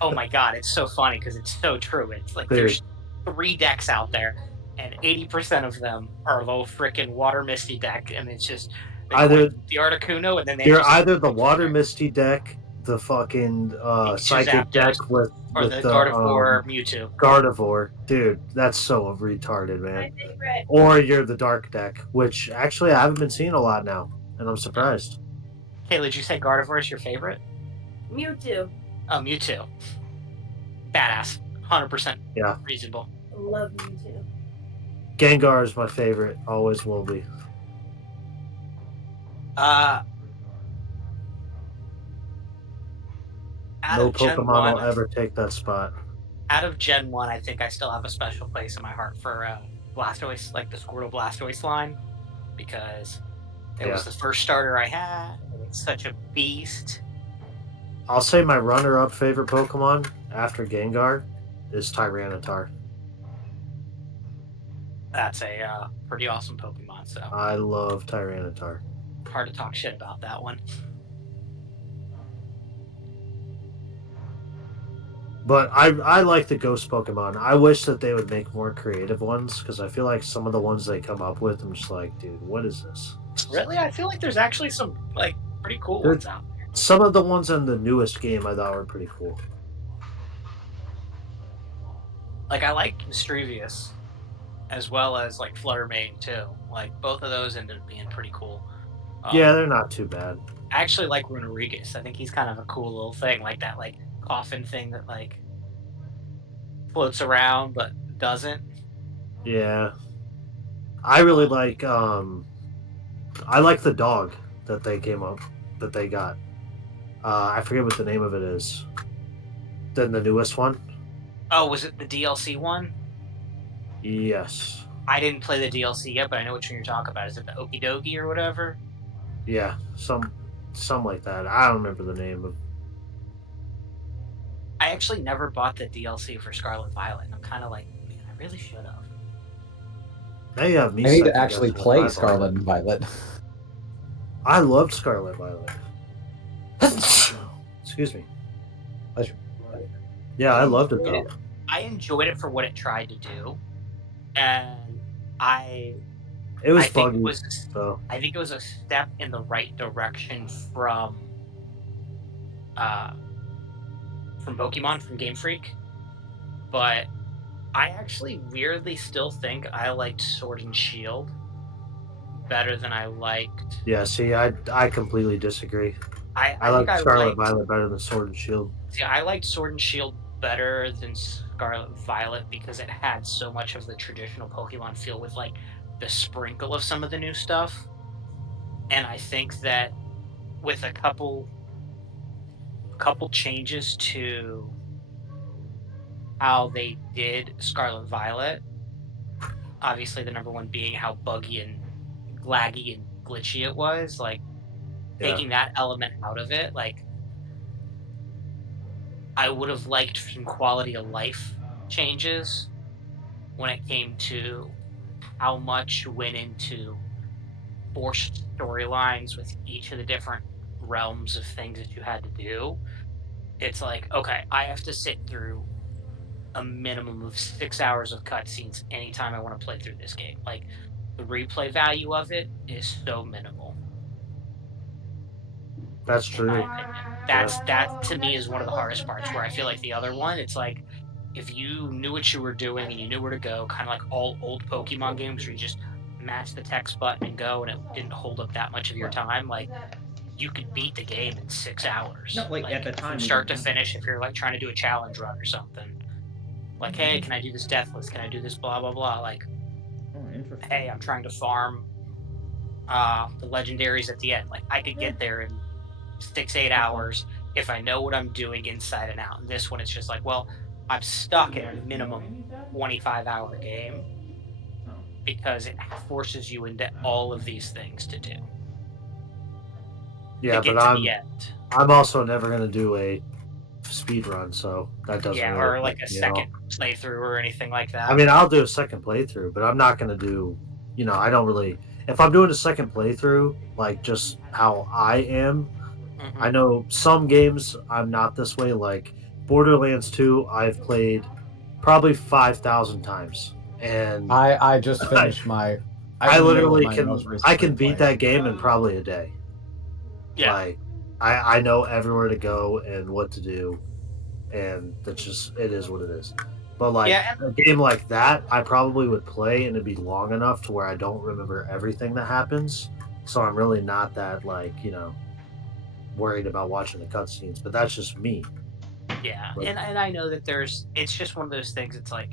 Oh my God, it's so funny because it's so true. It's like there's 3 decks out there, and 80% of them are low frickin' water misty deck, and it's just They Either coined the Articuno, and then they you're just either the Water Misty deck, the fucking Pikachu Psychic deck Zapdos, with or the Gardevoir Mewtwo. Gardevoir. Dude, that's so retarded, man. My favorite. Or you're the Dark deck, which actually I haven't been seeing a lot now, and I'm surprised. Kayla, did you say Gardevoir is your favorite? Mewtwo. Oh, Mewtwo. Badass. 100% Yeah. reasonable. I love Mewtwo. Gengar is my favorite, always will be. Out No of Gen Pokemon 1, will ever take that spot. out of Gen 1, I think I still have a special place in my heart for Blastoise, like the Squirtle Blastoise line, because it was the first starter I had, and it's such a beast. I'll say my runner-up favorite Pokemon after Gengar is Tyranitar. That's a pretty awesome Pokemon, so I love Tyranitar. hard to talk shit about that one. But I like the ghost Pokemon. I wish that they would make more creative ones, because I feel like some of the ones they come up with, I'm just like, dude, what is this? Really? I feel like there's actually some like pretty cool ones out there. Some of the ones in the newest game I thought were pretty cool. Like I like Mischievous, as well as like Fluttermane too. Like both of those ended up being pretty cool. Yeah, they're not too bad. I actually like Runerigus. I think he's kind of a cool little thing, like that like coffin thing that like floats around but doesn't. Yeah. I really like I like the dog that they got. I forget what the name of it is. Then the newest one? Oh, was it the DLC one? Yes. I didn't play the DLC yet, but I know which one you're talking about. Is it the Okie Dokie or whatever? Yeah, some like that. I don't remember the name of. I actually never bought the DLC for Scarlet Violet, and I'm kind of like, man, I really should have. Now you have me. I need to second actually guessing play what I Scarlet bought. and Violet. I loved Scarlet Violet. Excuse me. Pleasure. Yeah, I loved it though. I enjoyed it for what it tried to do, and It was I think buggy. it was So I think it was a step in the right direction from Pokemon, from Game Freak, but I actually weirdly still think I liked Sword and Shield better than I liked. yeah, see, I completely disagree. I like think I Scarlet liked. Violet better than Sword and Shield. See, I liked Sword and Shield better than Scarlet Violet because it had so much of the traditional Pokemon feel with like the sprinkle of some of the new stuff. And I think that with a couple changes to how they did Scarlet Violet, obviously the number one being how buggy and laggy and glitchy it was, like taking that element out of it, like I would have liked some quality of life changes when it came to how much went into forced storylines with each of the different realms of things that you had to do. It's like, okay, I have to sit through a minimum of 6 hours of cutscenes anytime I want to play through this game. Like, the replay value of it is so minimal. That's true. That to me is one of the hardest parts, where I feel like the other one, it's like if you knew what you were doing and you knew where to go, kind of like all old Pokemon games where you just mash the text button and go, and it didn't hold up that much of your time, like you could beat the game in 6 hours. No, like at the time, from start to finish, if you're like trying to do a challenge run or something. Like, hey, can I do this Deathless? Can I do this blah blah blah? Like, hey, I'm trying to farm the legendaries at the end. Like, I could get there in 6-8 hours if I know what I'm doing inside and out. And this one, it's just like, well, I'm stuck in a minimum 25-hour game because it forces you into all of these things to do. Yeah, to get but to the end. I'm also never gonna do a speed run, so that doesn't. Yeah, really or like a affect me at second all. playthrough or anything like that. I mean, I'll do a second playthrough, but I'm not gonna do. I don't really. If I'm doing a second playthrough, like just how I am, I know some games I'm not this way. Like Borderlands 2, I've played probably 5,000 times, and I just finished my I remember literally my most recent I can beat replay. that game in probably a day. Yeah. Like I know everywhere to go and what to do, and that's just it is what it is. But like Yeah, a game like that, I probably would play and it'd be long enough to where I don't remember everything that happens. So I'm really not that worried about watching the cutscenes. But that's just me. yeah, Like, and I know that it's just one of those things. It's like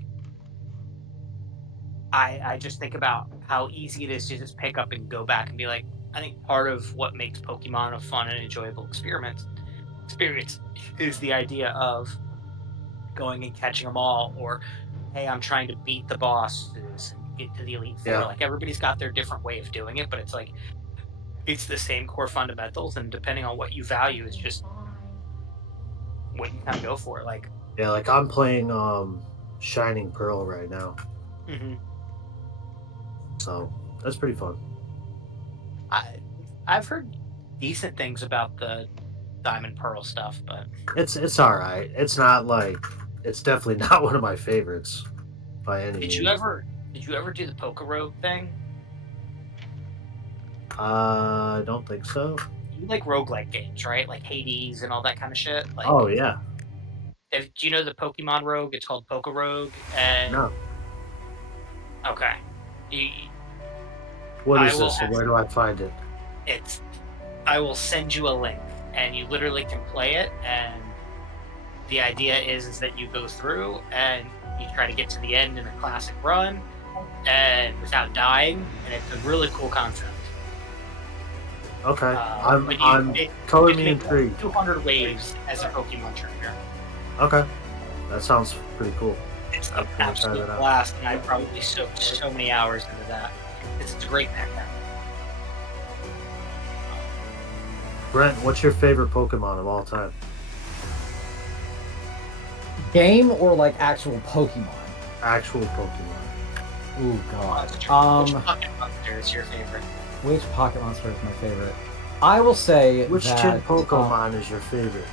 I just think about how easy it is to just pick up and go back and be like, I think part of what makes Pokemon a fun and enjoyable experience is the idea of going and catching them all, or hey, I'm trying to beat the bosses and get to the Elite Four. yeah, Like everybody's got their different way of doing it, but it's like it's the same core fundamentals, and depending on what you value, it's just what you kind of go for. Like, yeah. Like I'm playing Shining Pearl right now, mhm. so that's pretty fun. I I've heard decent things about the Diamond Pearl stuff, but It's all right. It's not like it's definitely not one of my favorites by any did you means. ever did you ever do the Poke Rogue thing? I don't think so. You like roguelike games, right? Like Hades and all that kind of shit. Like, Oh yeah, do you know the Pokemon Rogue? It's called Poke Rogue, and no. okay, you, What I is will. this? And where do I find it? It's. I will send you a link, and you literally can play it. And the idea is that you go through and you try to get to the end in a classic run, and without dying, and it's a really cool concept. Okay, But I'm you color get to me make intrigued. 200 waves as a Pokemon trainer. Okay, that sounds pretty cool. It's I'm an gonna try absolute that out. blast, and I probably soaked so many hours into that. It's a great background. Brent, what's your favorite Pokemon of all time? Game or like actual Pokemon? Actual Pokemon. Oh god. Which Pocket Monster is your favorite? Which Pocket Monster is my favorite? I will say Which that tin Pokemon is your favorite?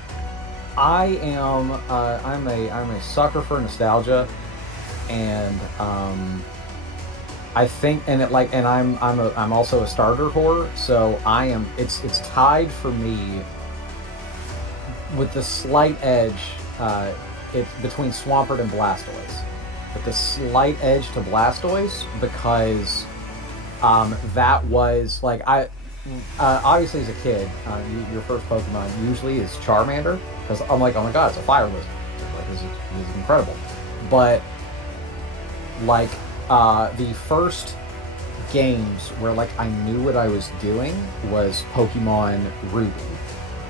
I am I'm a sucker for nostalgia, and I think I'm also a starter whore, so I am it's tied for me with the slight edge. It's between Swampert and Blastoise, with the slight edge to Blastoise because that was like obviously as a kid, your first Pokemon usually is Charmander because I'm like, oh my god, it's a fire lizard. Like this is incredible. But like the first games where like I knew what I was doing was Pokemon Ruby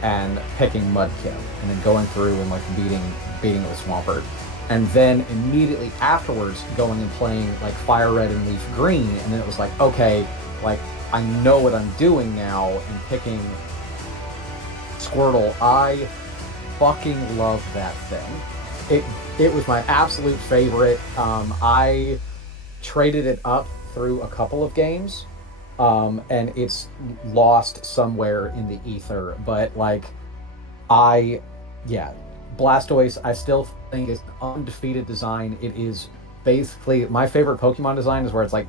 and picking Mudkip and then going through and like beating it with Swampert. And then immediately afterwards going and playing like Fire Red and Leaf Green, and then it was like, okay, like I know what I'm doing now and picking Squirtle. I fucking love that thing. It was my absolute favorite. I traded it up through a couple of games, and it's lost somewhere in the ether. But like, Blastoise, I still think is an undefeated design. It is basically my favorite Pokemon design is where it's like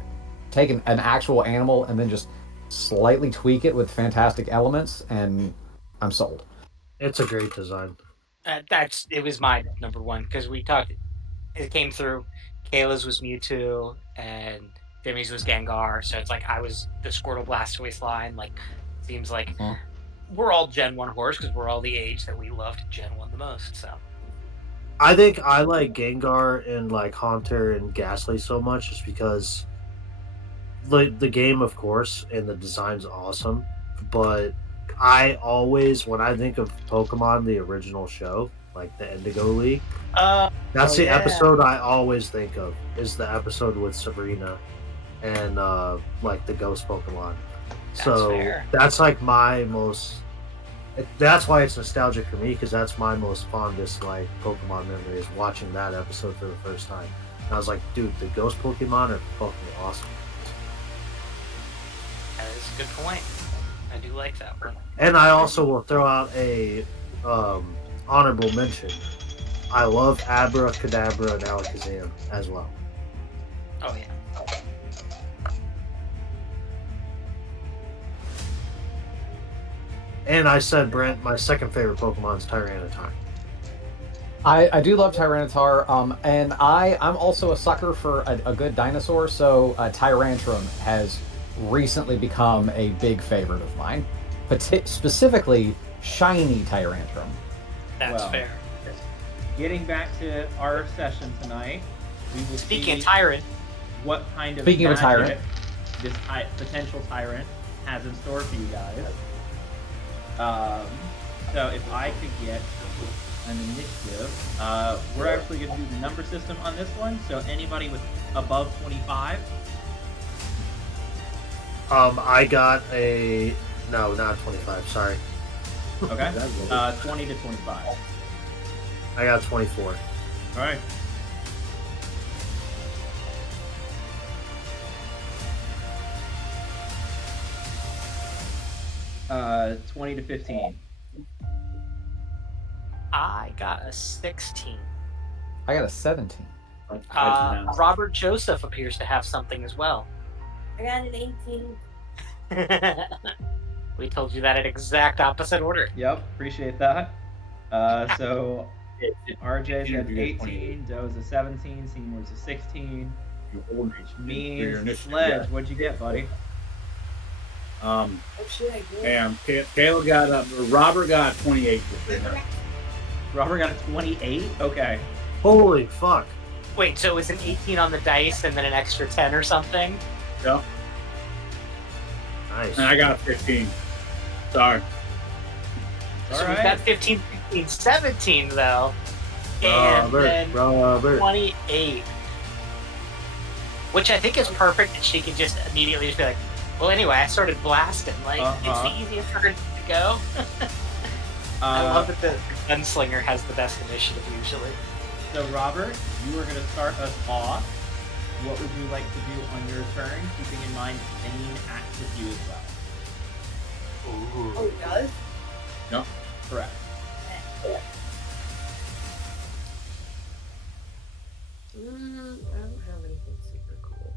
take an actual animal and then just slightly tweak it with fantastic elements, and I'm sold. It's a great design. It was my number one because we talked. It came through. Kayla's was Mewtwo and Jimmy's was Gengar. So it's like I was the Squirtle Blastoise line. Like seems like we're all Gen 1 horse because we're all the age that we loved Gen 1 the most. So I think I like Gengar and like Haunter and Ghastly so much just because the game, of course, and the design's awesome. But I always, when I think of Pokemon, the original show, like the Indigo League, that's the episode I always think of. Is the episode with Sabrina and like the ghost Pokemon. So fair. that's like my most. That's why it's nostalgic for me because that's my most fondest like Pokemon memory is watching that episode for the first time. And I was like, dude, the ghost Pokemon are fucking awesome. That is a good point. I do like that one. And I also will throw out a honorable mention. I love Abracadabra and Alakazam as well. Oh yeah. And I said, Brent, my second favorite Pokemon is Tyranitar. I do love Tyranitar, and I'm also a sucker for a good dinosaur, so Tyrantrum has recently become a big favorite of mine. Specifically, shiny Tyrantrum. That's fair. Getting back to our session tonight, we will Speaking see of tyrant, what kind of Speaking of a tyrant. this potential tyrant has in store for you guys. So if I could get an initiative, we're actually going to do the number system on this one. So anybody with above 25. I got no, not 25. Sorry, Okay. 20 to 25. I got 24. All right. Uh, 20 to 15. I got a 16. I got a 17. Robert Joseph appears to have something as well. I got an 18. We told you that in exact opposite order. Yep, appreciate that. So RJ's at 18, Doe's a 17, Seymour's a 16, which means Sledge, what'd you get, buddy? Oh shit, I did. And Caleb got Robert got 28. Robert got a 28? Okay. Holy fuck! Wait, so it was an 18 on the dice and then an extra 10 or something? Yep. Nice. And I got a 15. Sorry. So All we've right. got 15, 16, 17 though. And then Robert. 28. Which I think is perfect that she can just immediately just be like, well, anyway, I started blasting. Like, it's the easiest for her to go. I love that the gunslinger has the best initiative usually. So Robert, you are going to start us off. What would you like to do on your turn, keeping in mind Zane acts with you as well? Ooh. Oh, it does? Yep. Correct. I don't have anything super cool.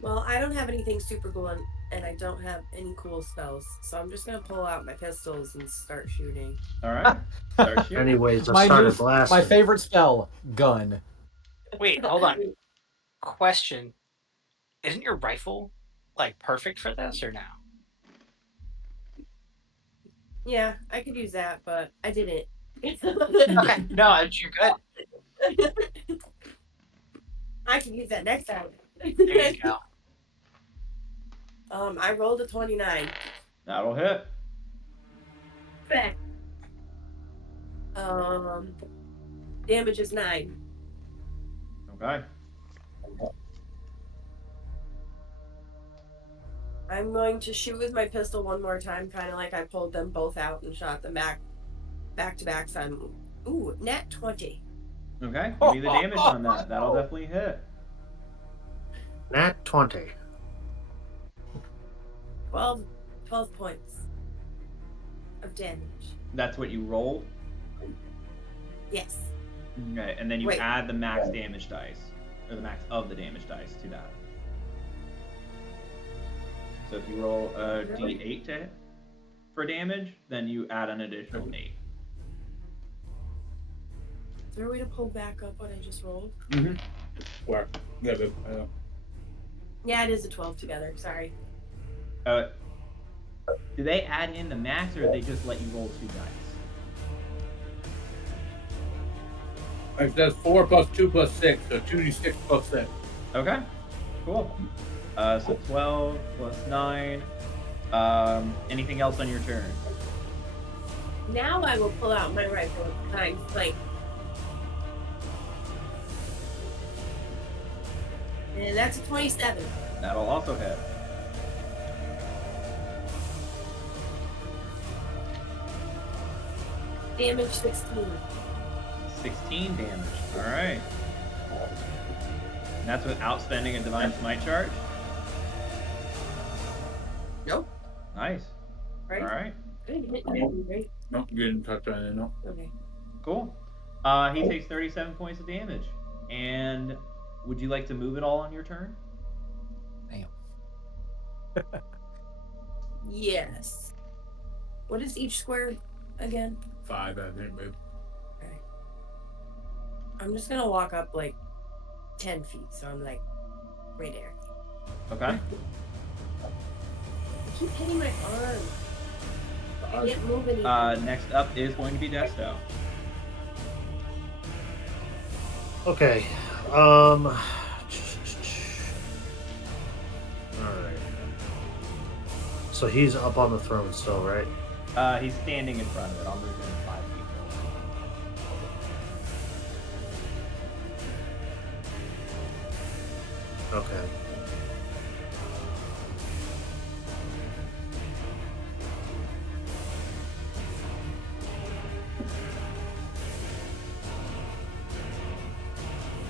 Well, I don't have anything super cool, and I don't have any cool spells, so I'm just gonna pull out my pistols and start shooting. All right. Start shooting. Anyways, I started blasting. My favorite spell, gun. Wait, hold on. Question. Isn't your rifle, like, perfect for this or no? Yeah, I could use that, but I didn't. Okay, no, you're good. I can use that next time. There you go. I rolled a 29. That'll hit. Damage is 9. Okay. I'm going to shoot with my pistol one more time, kind of like I pulled them both out and shot them back to back. So I'm, net 20. Okay. Give me the damage on that. That'll definitely hit. Nat 20. 12 points of damage. That's what you rolled? Yes. Okay, and then you Wait. add the max damage dice, or the max of the damage dice to that. So if you roll a d8 for damage, then you add an additional 8. Is there a way to pull back up what I just rolled? Mm-hmm. Where? Yeah, Yeah, it is a 12 together. Sorry. Do they add in the max, or do they just let you roll 2 dice? It says 4 plus 2 plus 6, so 2d6 plus 6. Okay, cool. So 12 plus 9. Anything else on your turn? Now I will pull out my rifle behind flank. And that's a 27. That'll also hit. Damage 16. 16 damage. All right. And that's without spending a Divine Smite charge? Nope. Nice. Right? All right. Right? No, you didn't touch on it, no. Okay. Cool. He takes 37 points of damage. And would you like to move it all on your turn? Damn. Yes. What is each square again? 5, I think, babe. Okay. I'm just gonna walk up like 10 feet, so I'm like right there. Okay. I keep hitting my arm. I can't move anything. Next up is going to be Desto. Okay. All right. So he's up on the throne still, right? He's standing in front of it. I'll move him 5 feet forward. Okay.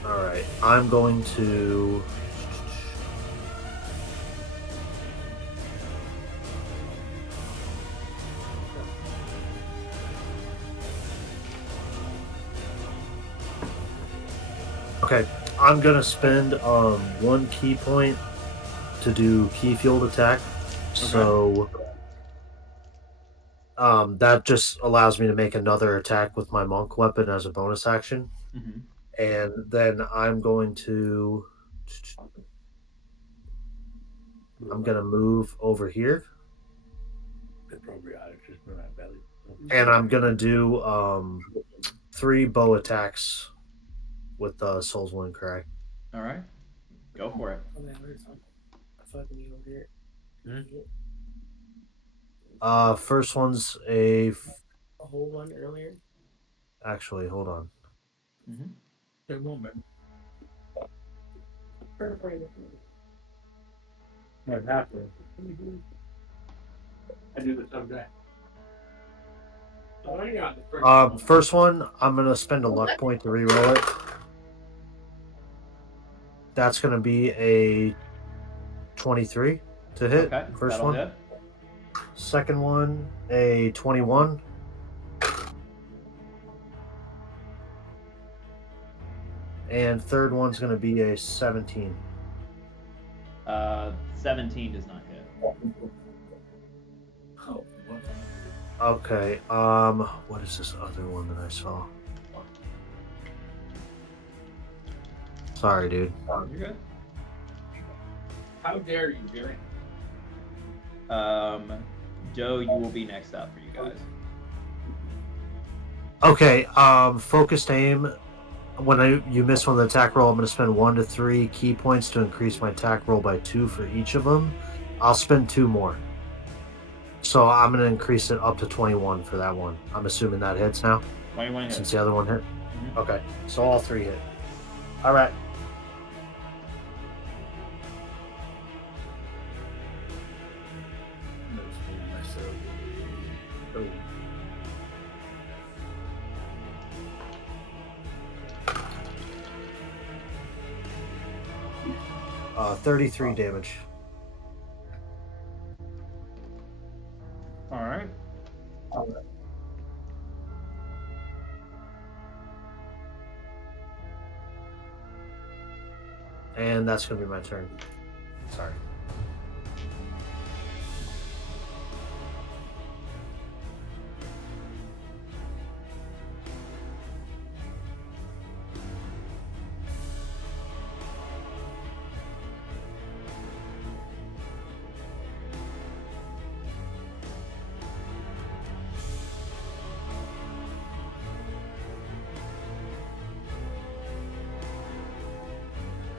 All right. I'm going to. Okay, I'm gonna spend 1 key point to do key field attack. So that just allows me to make another attack with my monk weapon as a bonus action. Mm-hmm. And then I'm going to move over here. And I'm gonna do 3 bow attacks with Soul's Wind Cry. All right. Go for it. First one's a whole one earlier. Actually, hold on. Mm-hmm. Good moment. What happened? I do this someday. First one, I'm gonna spend a luck point to reroll it. That's gonna be a 23 to hit. Okay. First That'll one. hit. Second one, a 21. And third one's gonna be a 17. 17 does not hit. Oh, what? Okay. What is this other one that I saw? Sorry, dude. You're good. How dare you, Jerry? Joe, you will be next up for you guys. Okay. Focused aim. When you miss one of the attack roll, I'm going to spend 1 to 3 key points to increase my attack roll by 2 for each of them. I'll spend 2 more. So I'm going to increase it up to 21 for that one. I'm assuming that hits now. 21 hits. Since the other one hit. Mm-hmm. Okay. So all 3 hit. All right. Oh. 33 damage. All right. And that's going to be my turn. Sorry.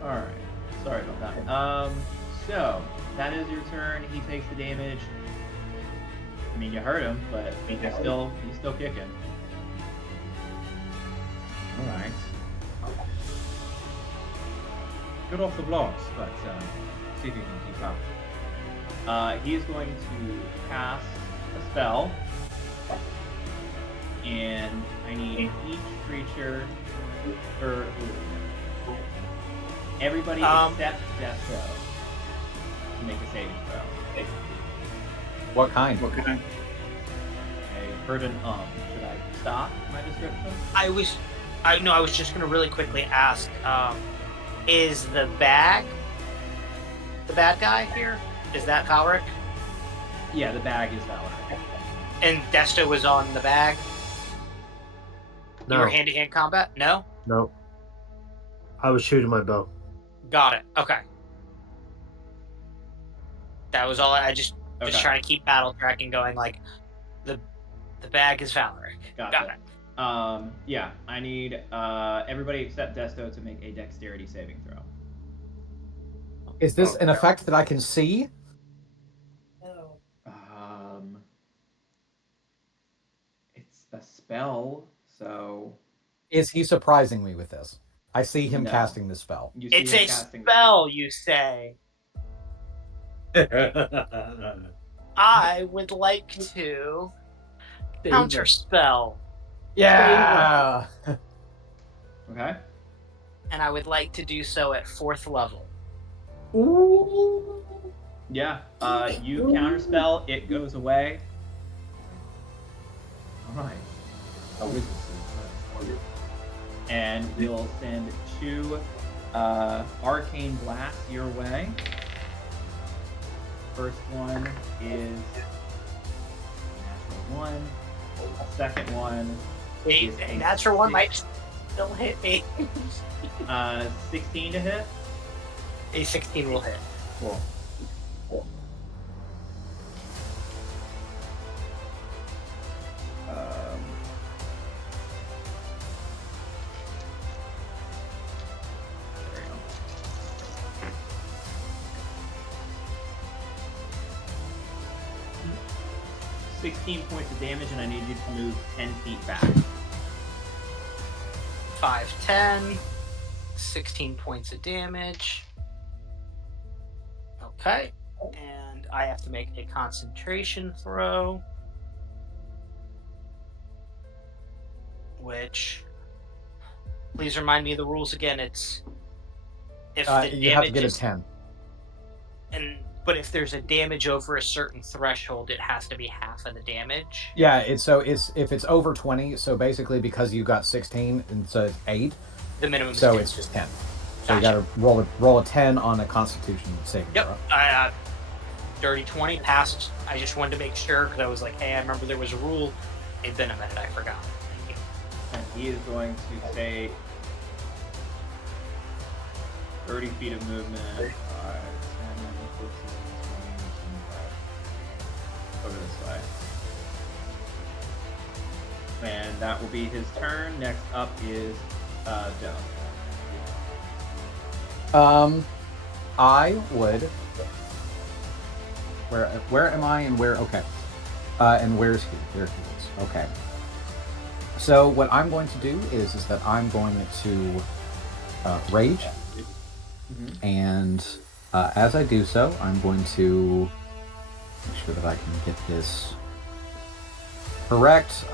All right. Sorry about that. So that is your turn. He takes the damage. I mean, you hurt him, but he's still kicking. All right. Good off the blocks, but see if you can keep up. He is going to cast a spell, and I need each creature for everybody except Deathrow to make a saving throw. What kind? What kind? I heard an Should I stop my description? I was just gonna really quickly ask, is the bag the bad guy here? Is that Valric? Yeah, the bag is Valric. And Desto was on the bag? You were No, hand-to-hand combat? No? no. I was shooting my bow. Got it. Okay. That was all. I just Okay. trying to keep battle tracking going. Like the bag is Valric. Gotcha. Got it. Yeah, I need everybody except Desto to make a dexterity saving throw. Is this an effect that I can see? No. It's a spell, so Is he surprising me with this? I see him No. casting this spell. you see It's him a casting spell, you say. I would like to counter spell, Yeah. Okay. and I would like to do so at 4th level. Ooh. Yeah. You counterspell, it goes away. All right. And we'll send 2 arcane blasts your way. First one is natural 1. Second one is A natural one might still hit me. 16 to hit. A 16 will hit. Cool. There we go. 16 points of damage, and I need you to move 10 feet back. 5, 10, 16 points of damage. Okay, and I have to make a concentration throw, which, please remind me of the rules again. It's if the You have to damage get a is 10. but if there's a damage over a certain threshold, it has to be half of the damage. Yeah, it's if it's over 20, so basically because you got 16 and so it's 8, The minimum. so is it's just 10. Gotcha. So you got to roll a 10 on a Constitution saving throw. Yep. Dirty 20 passed. I just wanted to make sure because I was like, hey, I remember there was a rule. It's been a minute. I forgot. Thank you. And he is going to take 30 feet of movement. 5, 10, 15, 20, 25. Over this way. And that will be his turn. Next up is Joe. I would. Where am I and where? Okay. And where's he? There he is. Okay. So what I'm going to do is that I'm going to rage, and as I do so, I'm going to make sure that I can get this correct.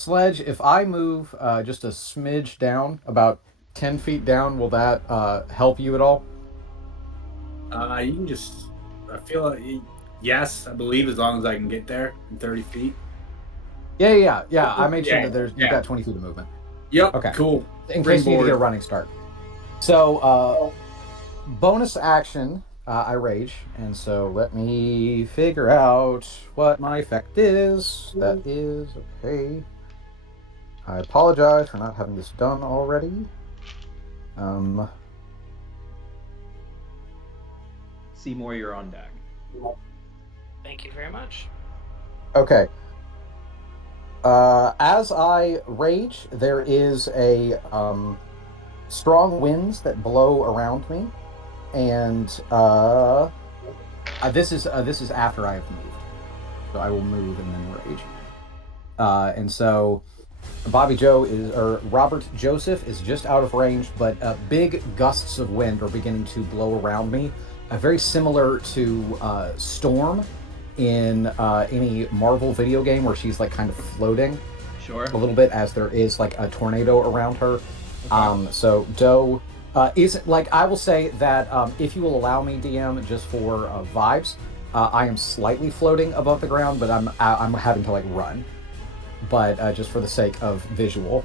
Sledge, if I move just a smidge down, about 10 feet down, will that help you at all? You can just. I feel like yes, I believe as long as I can get there in 30 feet. Yeah. I made sure that you've got 20 feet of movement. Yep. Okay. Cool. In case you need to get a running start. So, bonus action, I rage, and so let me figure out what my effect is. That is okay. I apologize for not having this done already. Seymour, you're on deck. Thank you very much. Okay. As I rage, there is a strong winds that blow around me, and this is after I have moved, so I will move and then rage. And so Robert Joseph is just out of range, but big gusts of wind are beginning to blow around me, very similar to Storm in any Marvel video game where she's like kind of floating a little bit as there is like a tornado around her. Okay. So Doe is like, I will say that if you will allow me, DM, just for vibes, I am slightly floating above the ground, but I'm having to like run, but just for the sake of visual.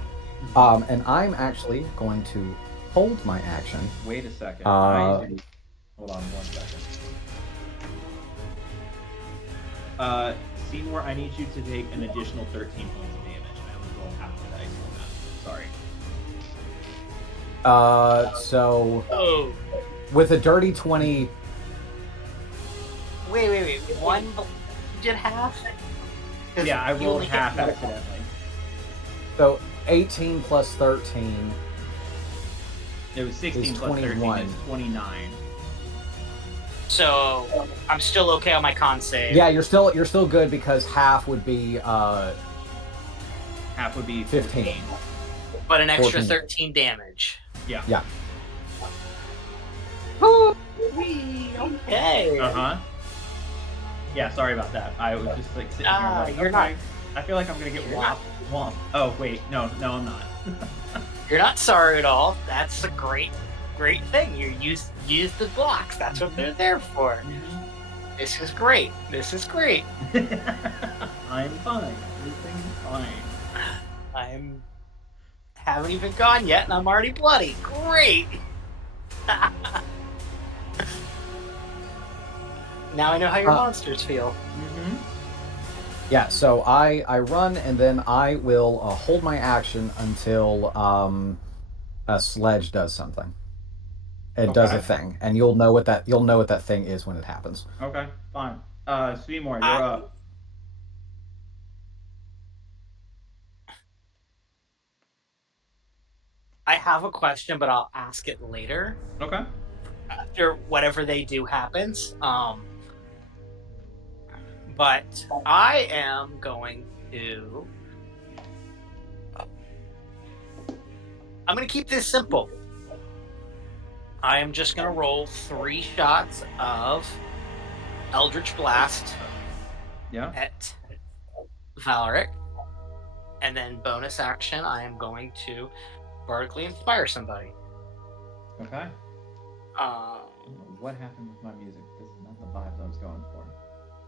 And I'm actually going to hold my action. Wait a second. Uh, Hold on 1 second. Seymour, I need you to take an additional 13 points of damage. I only roll half the dice on that. Sorry. So Oh. with a dirty 20, Wait. One you did half? 'Cause Yeah, I you rolled only hit half one. accidentally. so 18 plus 13. It was 16 Is plus 13 21. is 29. So I'm still okay on my con save. Yeah, you're still good because half would be Half would be 15. 14. But an extra 14. 13 damage. Yeah. Yeah. Okay. Uh-huh. Yeah, sorry about that. I was just like sitting here like, You're okay, not- I feel like I'm gonna get you're whomped. Oh wait, no, I'm not. You're not sorry at all. That's a great thing. You use the blocks. That's what they're there for. This is great. I'm fine. Everything's fine. I'm haven't even gone yet, and I'm already bloody. Great. Now I know how your monsters feel. Yeah, so I run and then I will hold my action until a sledge does something. It does a thing, and you'll know what that thing is when it happens. Okay, fine. Seymour, you're up. I have a question, but I'll ask it later. Okay. After whatever they do happens. But I am going to. I'm going to keep this simple. I am just going to roll 3 shots of Eldritch Blast at Valeric. And then bonus action, I am going to vertically inspire somebody. Okay. What happened with my music? This is not the vibes I was going for.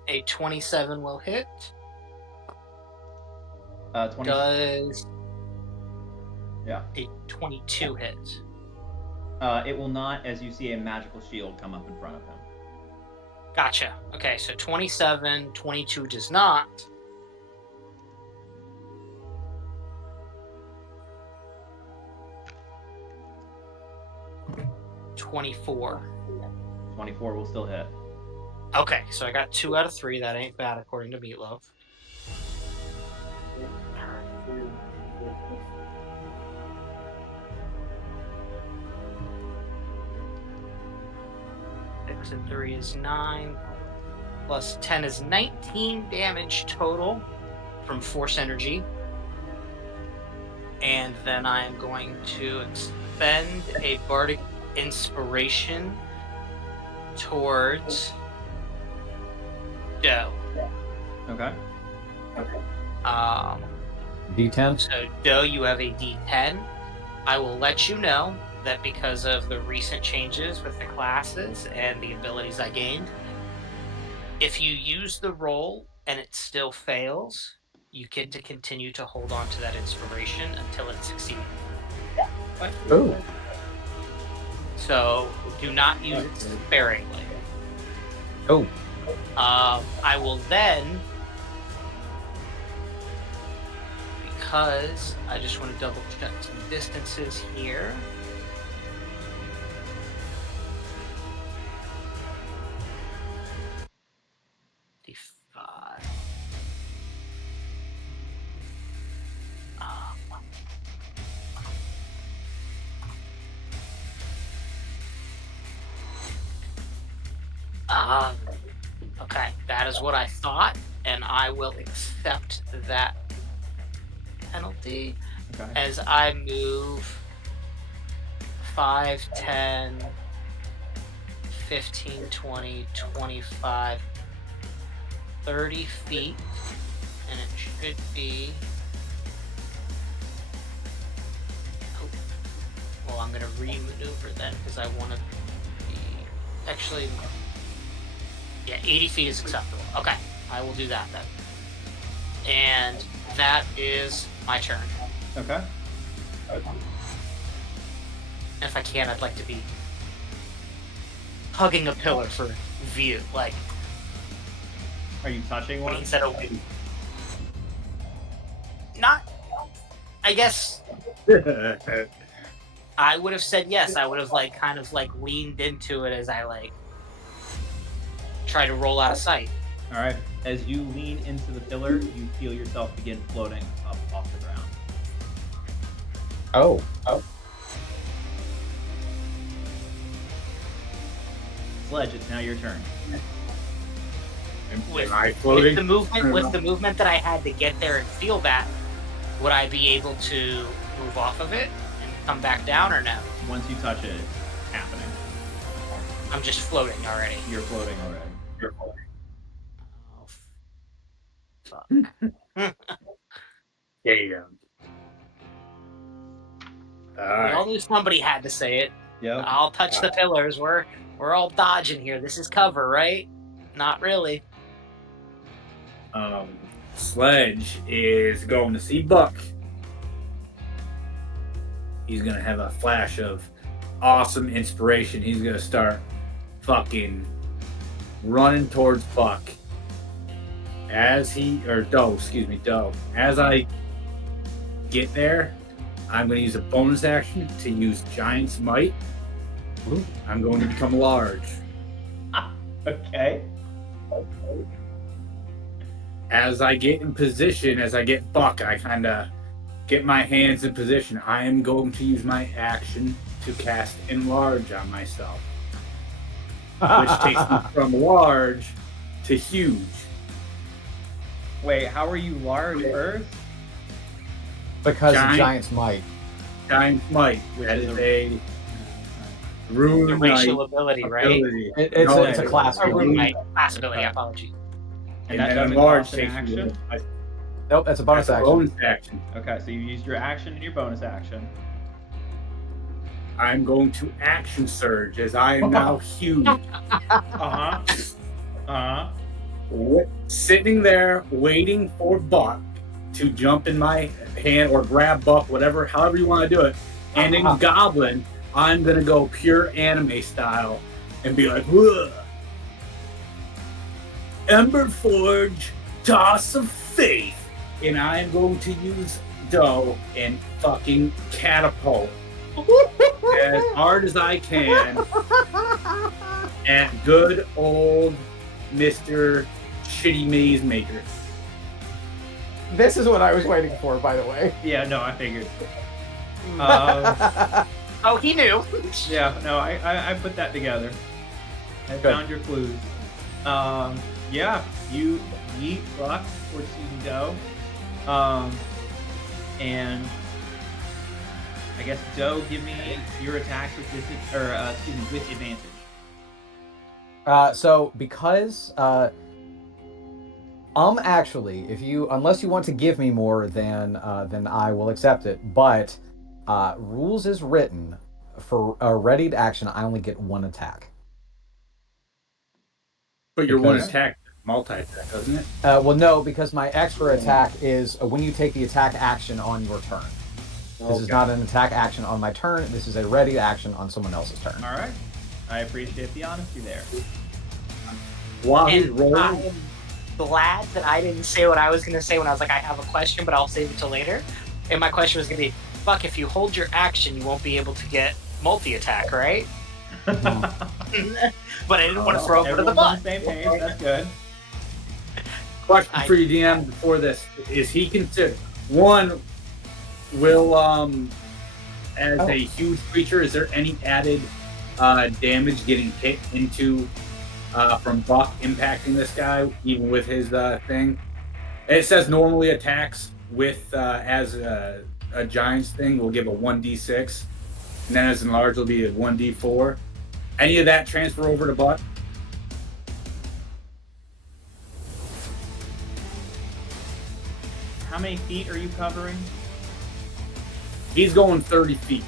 A 27 will hit. 20. Does Yeah. a 22 hit? It will not, as you see a magical shield come up in front of him. Gotcha. Okay, so 27, 22 does not. $24. 24 will still hit. Okay, so I got 2 out of 3. That ain't bad according to Meatloaf. Six and 3 is 9. Plus 10 is 19 damage total from Force Energy. And then I am going to expend a Bardic Inspiration towards Doe. Okay. D10? So, Doe, you have a D10. I will let you know that because of the recent changes with the classes and the abilities I gained, if you use the roll and it still fails, you get to continue to hold on to that inspiration until it succeeds. Ooh. So do not use it sparingly. Oh. I will then, because I just want to double check some distances here. Okay, that is what I thought, and I will accept that penalty as I move 5, 10, 15, 20, 25, 30 feet, and it should be... Oh. Well, I'm going to re-maneuver then, because I want to be... Actually... Yeah, 80 feet is acceptable. Okay, I will do that then. And that is my turn. Okay. if I can, I'd like to be hugging a pillar for view, like. Are you touching one? Instead of not, I guess I would have said yes. I would have like kind of like leaned into it as I like try to roll out of sight. All right. As you lean into the pillar, you feel yourself begin floating up off the ground. Oh. Sledge, it's now your turn. With, Am I floating? with the movement that I had to get there and feel that, would I be able to move off of it and come back down or no? Once you touch it, it's happening. I'm just floating already. You're floating already. Oh, fuck. Damn. We all knew somebody had to say it. Yep. I'll touch the pillars. We're all dodging here. This is cover, right? Not really. Sledge is going to see Buck. He's gonna have a flash of awesome inspiration. He's gonna start fucking running towards Buck. Doe. As I get there, I'm gonna use a bonus action to use Giant's Might. I'm going to become large. Okay. As I get in position, as I get Buck, I kind of get my hands in position. I am going to use my action to cast Enlarge on myself, which takes me from large to huge. Wait, how are you large first? Because of Giant's Might. Giant's Might, Which that is is a- a Rune The racial ability, right? ability. It's a class Or ability. right, class ability, apology. And that then doesn't Enlarge cost an takes me action? to Nope, that's a bonus that's a action. bonus action. Okay, so you used your action and your bonus action. I'm going to action surge as I am now huge. Uh-huh. Uh-huh. Sitting there waiting for Buck to jump in my hand or grab Buck, whatever, however you want to do it. And in Goblin, I'm gonna go pure anime style and be like, "Whoa. Ember Forge, Toss of Faith," and I'm going to use Doe and fucking catapult as hard as I can at good old Mr. Shitty Maze Maker. This is what I was waiting for, by the way. Yeah, no, I figured. Oh, he knew. Yeah, no, I put that together. I found your clues. Yeah, you yeet Buck towards Susan Doe. And I guess Doe, give me your attacks with with advantage. So because actually, unless you want to give me more, then I will accept it. But rules is written for a readied action. I only get one attack. But your one Because- attack multi-attack, doesn't it? Well, no, because my extra attack is when you take the attack action on your turn. This is not an attack action on my turn. This is a ready action on someone else's turn. All right. I appreciate the honesty there. While he's And rolling, I'm glad that I didn't say what I was going to say when I was like, I have a question, but I'll save it till later. And my question was going to be, fuck, if you hold your action, you won't be able to get multi-attack, right? But I didn't want to throw him to the Everyone's on bus. the same page. That's good. question for you, DM, before this. Is he considered, one, will, as a huge creature, is there any added damage getting hit into from Buck impacting this guy, even with his thing? It says normally attacks with as a giant's thing will give a 1d6, and then as enlarged will be a 1d4. Any of that transfer over to Buck? How many feet are you covering? He's going 30 feet.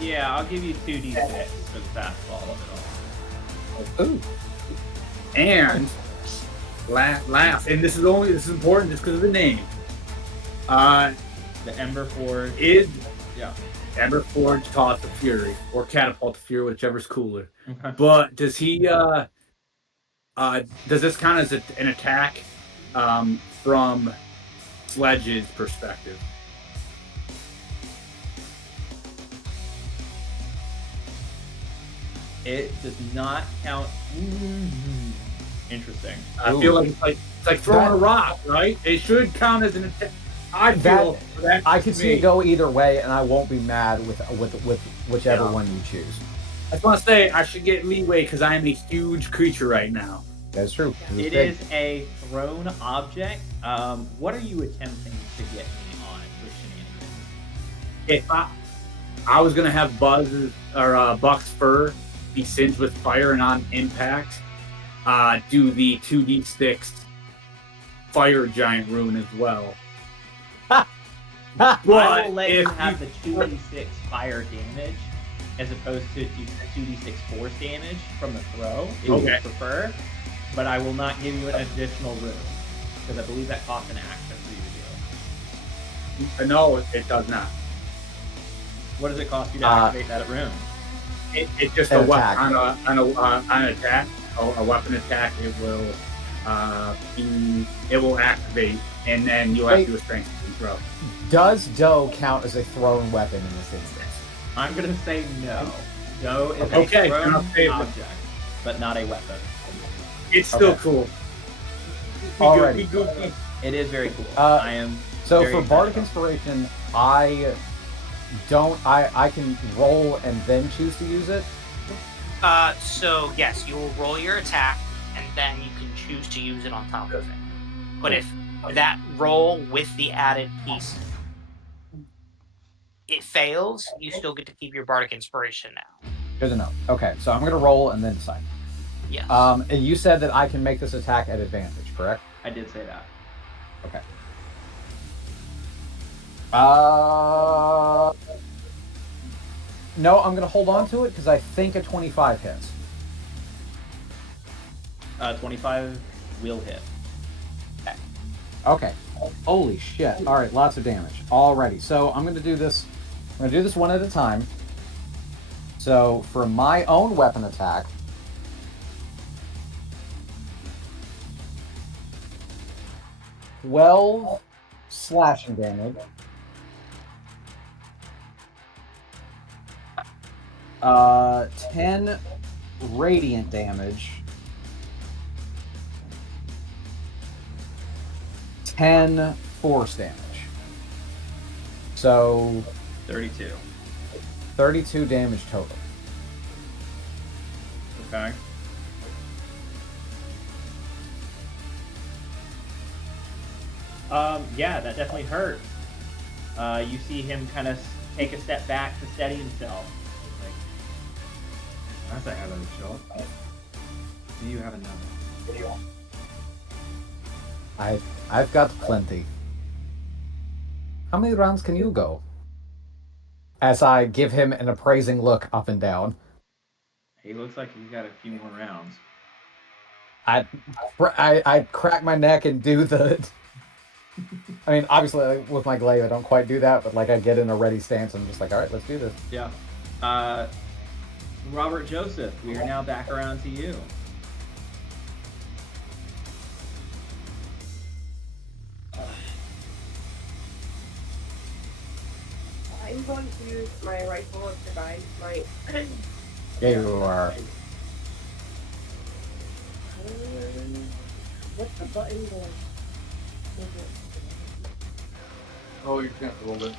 Yeah, I'll give you 2d6 for the fastball of it all. Ooh. And last, and this is important just because of the name. The Ember Forge. Is Yeah. Ember Forge Toss of Fury or Catapult of Fury, whichever's cooler. Okay. But does he? Does this count as an attack from Sledge's perspective? It does not count. Interesting. I feel like it's like throwing a rock, right? It should count as an attack. I feel that I could see it go either way, and I won't be mad with whichever one you choose. I just want to say I should get leeway because I am a huge creature right now. That's true. It is a thrown object. What are you attempting to get me on with shenanigans? If I was gonna have Buck's fur be singed with fire and on impact, do the 2d6 fire giant rune as well. I will let you have the 2d6 fire damage as opposed to 2d6 force damage from the throw, if you prefer. But I will not give you an additional rune because I believe that costs an action for you to do. No, it does not. What does it cost you to activate that rune? It's just a weapon on an attack, a weapon attack. It will activate, and then you'll have to do a strength throw. Does dough count as a thrown weapon in this instance? I'm gonna say no. Dough is a thrown object, but not a weapon. It's still cool. Alrighty. It is very cool. I am. So for Bardic Inspiration, I can roll and then choose to use it? So yes, you will roll your attack, and then you can choose to use it on top of it. But if that roll with the added piece, it fails, you still get to keep your Bardic Inspiration now. Good to know. Okay, so I'm going to roll and then decide. Yes. And you said that I can make this attack at advantage, correct? I did say that. Okay. No, I'm going to hold on to it because I think a 25 hits. 25 will hit. Okay. Holy shit. All right, lots of damage. Alrighty, so I'm going to do this. I'm going to do this one at a time. So for my own weapon attack, $12 slashing damage. 10 radiant damage. 10 force damage. So 32. 32 damage total. Okay. Yeah, that definitely hurt. You see him kind of take a step back to steady himself. Like, that's a hell of a shot. Do you have another? I've got plenty. How many rounds can you go? As I give him an appraising look up and down. He looks like he's got a few more rounds. I crack my neck and do the... I mean, obviously, with my glaive, I don't quite do that, but like I get in a ready stance, and I'm just like, all right, let's do this. Yeah. Robert Joseph, we are now back around to you. I'm going to use my rifle of divine smite. Yeah, you are. What's the button going? Oh, you can't roll it.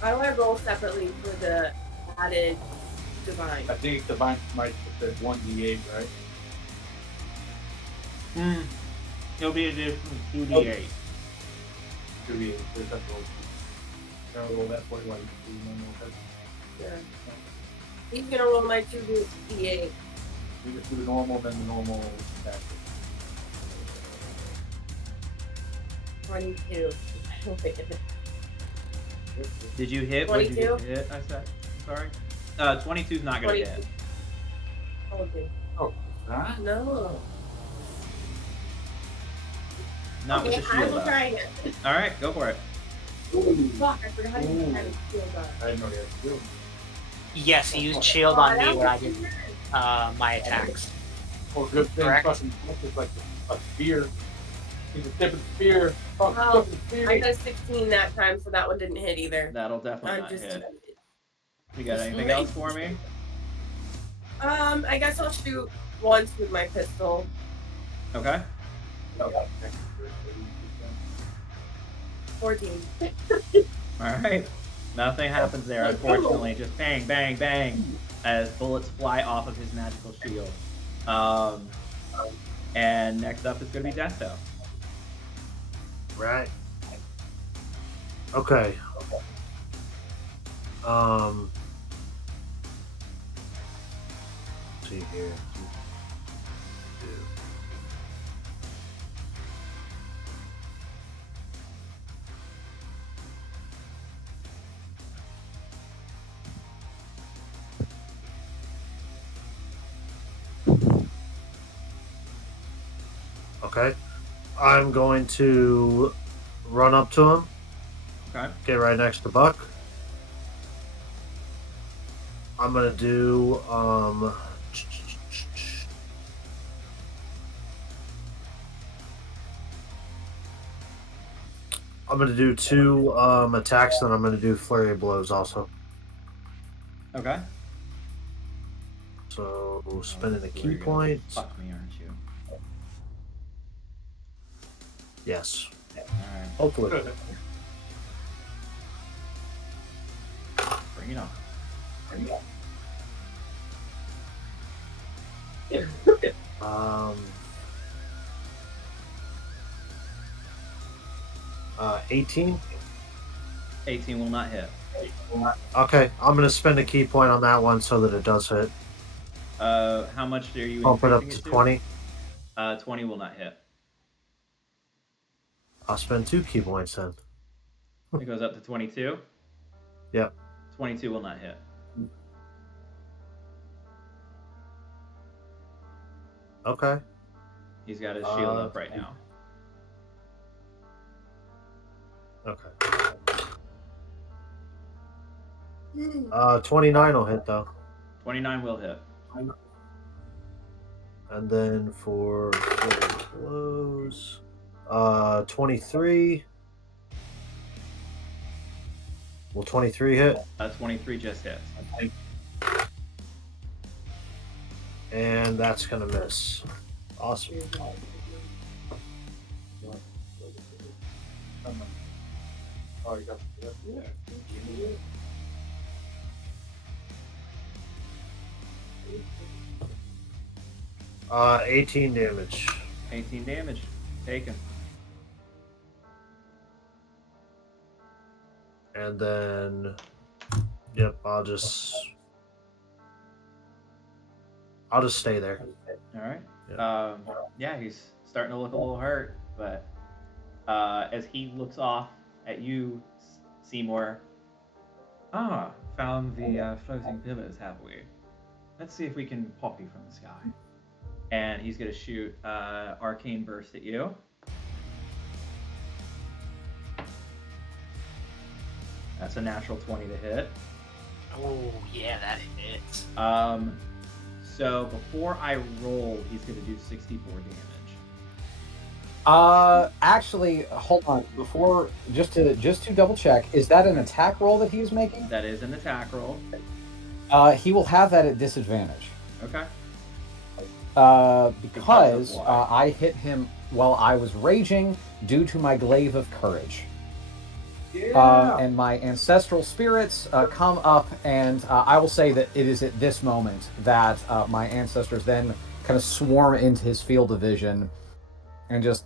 How do I roll separately for the added divine? I think divine might says 1d8, right? It'll be a different 2d8. 2d8. There's that roll. Can I roll that for you? Yeah. He's gonna roll my 2d8. You just do the normal, then the normal attack. 22. Did you hit? What did you 22? hit? I said. Sorry. 22's not gonna hit. Okay. Oh, that? No. Not with Okay, the I shield will up. try again. All right, go for it. Fuck, I forgot how to use the shield up. I didn't know you had to do. Yes, he used shield Oh, on that me when I was did weird. my attacks. Well, good thing Correct. fucking is like a spear. He's a different spear. Fuck Well, fucking spear. I got a 16 that time, so that one didn't hit either. That'll definitely I'm not just. hit. You got just anything like- else for me? I guess I'll shoot once with my pistol. Okay. 14. All right. Nothing happens there, unfortunately. Just bang, bang, bang, as bullets fly off of his magical shield. And next up is going to be Desto. Right. Okay. Let's see here. Okay. I'm going to run up to him. Okay. Get right next to Buck. I'm gonna do I'm gonna do 2 attacks, and I'm gonna do flurry of blows also. Okay. So spending a This is where key you're gonna point. Fuck me, aren't you? Yes. All right. Hopefully. Bring it on. 18. 18 will not hit. Okay, I'm gonna spend a key point on that one so that it does hit. How much are you Pump it up increasing to it 20. 20 will not hit. I'll spend 2 key points then. It goes up to 22. Yep. 22 will not hit. Okay. He's got his shield up right now. Okay. 29 will hit though. 29 will hit. And then for blows, 23. Will 23 hit? 23 just hits. And that's gonna miss. Awesome. Oh, you got yeah. 18 damage. 18 damage. Taken. And then, yep, I'll just stay there. All right. Yeah. Yeah, he's starting to look a little hurt, but as he looks off at you, Seymour. Found the floating pillars, have we? Let's see if we can pop you from the sky. And he's gonna shoot arcane burst at you. That's a natural 20 to hit. Oh yeah, that hits. So before I roll, he's gonna do 64 damage. Actually, hold on. Before, just to double check, is that an attack roll that he's making? That is an attack roll. He will have that at disadvantage. Okay. Because what? I hit him while I was raging due to my glaive of courage. And my ancestral spirits come up, and I will say that it is at this moment that my ancestors then kind of swarm into his field of vision and just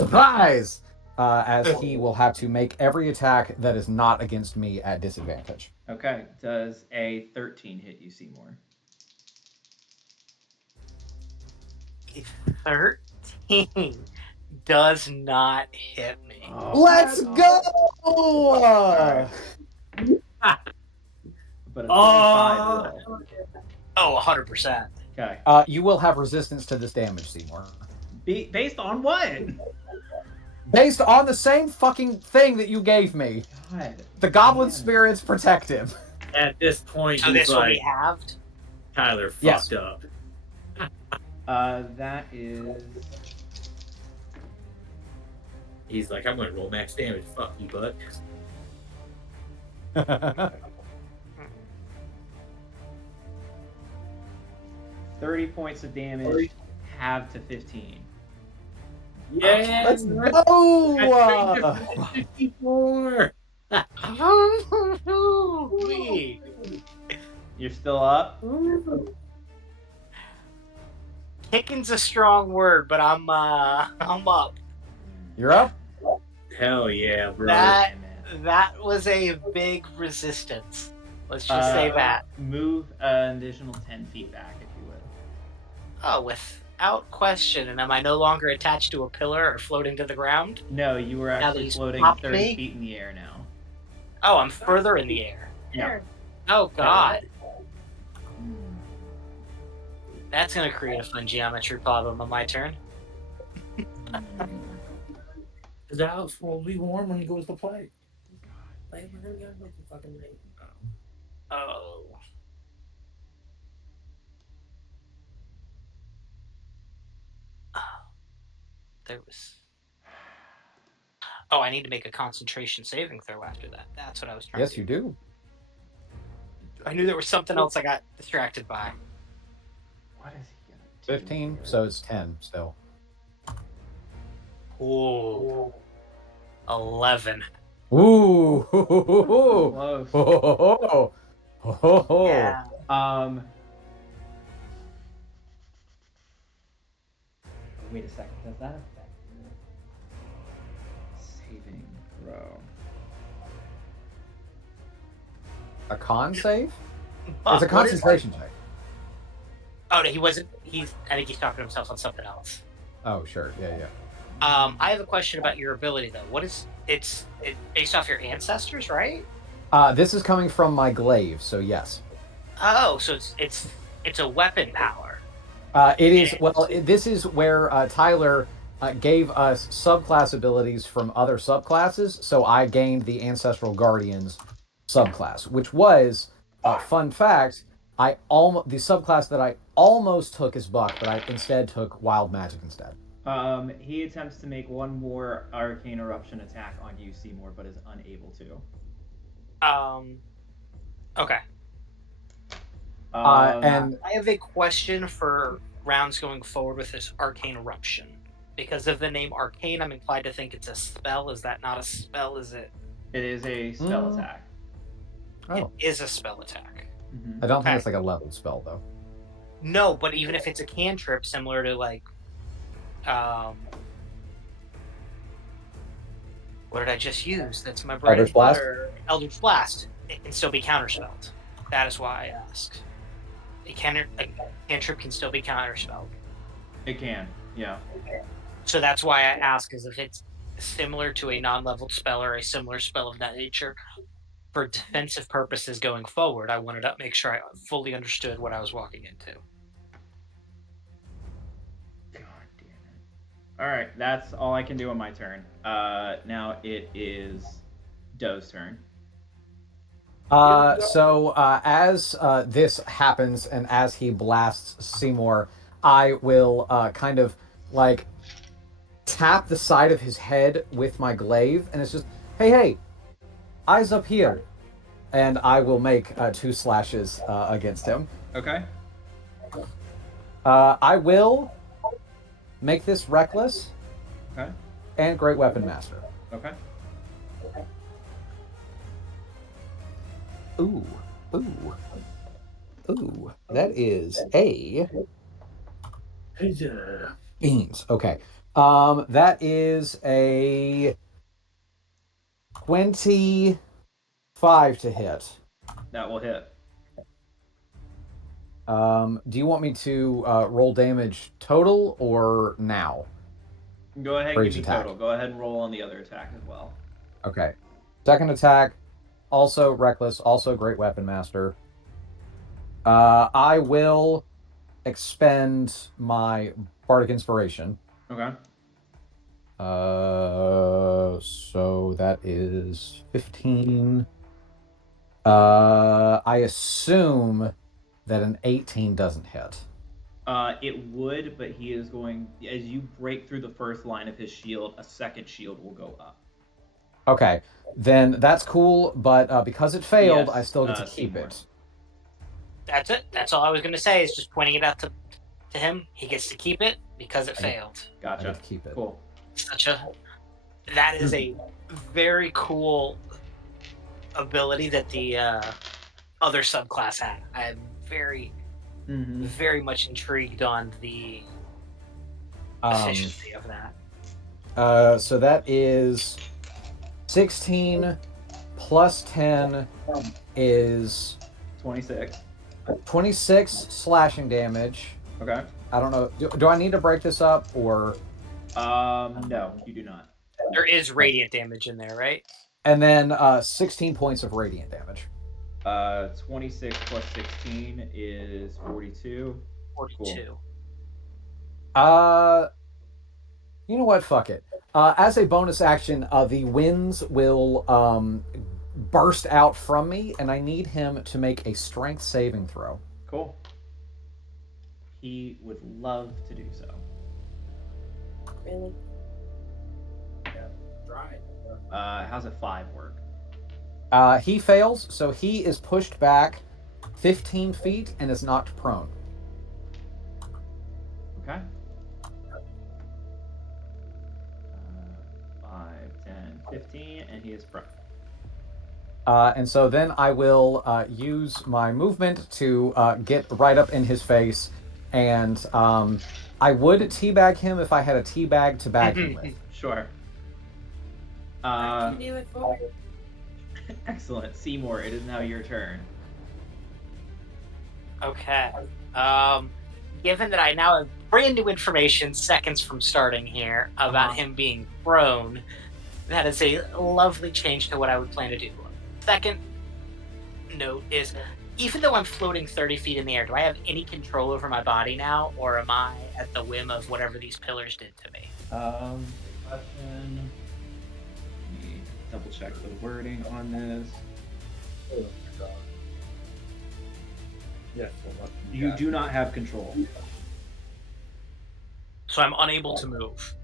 surprise, as he will have to make every attack that is not against me at disadvantage. Okay. Does a 13 hit you, Seymour? 13 does not hit me. Oh, Let's go! Alright. But a 25 will. Oh, 100%. Okay. You will have resistance to this damage, Seymour. Based on what? Based on the same fucking thing that you gave me. God. The goblin damn it. spirit's protective. At this point, So he's this will like, be halved. Tyler fucked Yes. up. That is. He's like, I'm gonna roll max damage. Fuck you, bud. 30 points of damage, halved to 15. Yeah, Let's go! 54. Me. You're still up? Kicking's a strong word, but I'm up. You're up? Hell yeah, bro. That was a big resistance. Let's just say that. Move an additional 10 feet back, if you would. Oh, without question. And am I no longer attached to a pillar or floating to the ground? No, you were that actually he's floating popped 30 me? feet in the air now. Oh, I'm further in the air. Yeah. Oh, God. Hmm. That's going to create a fun geometry problem on my turn. The house will be warm when he goes to play. Like, we're gonna go to fucking night. Oh. There was... Oh, I need to make a concentration saving throw after that. That's what I was trying Yes, to do. you do. I knew there was something else I got distracted by. What is he gonna do? 15, so it's 10 still. Ooh. 11. Ooh. Close. Yeah. Wait a second. Does that affect your saving throw? A con save? Buck, It's a what is- concentration check. Oh, no, he wasn't. I think he's talking to himself on something else. Oh, sure. Yeah. I have a question about your ability, though. What is it's based off your ancestors, right? This is coming from my glaive, so yes. Oh, so it's a weapon power. It is, well, this is where Tyler gave us subclass abilities from other subclasses, so I gained the Ancestral Guardians subclass, which was, fun fact, the subclass that I almost took is Buck, but I instead took Wild Magic instead. He attempts to make one more arcane eruption attack on you, Seymour, but is unable to. Okay. And I have a question for rounds going forward with this arcane eruption. Because of the name arcane, I'm inclined to think it's a spell. Is that not a spell? Is it? It is a spell attack. Oh. It is a spell attack. Mm-hmm. I don't think Okay. it's like a leveled spell, though. No, but even if it's a cantrip, similar to like, what did I just use? That's my bread Eldritch and Blast? butter. Eldritch Blast. It can still be counterspelled. That is why I asked. A cantrip can still be counterspelled. It can, yeah. So that's why I ask, is if it's similar to a non-leveled spell or a similar spell of that nature, for defensive purposes going forward, I wanted to make sure I fully understood what I was walking into. God damn it. Alright, that's all I can do on my turn. Now it is Doe's turn. As this happens and as he blasts Seymour, I will kind of like tap the side of his head with my glaive, and it's just, hey, eyes up here. And I will make 2 slashes against him. Okay. I will make this reckless. Okay. And Great Weapon Master. Okay. Ooh. That is a beans. Okay. That is a 25 to hit. That will hit. Do you want me to roll damage total or now? Go ahead For and each give me attack. total. Go ahead and roll on the other attack as well. Okay. Second attack, also reckless, also Great Weapon Master. I will expend my Bardic Inspiration. Okay. So that is 15. I assume that an 18 doesn't hit. It would, but he is going. As you break through the first line of his shield, a second shield will go up. Okay, then that's cool. But because it failed, Yes, I still get to keep Seymour. it. That's it. That's all I was gonna say. Is just pointing it out to him. He gets to keep it because it failed. I Gotcha. get to keep it. Cool. That is a very cool ability that the other subclass had. I'm very much intrigued on the efficiency of that. So that is 16 plus 10 is 26. 26 slashing damage. Okay. I don't know. Do I need to break this up or? No, you do not. There is radiant damage in there, right? And then 16 points of radiant damage. 26 plus 16 is 42. 42. Cool. You know what? Fuck it. As a bonus action, the winds will burst out from me, and I need him to make a strength saving throw. Cool. He would love to do so. Really? Yeah, try. How's a 5 work? He fails, so he is pushed back 15 feet and is knocked prone. Okay. 5, 10, 15, and he is prone. And so then I will use my movement to get right up in his face, and I would teabag him if I had a teabag to bag him with. Sure. I can do it for you. Excellent. Seymour, it is now your turn. Okay. Given that I now have brand new information seconds from starting here about him being prone, that is a lovely change to what I would plan to do. Second note is, even though I'm floating 30 feet in the air, do I have any control over my body now, or am I at the whim of whatever these pillars did to me? Question. Let me double check the wording on this. Oh my god. Yes. You do not have control. So I'm unable to move.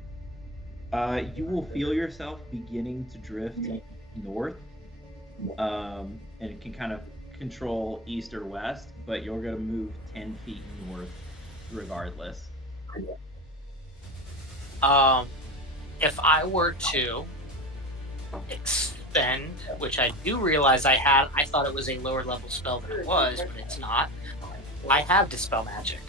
You will feel yourself beginning to drift north, and it can kind of control east or west, but you're going to move 10 feet north regardless. If I were to extend, which I do realize I thought it was a lower level spell than it was, but it's not. I have Dispel Magic.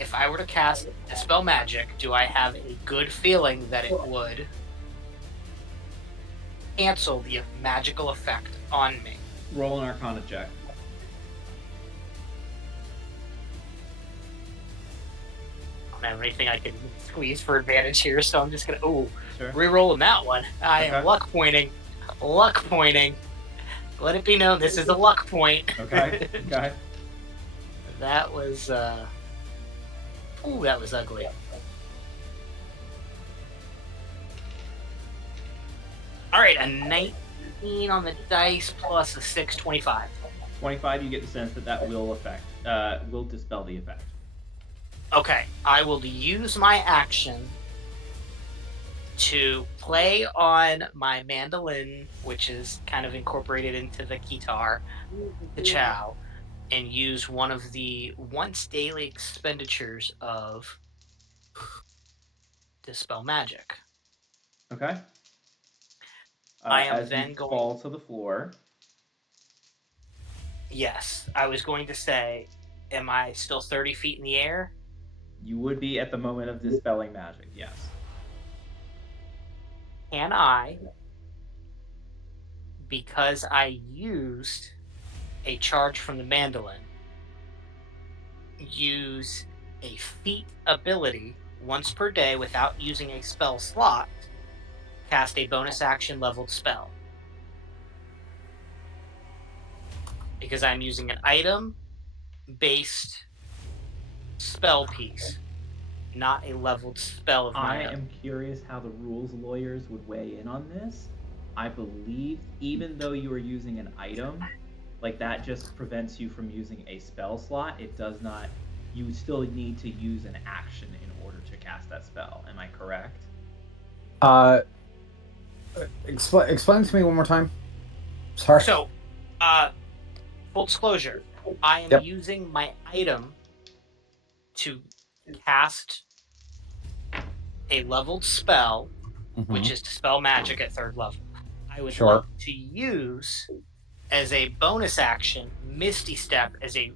If I were to cast Dispel Magic, do I have a good feeling that it would cancel the magical effect on me? Roll an Arcana check. I don't have anything I can squeeze for advantage here, so I'm just gonna Sure. re-rolling that one. I am Okay. luck pointing. Luck pointing. Let it be known this is a luck point. Okay. Okay. That was that was ugly. Alright, a 19 on the dice plus a 6, 25. 25, you get the sense that will will dispel the effect. Okay, I will use my action to play on my mandolin, which is kind of incorporated into the guitar, the chow, and use one of the once daily expenditures of Dispel Magic. Okay. I am as then you going- fall to the floor. Yes, I was going to say, am I still 30 feet in the air? You would be at the moment of dispelling magic, yes. Can I, because I used a charge from the mandolin, use a feat ability once per day without using a spell slot, cast a bonus action leveled spell? Because I'm using an item-based spell piece not a leveled spell of my I own. am curious how the rules lawyers would weigh in on this. I believe even though you are using an item, like that just prevents you from using a spell slot. It does not. You still need to use an action in order to cast that spell. Am I correct? Explain to me one more time. Sorry. So, full disclosure, I am Yep. using my item to cast a leveled spell, which is Dispel Magic at 3rd level. I would Sure. like to use, as a bonus action, Misty Step as a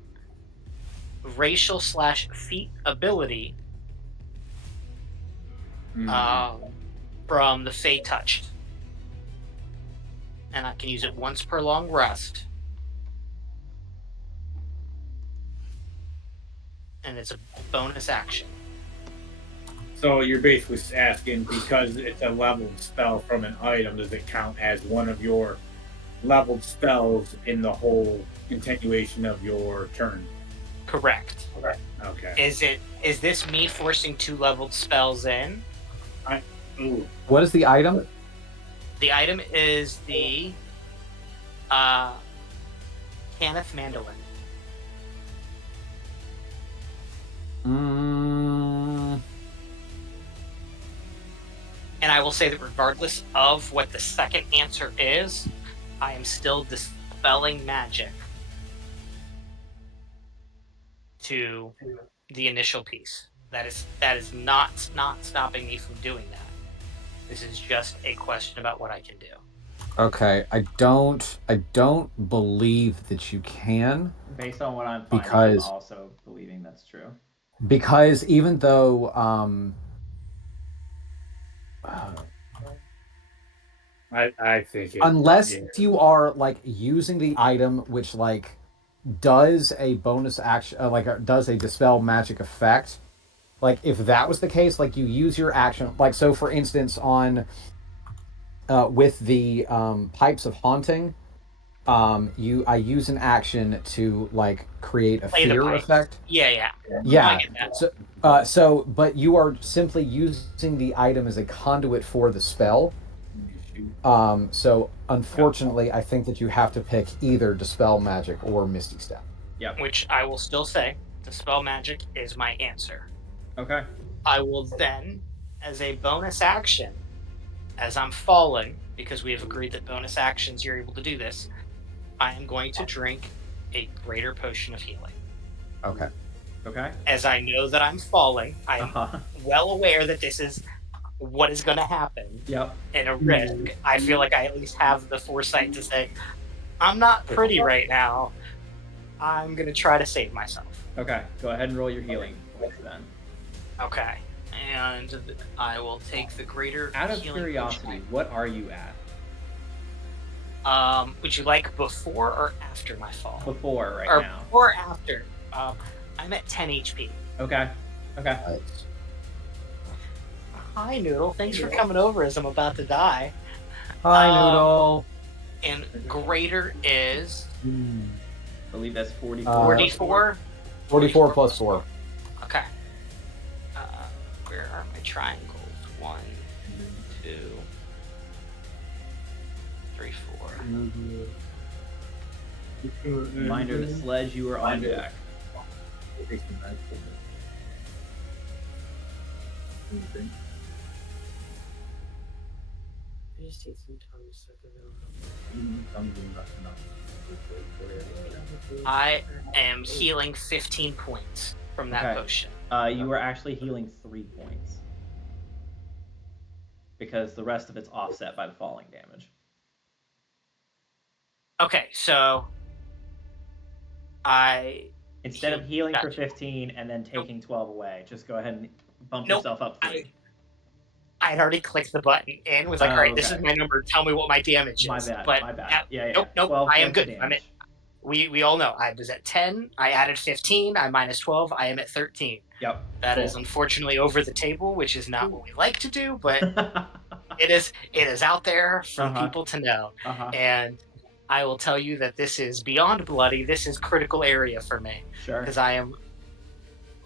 racial / feat ability from the Fey Touched. And I can use it once per long rest. And it's a bonus action. So you're basically asking, because it's a leveled spell from an item, does it count as one of your leveled spells in the whole continuation of your turn? Correct. Okay. Is this me forcing 2 leveled spells in? Ooh. What is the item? The item is the Kenneth Mandolin. And I will say that regardless of what the second answer is, I am still dispelling magic to the initial piece. That is not stopping me from doing that. This is just a question about what I can do. Okay, I don't believe that you can. Based on what I'm finding, I'm also believing that's true. Because even though I think unless you are like using the item which like does a bonus action, does a dispel magic effect, like if that was the case, like you use your action, like so for instance on with the pipes of haunting, I use an action to like create a Play the fear pipes. effect. Yeah. Yeah. I get that. So but you are simply using the item as a conduit for the spell. So unfortunately, I think that you have to pick either Dispel Magic or Misty Step. Yep. Which I will still say, Dispel Magic is my answer. Okay. I will then, as a bonus action, as I'm falling, because we have agreed that bonus actions you're able to do this, I am going to drink a greater potion of healing. Okay. As I know that I'm falling, I'm well aware that this is what is going to happen. Yep. And a risk. I feel like I at least have the foresight to say, I'm not pretty right now. I'm going to try to save myself. Okay. Go ahead and roll your healing points then. Okay. And I will take the greater Out of healing curiosity, potion. what are you at? Would you like before or after my fall? Before right now. Or after. I'm at 10 HP. Okay. Hi, Noodle. Thanks for coming over as I'm about to die. Hi, Noodle. And greater is... I believe that's 44. 44? 44 plus 4. Okay. Where are my triangles? 1, 2, 3, 4. Reminder to Sledge, you are on deck. Just take some time to set I am healing 15 points from that potion. You are actually healing 3 points. Because the rest of it's offset by the falling damage. Okay, so Instead of healing for 15 and then taking 12 away, just go ahead and bump yourself up 3. I had already clicked the button and was like, all right, this is my number. Tell me what my damage is. My bad. Nope. I am good. We all know. I was at 10. I added 15. I minus 12. I am at 13. Yep. That is unfortunately over the table, which is not what we like to do, but it is out there for people to know. And I will tell you that this is beyond bloody. This is critical area for me. Sure. Because I am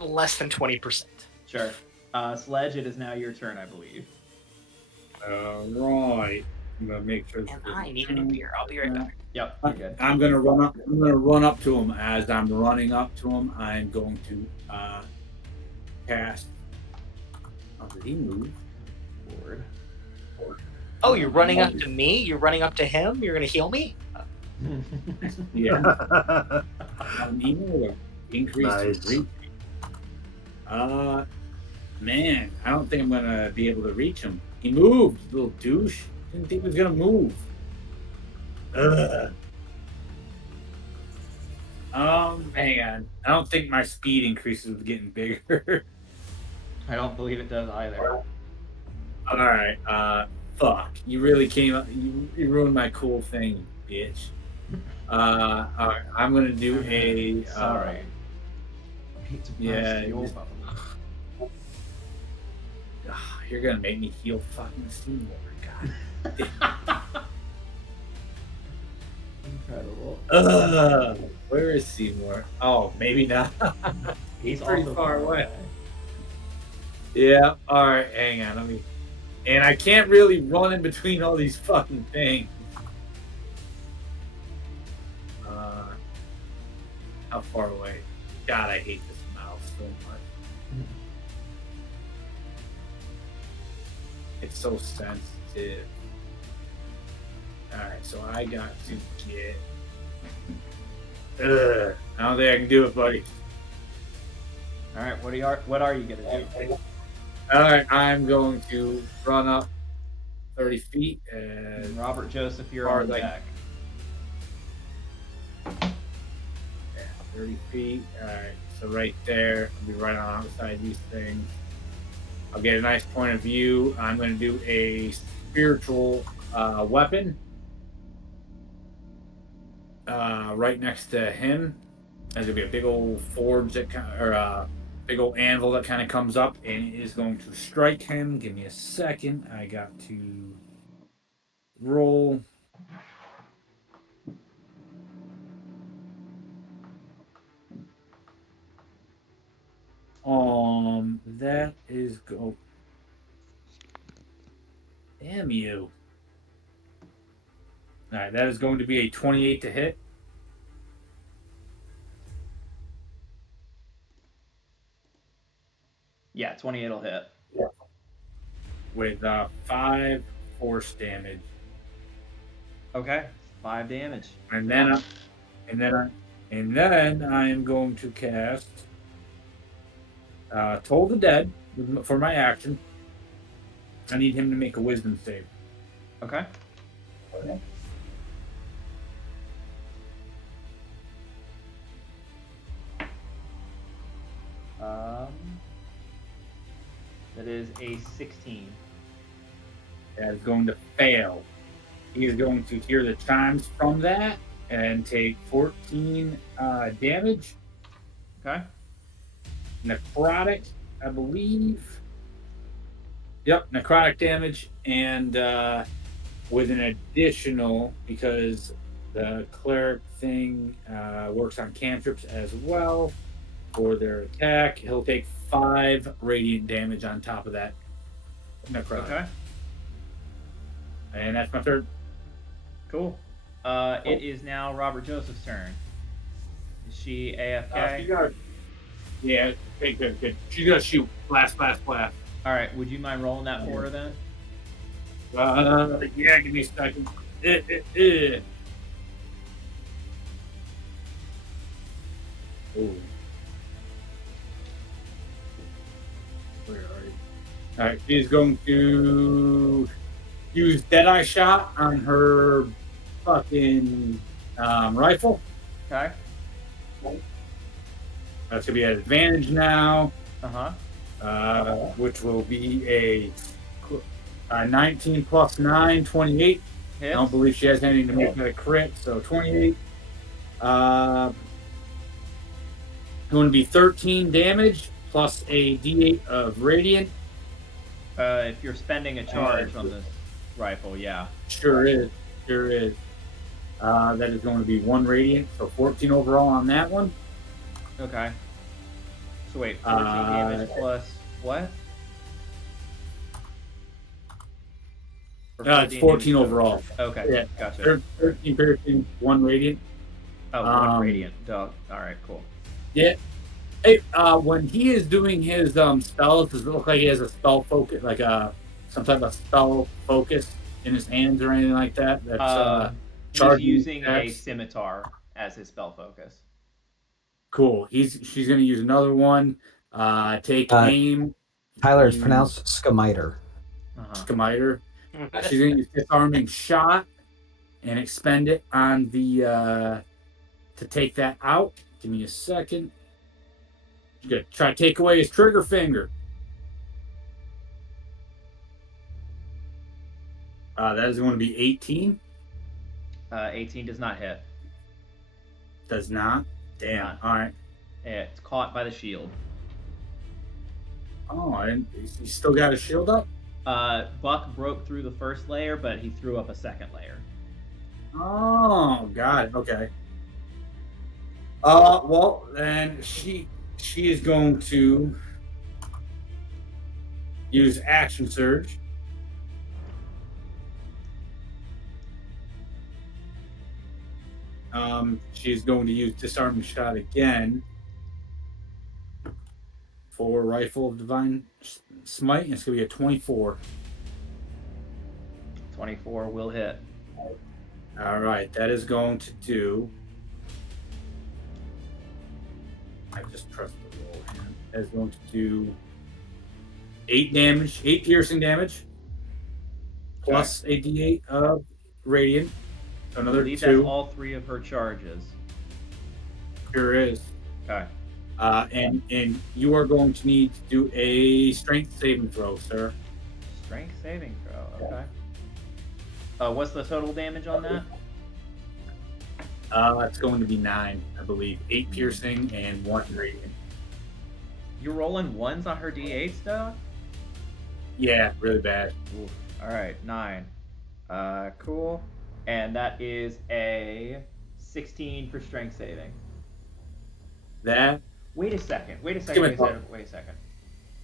less than 20%. Sure. Sledge, it is now your turn, I believe. All right. I'm gonna make sure. And I need a new beer. I'll be right back. Yep, you're good. I'm gonna run up. I'm gonna run up to him. As I'm running up to him, I'm going to cast. Oh, did he move? Lord. Oh, you're running up to me? You're running up to him? You're gonna heal me? Yeah. Increase Nice. reach. Man, I don't think I'm gonna be able to reach him. He moved, little douche. Didn't think he was gonna move. Hang on. I don't think my speed increases with getting bigger. I don't believe it does either. All right. Fuck. You really came up. You ruined my cool thing, bitch. All right. I'm gonna do a. Sorry. I hate to burst the old bubble. You're gonna make me heal fucking Steamwater, God. Incredible. Where is Seymour? Oh, maybe not. He's pretty also far away. Yeah. All right. Hang on. Let me. And I can't really run in between all these fucking things. How far away? God, I hate this mouse so much. It's so sensitive. Alright, so I got to get. I don't think I can do it, buddy. All right, what are you gonna do? Alright, I'm going to run up 30 feet and Robert Joseph, you're Far on like- deck. 30 feet. Alright, so right there, I'll be right on outside these things. I'll get a nice point of view. I'm going to do a spiritual weapon right next to him. There's going to be a big old forge that or a big old anvil that kind of comes up and it is going to strike him. Give me a second. I got to roll. That is go. Damn you. All right, that is going to be a 28 to hit. Yeah, 28 will hit. With 5 force damage. Okay, 5 damage. And then I am going to cast Toll the Dead for my action. I need him to make a wisdom save. Okay. That is a 16. That is going to fail. He is going to hear the chimes from that and take 14 damage. Okay. Necrotic, I believe. Yep, necrotic damage, and with an additional, because the cleric thing works on cantrips as well for their attack, he'll take 5 radiant damage on top of that necrotic. Okay. And that's my third. Cool. It is now Robert Joseph's turn. Is she AFK? Yeah, good. She's gonna shoot. Blast. All right. Would you mind rolling that for her then? Yeah, give me a second. Ooh. Where are you? Alright, she's going to use Deadeye Shot on her fucking rifle. Okay. That's gonna be an advantage now. Which will be a 19 plus 9, 28. Hits. I don't believe she has anything to make that a crit, so 28. Going to be 13 damage plus a d8 of radiant. If you're spending a charge on this rifle, yeah. Sure is. That is going to be 1 radiant, so 14 overall on that one. Okay. So wait, 14 damage plus what? Or It's 14 damage overall. Okay, Yeah. gotcha. 13 piercing, 1 radiant. Oh, 1 radiant. Duh. All right, cool. Yeah. Hey, when he is doing his spells, does it look like he has a spell focus, like some type of spell focus in his hands or anything like that? That's he's using a scimitar as his spell focus. Cool. She's gonna use another one. Take aim. Tyler, it's pronounced Scamiter. Scamiter. She's gonna use disarming shot and expend it on the to take that out. Give me a second. She's gonna try to take away his trigger finger. That is going to be 18. 18 does not hit. Does not. Damn. All right. It's caught by the shield. Oh, and he still got his shield up? Buck broke through the first layer, but he threw up a second layer. Oh, got it. Okay. Well, then she is going to use action surge. She's going to use disarming shot again for rifle of divine smite, and it's going to be a 24. 24 will hit. All right, that is going to do. I just trust the roll. That is going to do 8 damage, 8 piercing damage, plus a d8 of radiant. So another 2. That's all 3 of her charges. Sure is. Okay. And you are going to need to do a strength saving throw, sir. Strength saving throw. Okay. What's the total damage on that? It's going to be 9, I believe. 8 piercing and 1 radiant. You're rolling 1s on her d8s, though? Yeah, really bad. Oof. All right, 9. Cool. And that is a 16 for strength saving. That. Wait a second. Wait a second.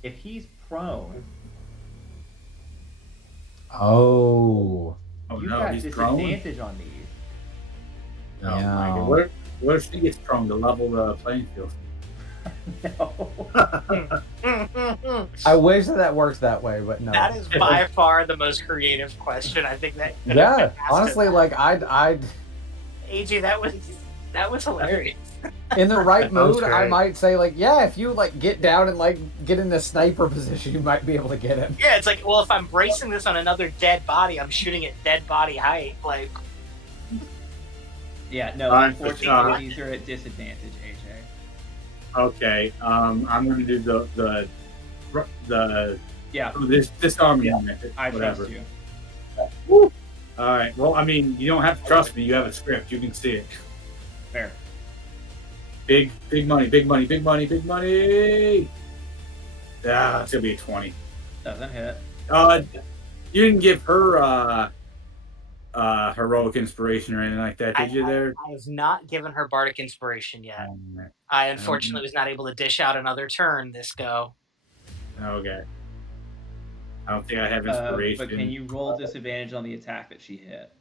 If he's prone. Oh. You've no, got he's disadvantage on these. No. Yeah. What if she gets prone to level the playing field? No. I wish that works that way, but no. That is by far the most creative question I think that. Yeah, honestly, like I'd. AJ, that was hilarious. In the right mood, great. I might say like, yeah, if you like get down and like get in the sniper position, you might be able to get him. Yeah, it's like, well, if I'm bracing this on another dead body, I'm shooting at dead body height. Like, Yeah, no, unfortunately, these are at disadvantage, AJ. Okay, I'm going to do the Yeah. this disarming method. I whatever. trust you. Woo. All right. Well, I mean, you don't have to trust me. You have a script. You can see it. Fair. Big money. Ah, it's gonna be a 20. Doesn't hit. You didn't give her heroic inspiration or anything like that, did you? There. I have not given her bardic inspiration yet. I unfortunately was not able to dish out another turn this go. Okay. I don't think I have inspiration. But can you roll disadvantage on the attack that she hit?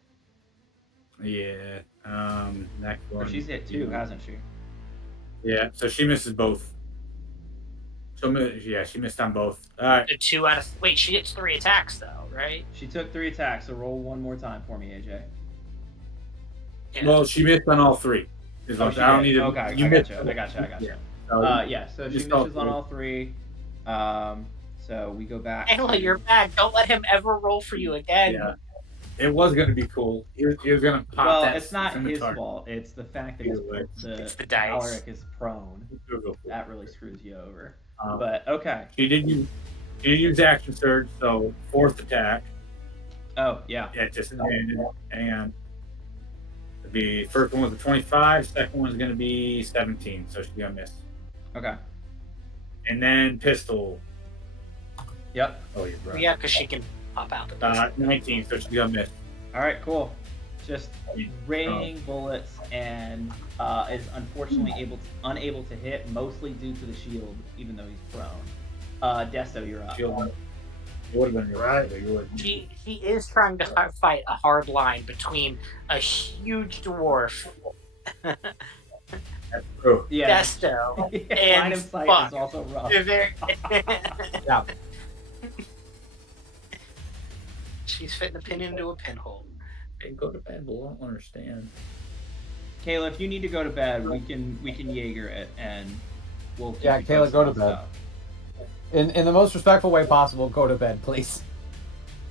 Yeah. Next one. She's hit 2, hasn't she? Yeah. So she misses both. So yeah, she missed on both. All right. A 2 out of wait, she gets 3 attacks though, right? She took 3 attacks, so roll 1 more time for me, AJ. Yeah. Well, she missed on all 3. I don't need to. Okay, I gotcha. Yeah. So she misses on all 3. So we go back. Angela, you're back. Don't let him ever roll for you again. Yeah. It was going to be cool. He was going to pop that. Well, it's not his fault. It's the fact that it's the dice. Alaric is prone. That really screws you over. But okay. She did use action surge, so 4th attack. Oh yeah. Yeah, disadvantage. Hang on. The first one was a 25. Second one is going to be 17, so she's going to miss. Okay. And then pistol. Yep. Oh, you're right. Yeah, because she can pop out the pistol. 19, so she's going to miss. All right, cool. Just raining bullets and is unfortunately unable to hit, mostly due to the shield, even though he's prone. Desto, you're up. Shield. It would have been Right. but you would. He is trying to fight a hard line between a huge dwarf, That's true. Yeah. Desto, Line and of sight fuck. is also rough. Yeah. She's fitting a pin into a pinhole. Hey, go to bed, but I don't understand. Kayla, if you need to go to bed, we can Jaeger it and we'll keep Yeah, you Kayla, posted go to on bed. stuff. In the most respectful way possible, go to bed, please.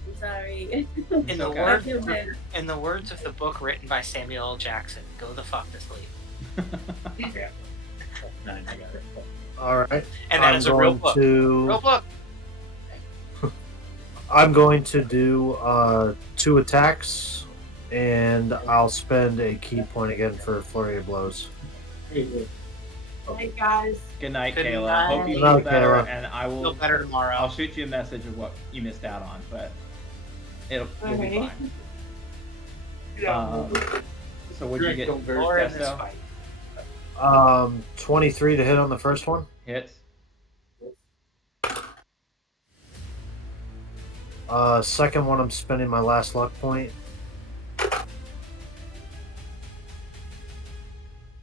I'm sorry. In the, okay. I word, feel bad. in the words of the book written by Samuel L. Jackson, go the fuck to sleep. Yeah. Nine, I got it. All right. And that is a real book. Real book. I'm going to do 2 attacks, and I'll spend a key point again for flurry of blows. Hey guys. Good night, Good Kayla. night. Hope you Good feel night, better, Kayla. and I will Feel better tomorrow. I'll shoot you a message of what you missed out on, but you'll be Okay. fine. So what'd you get, Laura in this Desto? fight. 23 to hit on the first one. Hits. Second one, I'm spending my last luck point.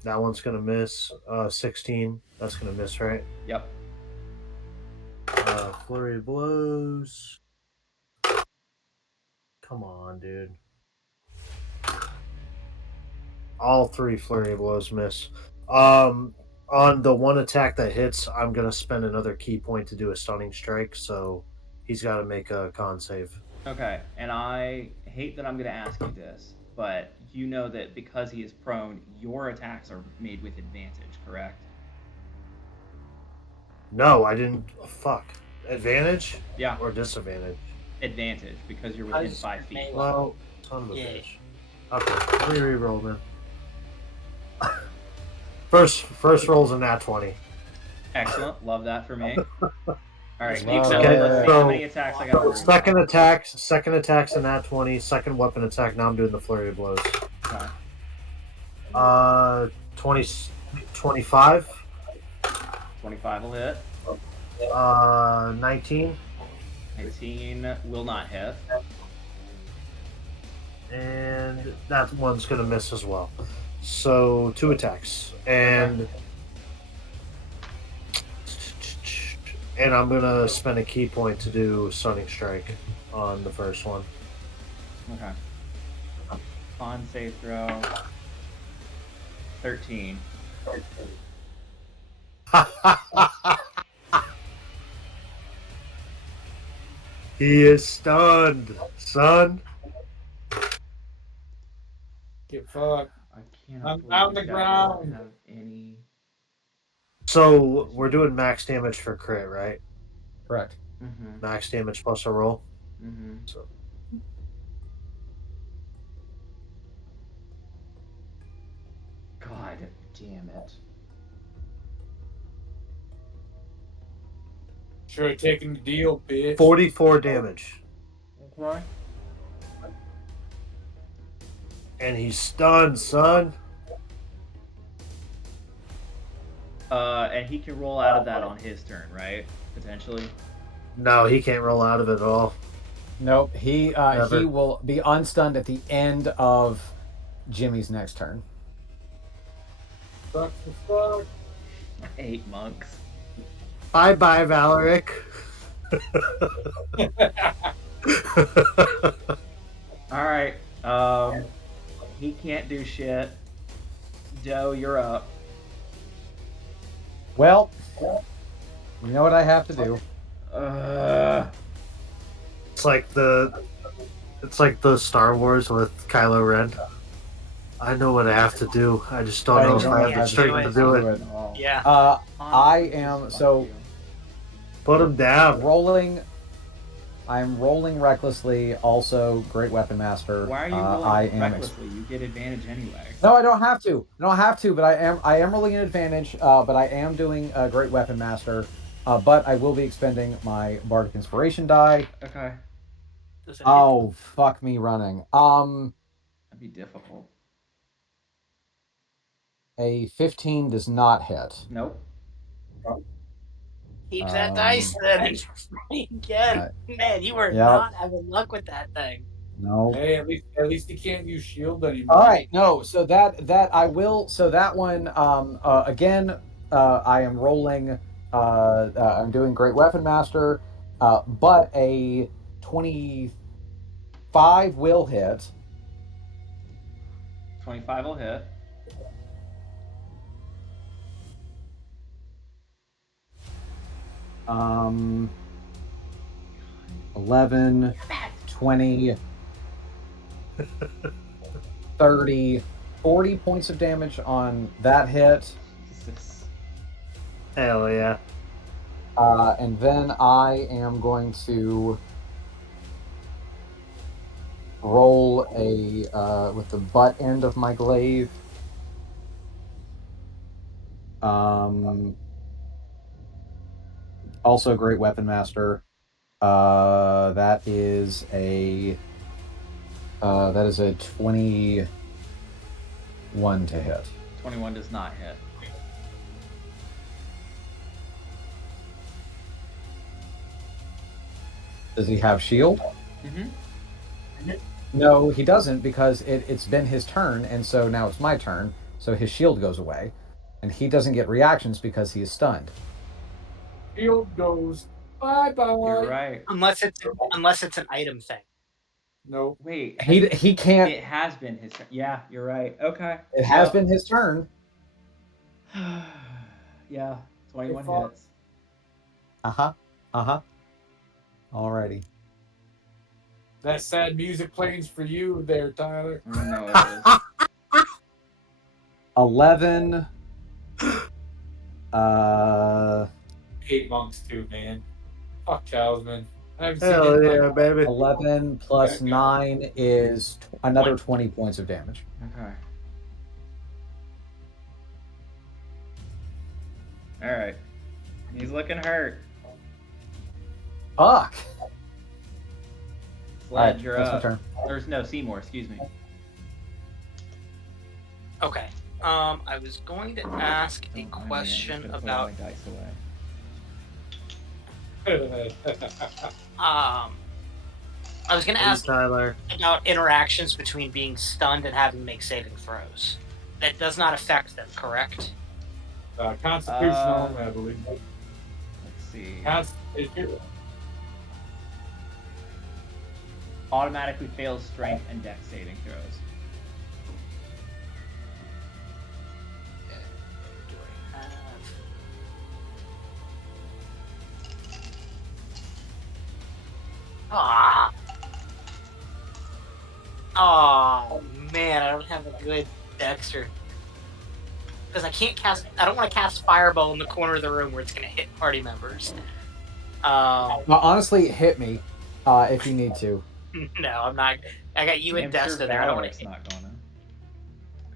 That one's gonna miss. 16. That's gonna miss, right? Yep. Flurry of blows. Come on, dude. All 3 flurry of blows miss. On the one attack that hits, I'm gonna spend another key point to do a stunning strike. So he's got to make a con save. Okay, and I hate that I'm going to ask you this, but you know that because he is prone, your attacks are made with advantage, correct? No, I didn't. Fuck. Advantage? Yeah. Or disadvantage? Advantage, because you're within 5 feet. Well, son of a Yeah. bitch. Okay, let me re-roll then. First roll's a nat 20. Excellent. Love that for me. All right, Speaks so up. let's see how So, many attacks I got. Second attack's a nat 20. Second weapon attack. Now I'm doing the flurry of blows. Okay. 25. 25 will hit. 19. 19 will not hit. And that one's gonna miss as well. So 2 attacks. And I'm gonna spend a key point to do stunning strike on the first one. Okay. Con save throw. 13. He is stunned, son. Get fucked. I can't. I'm on the ground. Have any. So we're doing max damage for crit, right? Correct. Mm-hmm. Max damage plus a roll. Mm-hmm. So God damn it. Sure, taking the deal, bitch. 44 damage. Okay. And he's stunned, son. And he can roll out of that on his turn, right? Potentially. No, he can't roll out of it at all. Nope. He Never. will be unstunned at the end of Jimmy's next turn. Fuck the fuck. I hate monks. Bye-bye, Valeric. Alright. He can't do shit. Doe, you're up. Well, you know what I have to do. It's like the Star Wars with Kylo Ren. I know what I have to do. I just don't know if I have the strength to do it. Yeah. I am so Put him down. rolling. I'm rolling recklessly. Also, great weapon master. Why are you I rolling am recklessly? You get advantage anyway. No, I don't have to. I don't have to, but I am rolling an advantage. But I am doing a great weapon master. But I will be expending my bardic inspiration die. Okay. Oh, fuck me running. That'd be difficult. A 15 does not hit. Nope. Keep that dice then and again. Man, you are not having luck with that thing. No. Hey, at least he can't use shield anymore. All right, no. So that I will. So that one again. I am rolling. I'm doing Great Weapon Master, but a 25 will hit. 25 will hit. Um, 11, 20, 30, 40 points of damage on that hit. Jesus. Hell yeah. And then I am going to roll a with the butt end of my glaive. Also Great Weapon Master. That is a 21 to hit. 21 does not hit. Does he have shield? Mm-hmm. No, he doesn't, because it's been his turn, and so now it's my turn. So his shield goes away, and he doesn't get reactions because he is stunned. Shield goes bye-bye. You're right. Unless it's an item thing. Nope. Wait. He can't. It has been his turn. Yeah, you're right. Okay. It has been his turn. Yeah, 21 It hits. Alrighty. That sad music plays for you there, Tyler. I know it is. 11. Hate monks too, man. Fuck Chowsman. I haven't seen Hell it. yeah, baby. 11 plus 9 is another 20 points of damage. Okay. All right. He's looking hurt. Fuck. Sled, you're that's my up. turn. There's no Seymour, excuse me. Okay. I was going to ask a question about. My dice away. I was going to ask Tyler. about interactions between being stunned and having to make saving throws. That does not affect them, correct? Constitutional, I believe. Let's see. Automatically fails strength and dex saving throws. Do I have... Ah. Oh man, I don't have a good Dexter. Because I can't cast. I don't want to cast Fireball in the corner of the room where it's going to hit party members. Well, honestly, hit me if you need to. No, I'm not. I got you and Desto there. I don't want to. Not gonna.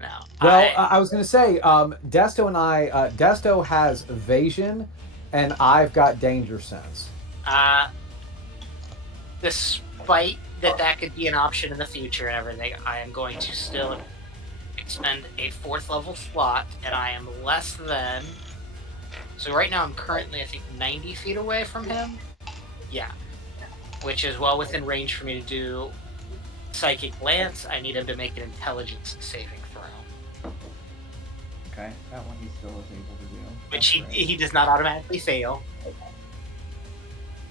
No. Well, I was going to say, Desto and I. Desto has evasion, and I've got danger sense. Despite that could be an option in the future and everything, I am going to still expend a 4th level slot, and I am less than. So right now I'm currently, I think, 90 feet away from him. Yeah. Which is well within range for me to do Psychic Lance. I need him to make an intelligence saving throw. Okay, that one he still is able to do. Which he does not automatically fail.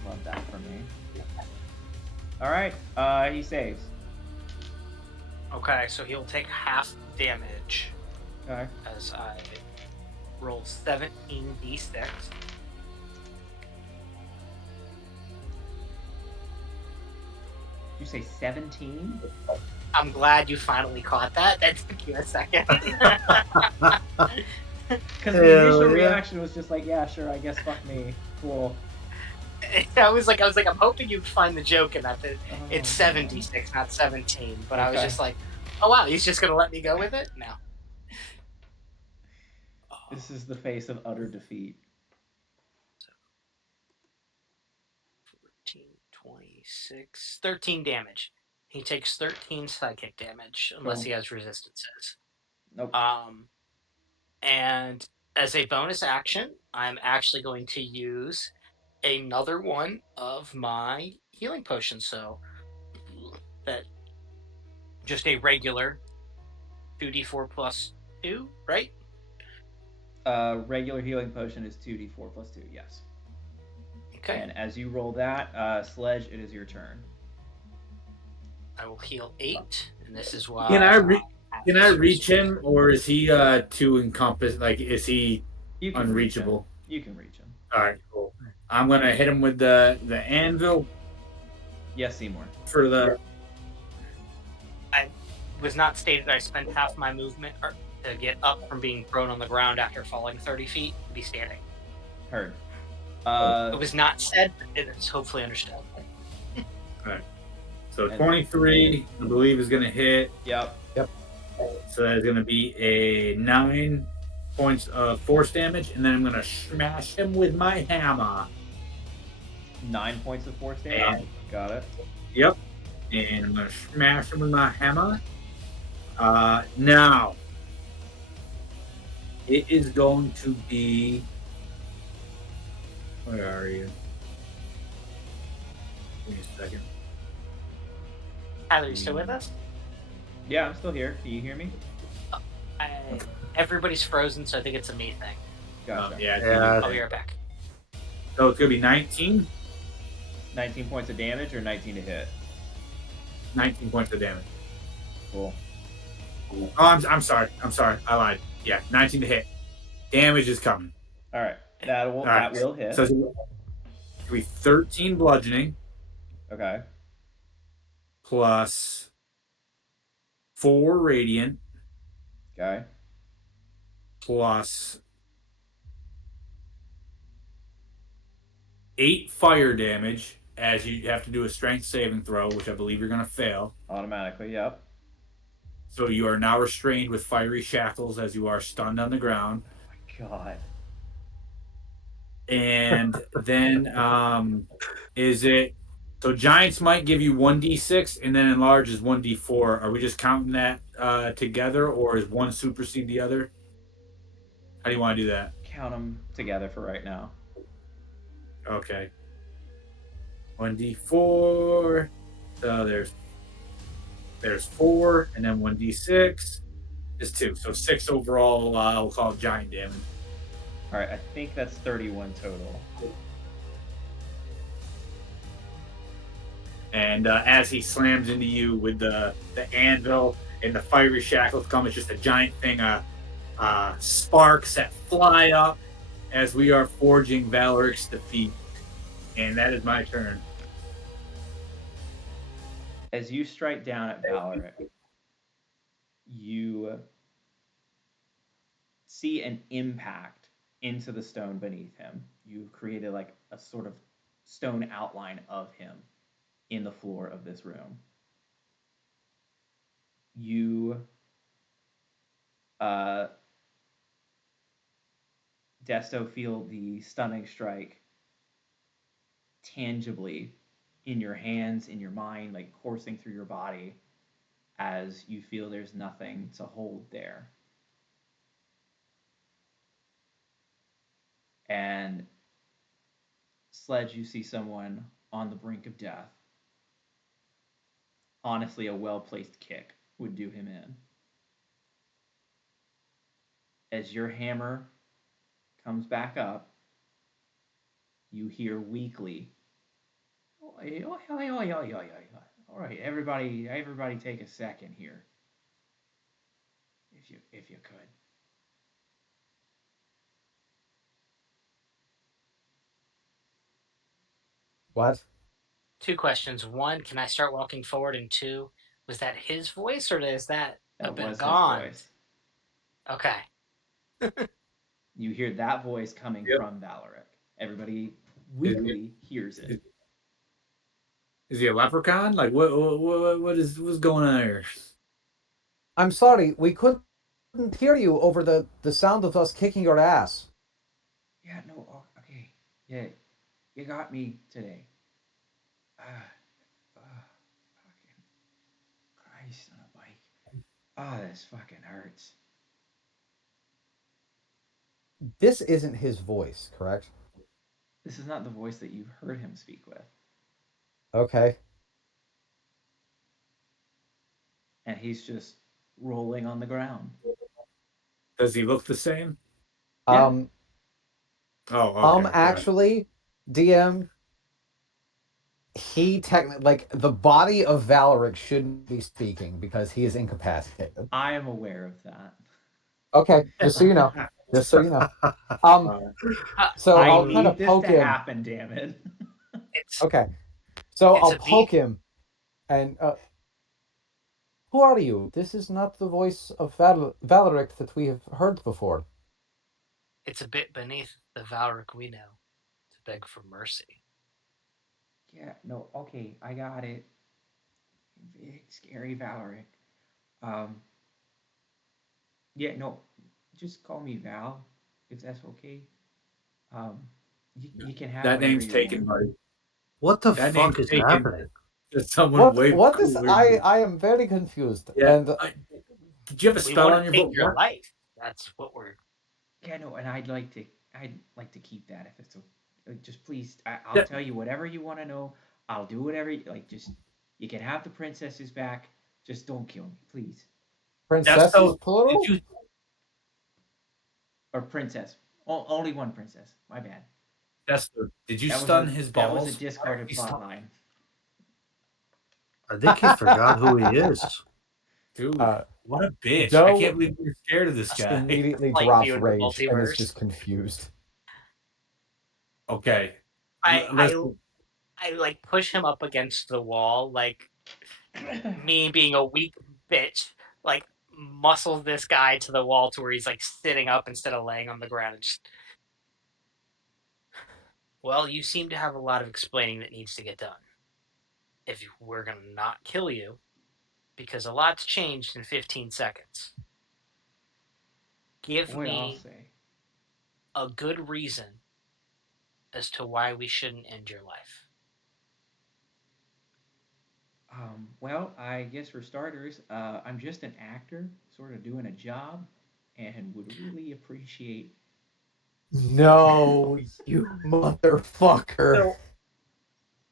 Love that for me. Alright, he saves. Okay, so he'll take half damage. Okay. As I roll 17d6. You say 17? I'm glad you finally caught that. That took you a second. Because the initial reaction was just like, yeah, sure, I guess fuck me. Cool. I was like, I'm hoping you'd find the joke in that. It's 76, not 17. But I was just like, oh wow, he's just gonna let me go with it? No. This is the face of utter defeat. 14, 26, 13 damage. He takes 13 psychic damage unless he has resistances. Nope. And As a bonus action, I'm actually going to use another one of my healing potions. So that just a regular 2d4 plus 2, right? Regular healing potion is 2d4 plus 2, yes. Okay. And as you roll that, Sledge, it is your turn. I will heal 8, and this is Can why can I reach him, or is he too encompassed? Like, is he You can unreachable? Reach him. You can reach him. All right, cool. I'm gonna hit him with the anvil Yes, Seymour. for the. I was not stated I spent half my movement to get up from being prone on the ground after falling 30 feet to be standing. Heard. It was not said, but it is hopefully understood. All right. So 23, I believe, is gonna hit. Yep. So that is gonna be a 9 points of force damage, and then I'm gonna smash him with my hammer. 9 points of force damage. Got it. Yep. And I'm gonna smash him with my hammer. Now it is going to be. Where are you? Give me a second. Tyler, you still with us? Yeah, I'm still here. Can you hear me? Everybody's frozen, so I think it's a me thing. Gotcha. Yeah. I'll be right back. So it's gonna be 19. 19 points of damage or 19 to hit? 19 points of damage. Cool. Oh, I'm sorry. I lied. Yeah, 19 to hit. Damage is coming. All right. That will hit. So it's gonna be 13 bludgeoning Okay. plus 4 radiant Okay. plus 8 fire damage, as you have to do a strength saving throw, which I believe you're going to fail. Automatically, yep. So you are now restrained with fiery shackles as you are stunned on the ground. Oh my God. And then is it so giants might give you 1d6 and then enlarge is 1d4. Are we just counting that together, or is one supersede the other? How do you want to do that? Count them together for right now. Okay. 1d4. So there's 4, and then 1d6 is 2. So 6 overall. We'll call it giant damage. All right. I think that's 31 total. And as he slams into you with the anvil and the fiery shackles come, it's just a giant thing of sparks that fly up as we are forging Valeric's defeat. And that is my turn. As you strike down at Valeric, you see an impact into the stone beneath him. You've created like a sort of stone outline of him in the floor of this room. You Desto feel the stunning strike tangibly in your hands, in your mind, like coursing through your body as you feel there's nothing to hold there. And Sledge, you see someone on the brink of death. Honestly, a well placed kick would do him in. As your hammer comes back up, you hear weakly, all right, everybody take a second here. If you could. What? 2 questions. 1, can I start walking forward? And 2, was that his voice or is that That been was gone? his voice. Okay. You hear that voice coming from Valeric. Everybody weakly hears it. Is he a leprechaun? Like what's going on here? I'm sorry, we couldn't hear you over the sound of us kicking your ass. Yeah, no, okay. Yeah, you got me today. Fucking Christ on a bike. This fucking hurts. This isn't his voice, correct? This is not the voice that you've heard him speak with. Okay. And he's just rolling on the ground. Does he look the same? Yeah. Um, Oh, okay. actually, DM, he technically, like, the body of Valeric shouldn't be speaking because he is incapacitated. I am aware of that. Okay, just so you know. Just so you know. So I I'll kind need of this poke to him. happen, damn it. It's Okay. So it's I'll a poke V. him and who are you? This is not the voice of Valeric that we have heard before. It's a bit beneath the Valric we know to beg for mercy. Yeah, no, okay, I got it. Big, scary Valoric. Um, yeah, no, just call me Val, if that's okay. Um, you can have That whatever name's you taken, want. buddy. What the That name's fuck is taken happening? to someone way What is cooler than you. I am very confused. Yeah. And Did you have a We spell want on to your take your book? life. That's what we're. Yeah, no, and I'd like to keep that if it's just please, I'll Yeah. tell you whatever you want to know. I'll do whatever, like, just, you can have the princesses back. Just don't kill me, please. That's princesses so. plural? Did you? Or princess. Only one princess. My bad. Destler, did you That was stun a his that was a balls? Why are discarded you plot stun- line. I think he forgot who he is. Dude, uh what a bitch! I can't Doe believe you're scared of this guy. immediately Like drops viewing the rage and is multiverse. just confused. Okay, I I listen. I like push him up against the wall, like me being a weak bitch, like muscles this guy to the wall to where he's like sitting up instead of laying on the ground. And just, well, you seem to have a lot of explaining that needs to get done. If we're gonna not kill you, because a lot's changed in 15 seconds. Give Boy, I'll me say. a good reason as to why we shouldn't end your life. Well, I guess for starters, I'm just an actor, sort of doing a job, and would really appreciate. No, you motherfucker. So,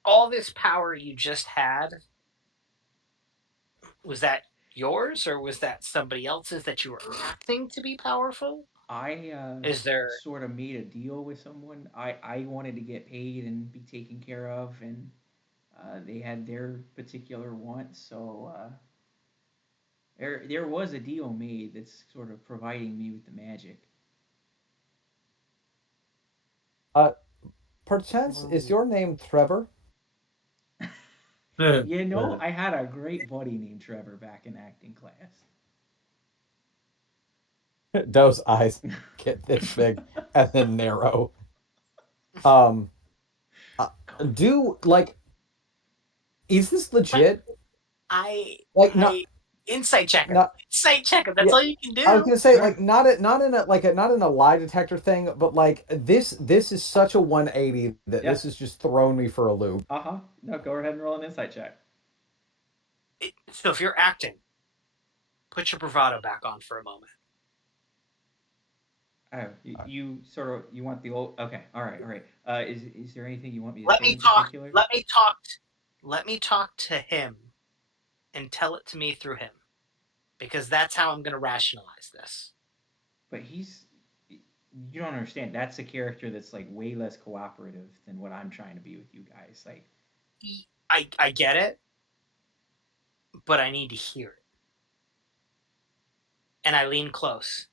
all this power you just had, was that yours or was that somebody else's that you were acting to be powerful? I Is there sort of made a deal with someone. I wanted to get paid and be taken care of, and they had their particular wants. So there was a deal made that's sort of providing me with the magic. Uh Perchance is your name Trevor? You know, I had a great buddy named Trevor back in acting class. Doe's eyes get this big and then narrow. Um uh, do like is this what legit? I Like not I insight checker. not Insight checker, that's yeah, all you can I was do. gonna say like not in a like a not in a lie detector thing, but like this is such a 180 that Yeah. this has just thrown me for a loop. Uh-huh. No, go ahead and roll an insight check. So if you're acting, put your bravado back on for a moment. Oh, you sort of you want the old. Okay, all right, all right. Is there anything you want me to Let say me in talk. particular? Let me talk. Let me talk to him and tell it to me through him, because that's how I'm going to rationalize this. But you don't understand. That's a character that's like way less cooperative than what I'm trying to be with you guys. Like, I get it, but I need to hear it. And I lean close.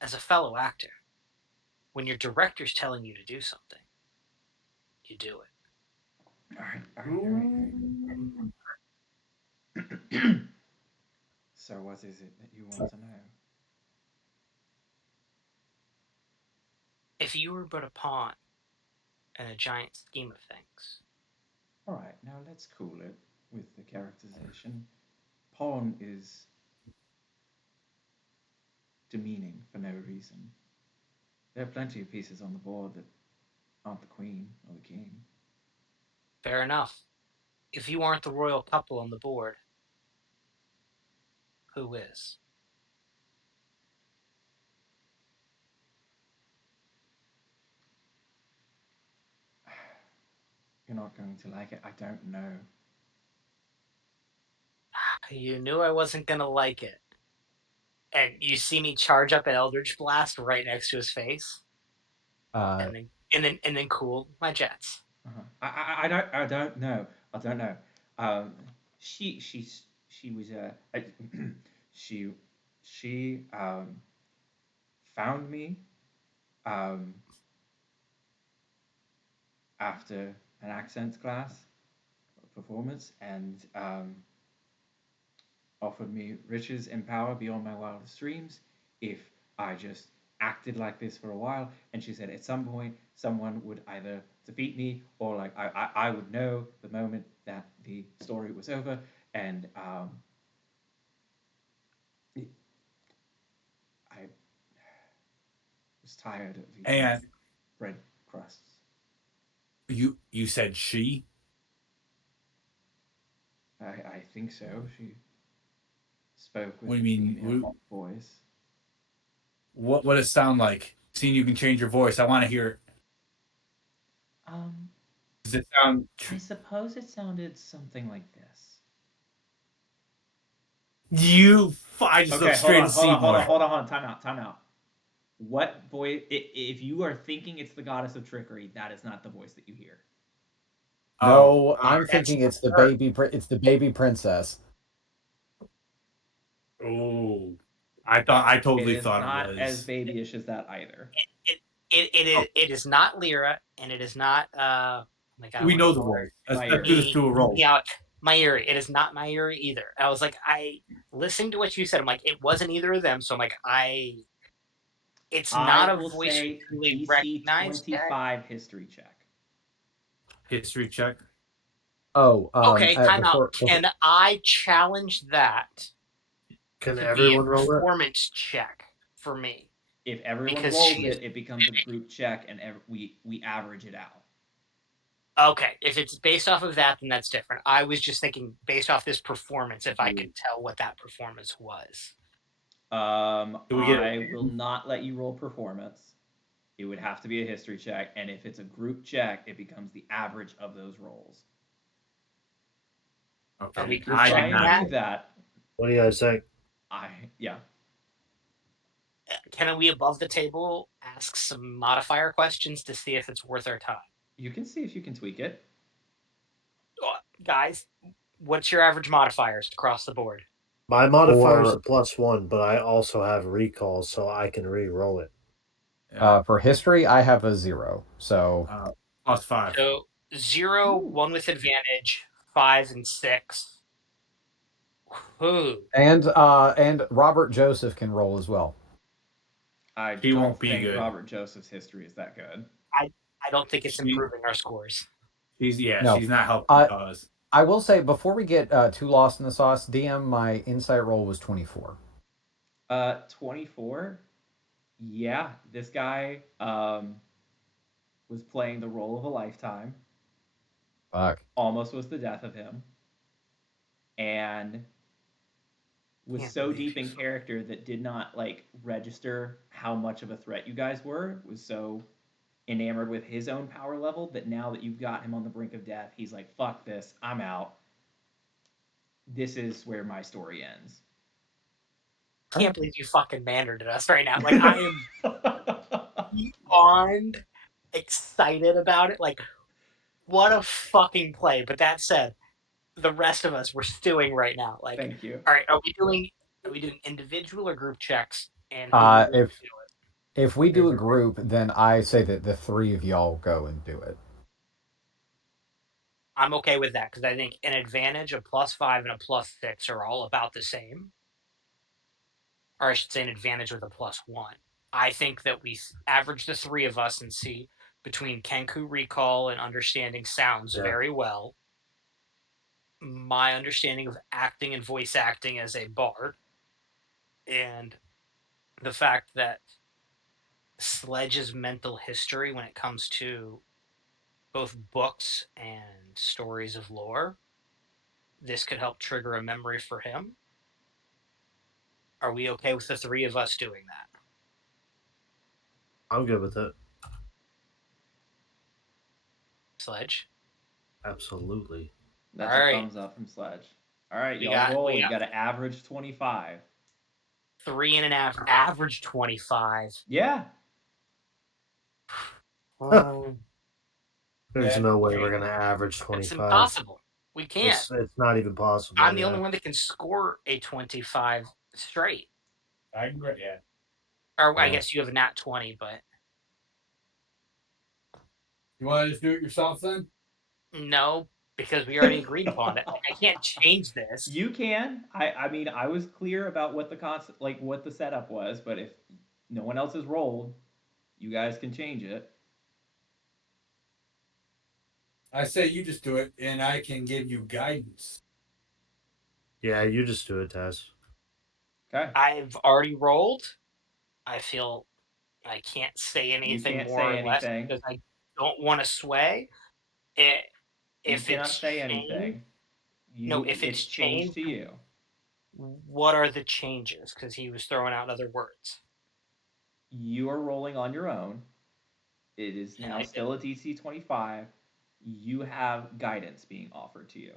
As a fellow actor, when your director's telling you to do something, you do it. all right, all right, all right, all right. So, what is it that you want to know? If you were but a pawn in a giant scheme of things, All right, now let's cool it with the characterization. Pawn is demeaning for no reason. There are plenty of pieces on the board that aren't the queen or the king. fair enough. If you aren't the royal couple on the board, who is? You're not going to like it. I don't know. You knew I wasn't gonna like it. And you see me charge up an Eldritch Blast right next to his face, Uh, and then cool my jets. I don't know. I don't know. Um, she was she she found me um after an accents class performance and offered me riches and power beyond my wildest dreams if I just acted like this for a while. And she said at some point someone would either defeat me or like I would know the moment that the story was over. And I was tired of eating And bread crusts. you said she? I think so. She spoke with What do a you mean? female voice. What would it sound like? Seeing you can change your voice, I want to hear it. Um, Does it sound? I suppose it sounded something like this. I just looked Okay, hold straight on, at hold on, hold on, Seymour. hold on, hold on. Time out, time out. What voice? If you are thinking it's the goddess of trickery, that is not the voice that you hear. Oh, no, I'm That's thinking it's the her. it's the baby princess. Oh, I It totally is thought it not as was. babyish as that either. Oh, it is not Lyra, and it is not oh my god, I we want to know the call her voice. Let's do this Myuri. a to a roll. yeah, Mayuri. It is not Mayuri either. I was like, I listening to what you said, I'm like, it wasn't either of them. So I'm like, it's not I a will voice you say truly DC recognize yet. 25 history check. History check. Oh, Okay, time out. before Can I challenge that Can to be a everyone roll it? performance check for me? If everyone Because rolls she is it, it becomes a group check, and we average it out. okay. If it's based off of that, then that's different. I was just thinking based off this performance, if I could tell what that performance was. Do we get I will it? not let you roll performance. It would have to be a history check, and if it's a group check, it becomes the average of those rolls. Are we Okay, We'll group I try did checking and not. do that? that. What do you guys think? Yeah. Can we above the table ask some modifier questions to see if it's worth our time? You can see if you can tweak it. Guys, what's your average modifiers across the board? My modifier is a for +1, but I also have recall, so I can re-roll it. for history, I have a 0. So +5. So 0, Ooh. 1 with advantage, 5 and 6. Ooh. and Robert Joseph can roll as well. I He don't won't be think good. Robert Joseph's history is that good. I don't think it's She, improving our scores. No, she's not helping uh, cause. I will say before we get too lost in the sauce, DM, my insight roll was 24. 24. Yeah, this guy was playing the role of a lifetime. Fuck. Almost was the death of him, and was Can't so believe deep you. in character that did not like register how much of a threat you guys were. Was so enamored with his own power level that now that you've got him on the brink of death, he's like, "Fuck this, I'm out. This is where my story ends." Can't believe you fucking mandered at us right now. Like I am beyond excited about it. Like what a fucking play. But that said, the rest of us were stewing right now. Like, Thank you. all right, are we doing individual or group checks? And who would do it? If we do a group, then I say that the three of y'all go and do it. I'm okay with that because I think an advantage, a +5, and a +6 are all about the same. Or I should say an advantage with a +1. I think that we average the three of us and see between Kenku recall and understanding sounds Yeah. very well. My understanding of acting and voice acting as a bard, and the fact that Sledge's mental history when it comes to both books and stories of lore, this could help trigger a memory for him. Are we okay with the three of us doing that? I'm good with it. Sledge? Absolutely. That's All a right. thumbs up from Sledge. All right, We y'all got- roll. we You got- got to average 25. 3.5, average 25. Yeah. There's Yeah, no way okay. we're gonna average It's 25. impossible. We can't. It's not even possible. I'm the yeah. only one that can score a 25 straight. I agree. Yeah. Or I Yeah. guess you have a nat 20, but You want to just do it yourself then? no, because we already agreed upon it. I can't change this. You can. I mean, I was clear about what the concept, like what the setup was, but if no one else has rolled, you guys can change it. I say you just do it, and I can give you guidance. Yeah, you just do it, Taz. Okay. I've already rolled. I feel I can't say You anything can't more say or less anything. because I don't want to sway. It, You if cannot it's say changed, anything. no, if It's it's changed changed, to you. what are the changes? Because he was throwing out other words. You are rolling on your own. It is And now still a DC 25. You have guidance being offered to you.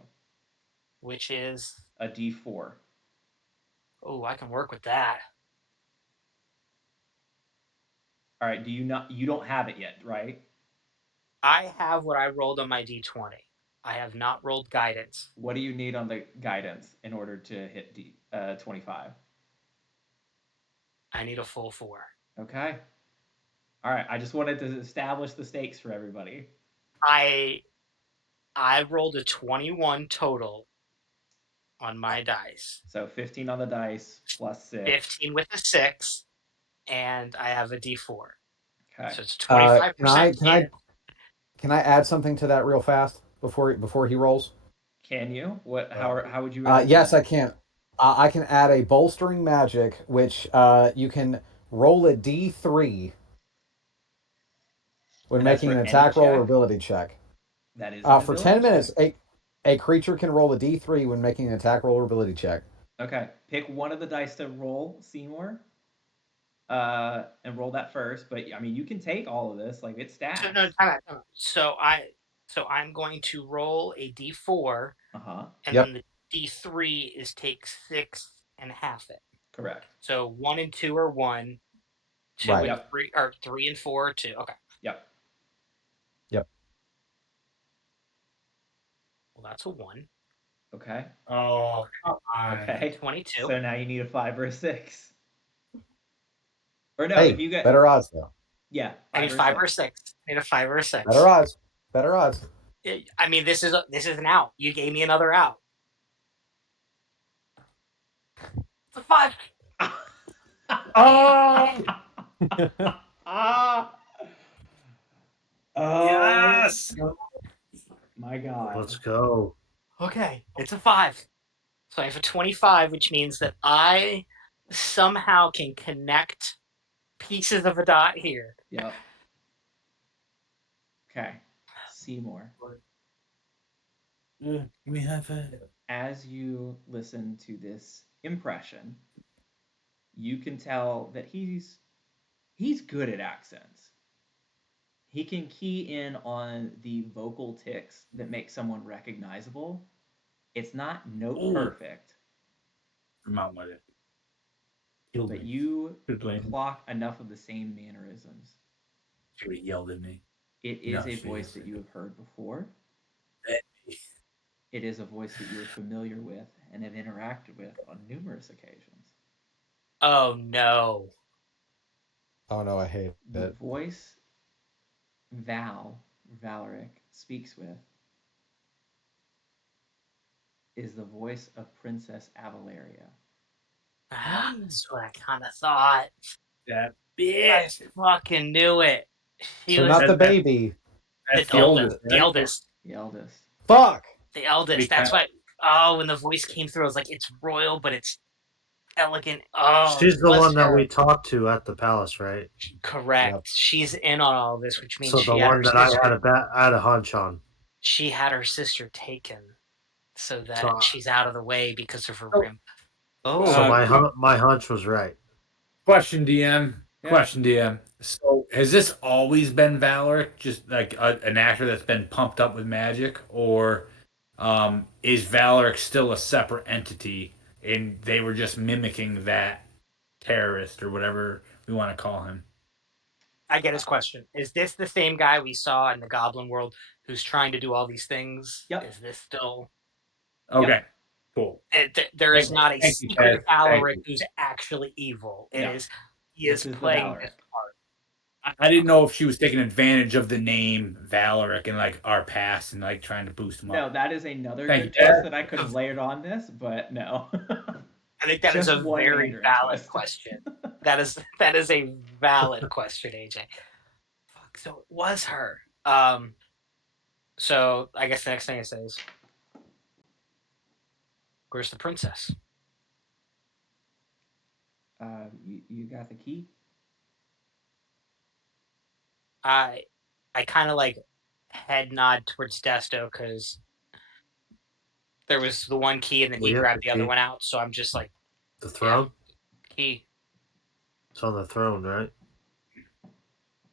which is, A D4. oh, I can work with that. All right, you don't have it yet, right? I have what I rolled on my d20. I have not rolled guidance. What do you need on the guidance in order to hit 25? I need a full 4. Okay. All right, I just wanted to establish the stakes for everybody. I rolled a 21 total on my dice. So 15 on the dice plus 6. 15 with a 6, and I have a d4. Okay. So it's Can 25% hit. I add something to that real fast before he rolls? Can you? How would you add Yes, that? I can. I can add a bolstering magic, which you can roll a D3 when And that's making for an any attack roll or check? ability check. That is an For ability 10 minutes, check. a creature can roll a D3 when making an attack roll or ability check. Okay. Pick one of the dice to roll, Seymour. And roll that first. But I mean, you can take all of this. Like it stacks. So, no, time out. So I'm going to roll a d4, Uh-huh. and Yep. then the d3 is take 6 and half it. Correct. So 1 and 2 are 1, 2 Right. and Yep. 3 or 3 and 4 are 2. Okay. Yep. Yep. Well, that's a 1. Okay. Oh, come on. Okay. 22. So now you need a 5 or a 6. Or no, Hey, if you get better odds though. yeah, I 5 need or 5 or 6. 6. I need a 5 or a 6. Better odds. Better odds. I mean, this is an out. You gave me another out. It's a 5. Oh, Ah. Oh. yes. My God. Let's go. Okay, it's a 5. So I have a 25, which means that I somehow can connect pieces of a dot here. Yep. Okay. Seymour. We have a. As you listen to this impression, you can tell that he's good at accents. He can key in on the vocal tics that make someone recognizable. It's not note Ooh. perfect, I'm out with it. Killed but me. you Good lady. clock enough of the same mannerisms. She would have yelled at me. It is No, a she voice is. that you have heard before. Eh. It is a voice that you are familiar with and have interacted with on numerous occasions. Oh no. Oh no, I hate The it. voice Valeric speaks with is the voice of Princess Avaleria. That's what I kind of thought. That I bitch. fucking knew it. She So was not the That- baby. That's the the oldest. oldest. The Right? eldest. The eldest. Fuck. The eldest. That's why. Oh, when the voice came through, I was like, it's royal, but it's elegant. Oh, She's the bless one that her. we talked to at the palace, right? Correct. Yep. She's in on all this, which means So the she had one her that sister. I had a hunch on. She had her sister taken, so that So- she's out of the way because of her Oh. rim. Oh, So my hunch was right. Question, DM. Yeah. Question, DM. So, has this always been Valor, just like an actor that's been pumped up with magic, or is Valor still a separate entity, and they were just mimicking that terrorist or whatever we want to call him? I get his question. Is this the same guy we saw in the Goblin world who's trying to do all these things? Yep. Is this still? Okay, cool. There is not a Thank you, secret Chaz. Thank Valoric you. who's actually evil. It No. is he This is is the playing this Valoric. part. I didn't know if she was taking advantage of the name Valoric and like our past and like trying to boost him No, up. that is another Thank you, good twist Chaz. that I could have layered on this, but no. I think that is Just a one very Mandarin valid twist. question. That is a valid question, AJ. Fuck, so it was her. So I guess the next thing it says, where's the princess? You got the key? I I kind of like head nod towards Desto because there was the one key and then he We have grabbed the the other key. one out. So I'm just like, The yeah, throne? key. It's on the throne, right?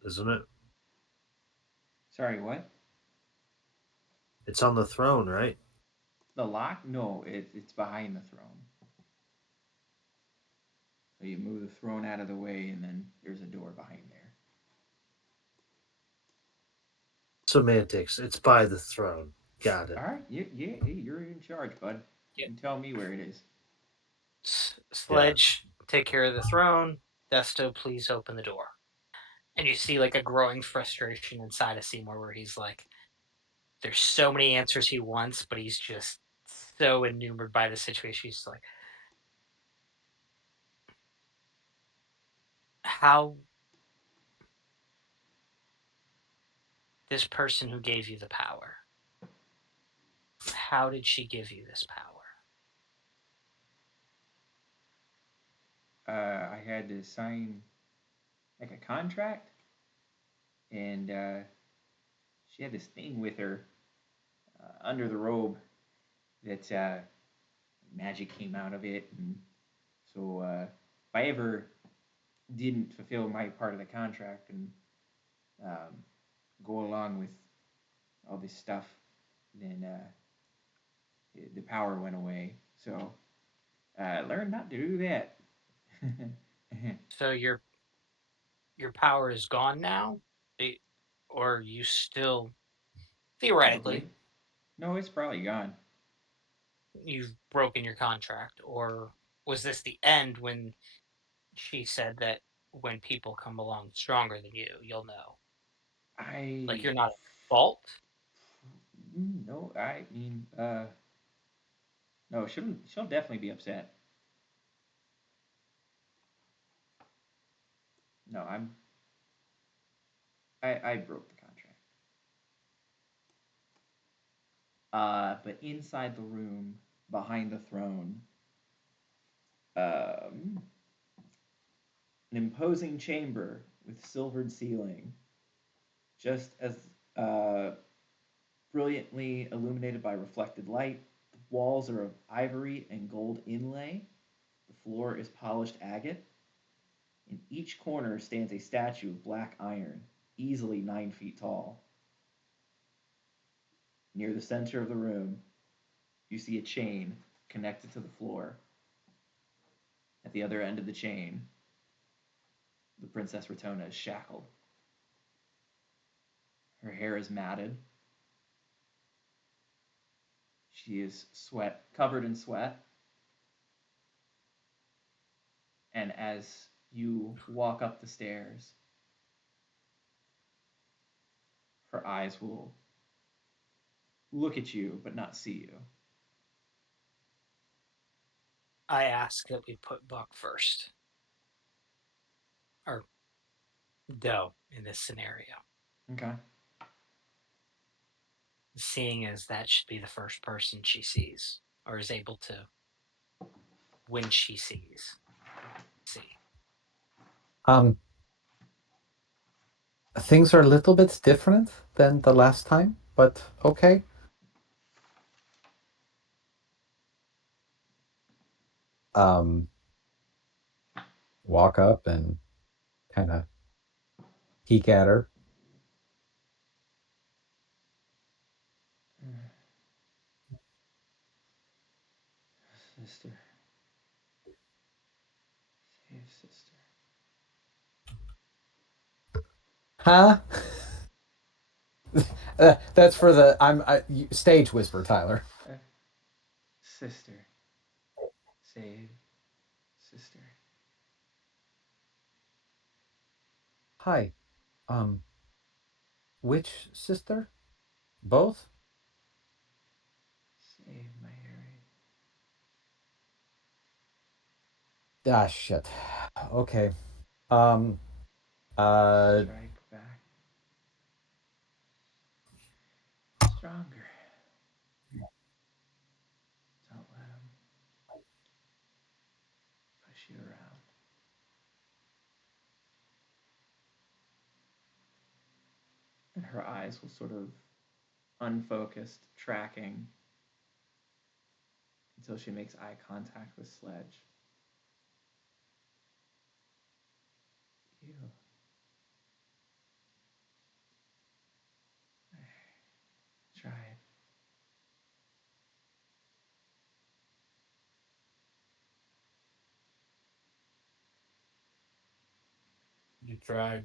Isn't it? Sorry, what? It's on the throne, right? The lock? No, it's behind the throne. So you move the throne out of the way, and then there's a door behind there. Semantics. It's by the throne. Got it. All right, you're in charge, bud. Yeah. You tell me where it is. Sledge, take care of the throne. Desto, please open the door. And you see like a growing frustration inside of Seymour where he's like, there's so many answers he wants, but he's just so enured by the situation. He's like, how this person who gave you the power, how did she give you this power? I had to sign like a contract, and she had this thing with her under the robe that magic came out of it, and so if I ever didn't fulfill my part of the contract and um, go along with all this stuff, then the power went away. So I learned not to do that. So your power is gone now? Or you still theoretically Probably. No, it's probably gone. you've broken your contract, or was this the end when she said that when people come along stronger than you, you'll know? Like I you're not at fault? no, I mean, no, she'll definitely be upset. No, I broke the contract. But inside the room, behind the throne, um, an imposing chamber with silvered ceiling, just as uh, brilliantly illuminated by reflected light. The walls are of ivory and gold inlay. The floor is polished agate. In each corner stands a statue of black iron, easily 9 feet tall. Near the center of the room, you see a chain connected to the floor. At the other end of the chain, the Princess Ratona is shackled. Her hair is matted. She is covered in sweat. And as you walk up the stairs, her eyes will look at you but not see you. I ask that we put Buck first. Or Doe in this scenario. Okay. Seeing as that should be the first person she sees, or is able to when she sees. See. Um, things are a little bit different than the last time, but okay. Um, walk up and kind of peek at her. Sister. Save sister. Huh? That's for the stage whisper, Tyler. Sister. Save sister. Hi. Which sister? Both? Save my Harry. Ah, shit. Okay. Um. Strike back. Stronger. Don't let him push you around. And her eyes will sort of unfocused, tracking until she makes eye contact with Sledge. You. I tried. You tried.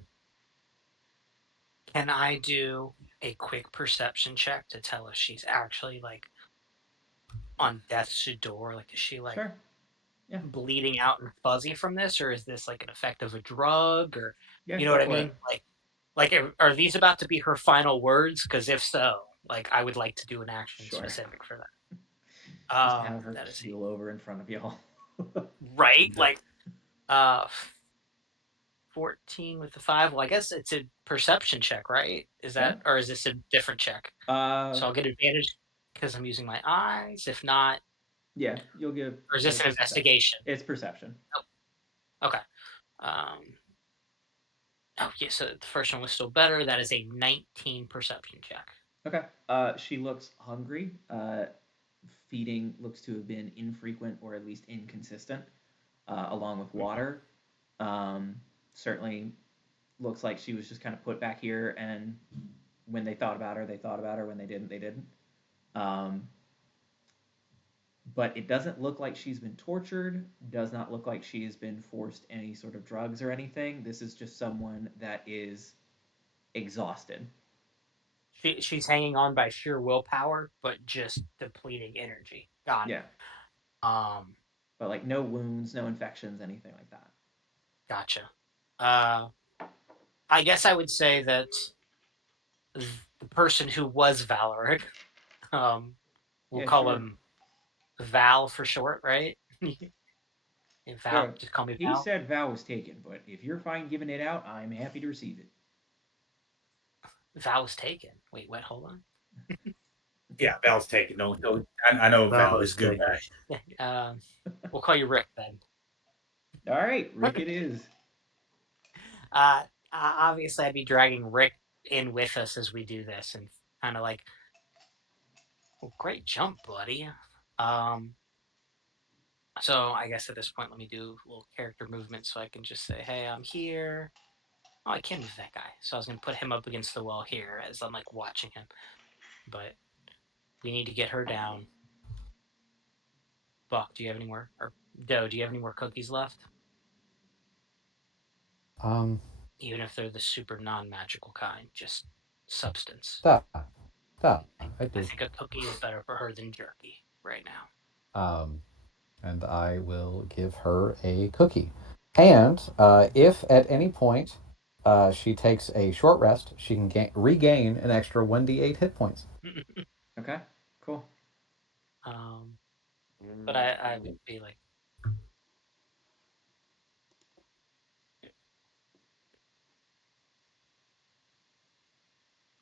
Can I do a quick perception check to tell if she's actually like on death's door? Like, is she like Sure. Yeah. bleeding out and fuzzy from this, or is this like an effect of a drug, or Yeah, you know go what I for mean? it. Like are these about to be her final words? Because if so, like I would like to do an action Sure. specific for that. Just have her That is keel over in front of y'all. right. Like, uh, 14 with the 5. Well, I guess it's a perception check, right? Is Yeah. that, or is this a different check? So I'll get advantage because I'm using my eyes. If not, Yeah, you'll get or is this an investigation? It's perception. Oh, okay. Oh, yeah, so the first one was still better. That is a 19 perception check. Okay. She looks hungry. Feeding looks to have been infrequent or at least inconsistent, along with water. Um, Certainly looks like she was just kind of put back here, and when they thought about her, they thought about her. When they didn't, they didn't. Um, but it doesn't look like she's been tortured. Does not look like she's been forced any sort of drugs or anything. This is just someone that is exhausted. She's hanging on by sheer willpower, but just depleting energy. Got it. Yeah. Um, But like no wounds, no infections, anything like that. Gotcha. I guess I would say that the person who was Valoric, um, we'll Yeah, call sure. him Val for short, right? And Val, Sure. just call me He Val. said vow was taken, but if you're fine giving it out, I'm happy to receive it. Val was taken. Wait, what? Hold on. Yeah, Val's taken. Don't. I know Val is good taken. guy. We'll call you Rick then. All right, Rick it is. Obviously, I'd be dragging Rick in with us as we do this, and kind of like, well, great jump, buddy. So I guess at this point, let me do a little character movement so I can just say, hey, I'm here. Oh, I can't move that guy. So I was going to put him up against the wall here as I'm like watching him. But we need to get her down. Buck, do you have any more? Or Doe, do you have any more cookies left? Um, Even if they're the super non-magical kind, just substance. that, that, I I do. think a cookie is better for her than jerky right now. Um, and I will give her a cookie. And if at any point she takes a short rest, she can regain an extra 1d8 hit points. Okay, cool. But I would be like,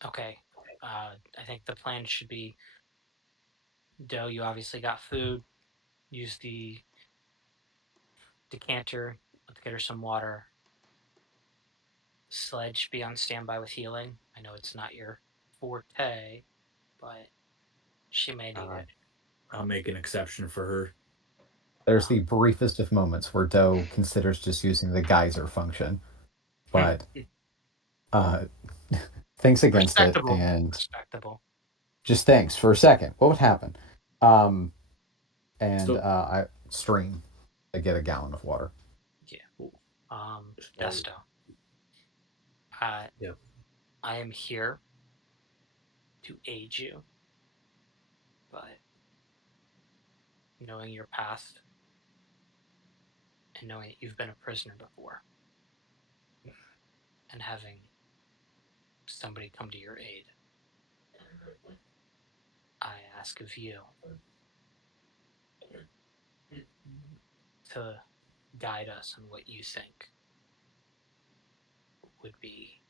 okay, I think the plan should be, Doe, you obviously got food. Use the decanter. Let's get her some water. Sledge, be on standby with healing. I know it's not your forte, but she may need it. I'll make an exception for her. There's the briefest of moments where Doe considers just using the geyser function. but thinks against it Respectable. and Respectable. just thinks for a second, what would happen? And So- I stream. I get a gallon of water. Yeah. Desto. Yeah. I am here to aid you, but knowing your past and knowing that you've been a prisoner before and having somebody come to your aid, I ask of you to guide us on what you think would be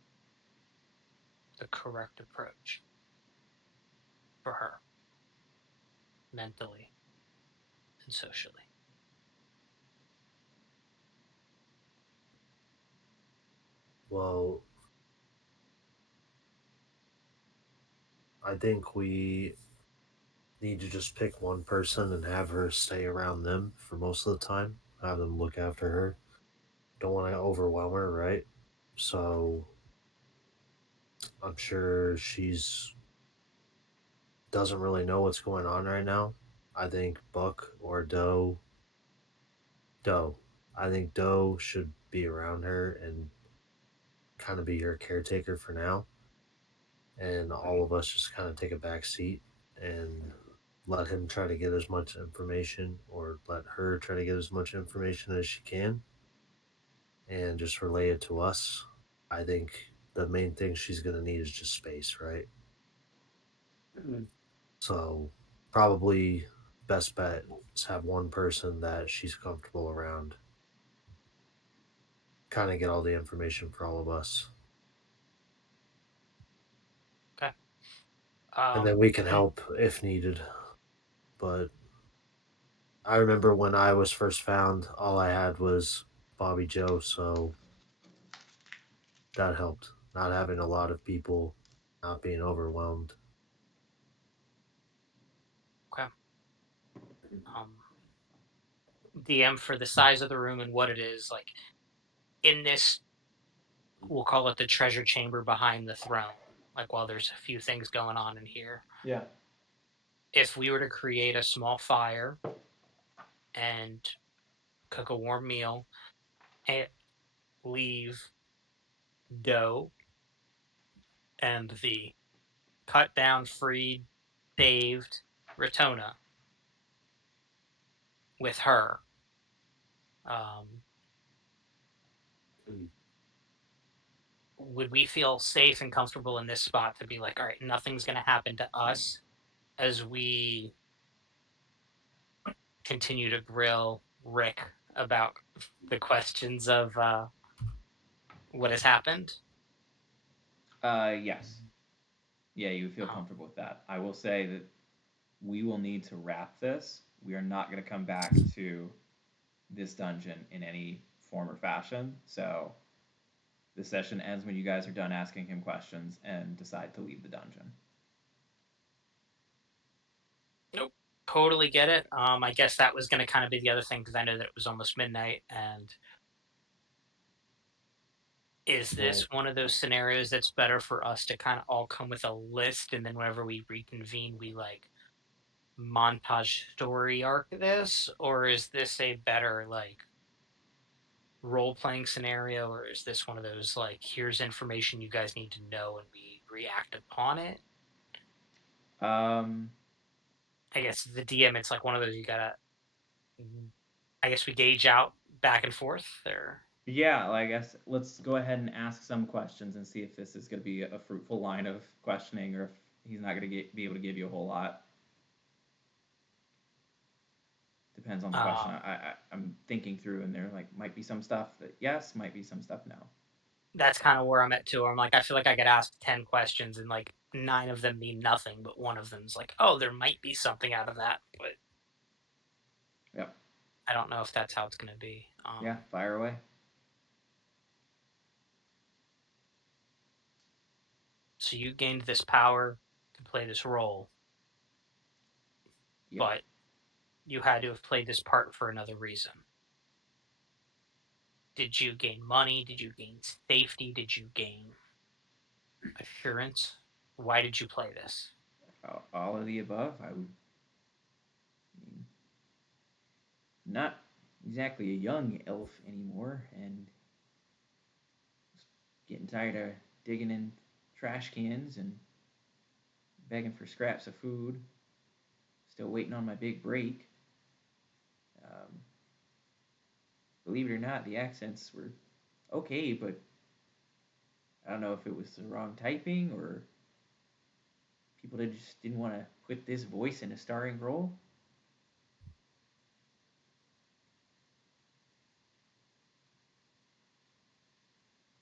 the correct approach for her, mentally and socially. Well, I think we need to just pick one person and have her stay around them for most of the time. Have them look after her. Don't want to overwhelm her, right? So I'm sure she's doesn't really know what's going on right now. I think Buck or Doe. I think Doe should be around her and kind of be her caretaker for now. And all of us just kind of take a back seat and let him try to get as much information or let her try to get as much information as she can and just relay it to us. I think the main thing she's going to need is just space, right? So probably best bet is have one person that she's comfortable around, kind of get all the information for all of us. Okay. And then we can help if needed. But I remember when I was first found, all I had was Bobby Joe, so that helped. Not having a lot of people, not being overwhelmed. Okay. DM, for the size of the room and what it is, like in this, we'll call it the treasure chamber behind the throne. Like while there's a few things going on in here, Yeah. if we were to create a small fire and cook a warm meal and leave dough and the cut down, freed, saved Ratona with her, um, would we feel safe and comfortable in this spot to be like, all right, nothing's going to happen to us as we continue to grill Rick about the questions of what has happened? Yes. Yeah, you would feel comfortable with that. I will say that we will need to wrap this. We are not going to come back to this dungeon in any form or fashion. So the session ends when you guys are done asking him questions and decide to leave the dungeon. Nope. Totally get it. I guess that was going to kind of be the other thing because I know that it was almost midnight. And is this one of those scenarios that's better for us to kind of all come with a list and then whenever we reconvene, we like montage story arc this? Or is this a better like role playing scenario? Or is this one of those like, here's information you guys need to know and we react upon it? Um, I guess the DM, it's like one of those you gotta, I guess we gauge out back and forth or. yeah, I guess let's go ahead and ask some questions and see if this is going to be a fruitful line of questioning or if he's not going to be able to give you a whole lot. Depends on the question. I'm thinking through, and there like might be some stuff that yes, might be some stuff no. That's kind of where I'm at too. I'm like, I feel like I could ask 10 questions and like 9 of them mean nothing, but one of them's like, oh, there might be something out of that, but Yep. I don't know if that's how it's going to be. Yeah, fire away. So you gained this power to play this role, Yep. but you had to have played this part for another reason. Did you gain money? Did you gain safety? Did you gain assurance? Why did you play this? All of the above. I mean, not exactly a young elf anymore, and getting tired of digging in trash cans and begging for scraps of food. Still waiting on my big break. Um, Believe it or not, the accents were okay, but I don't know if it was the wrong typing or people just didn't want to put this voice in a starring role.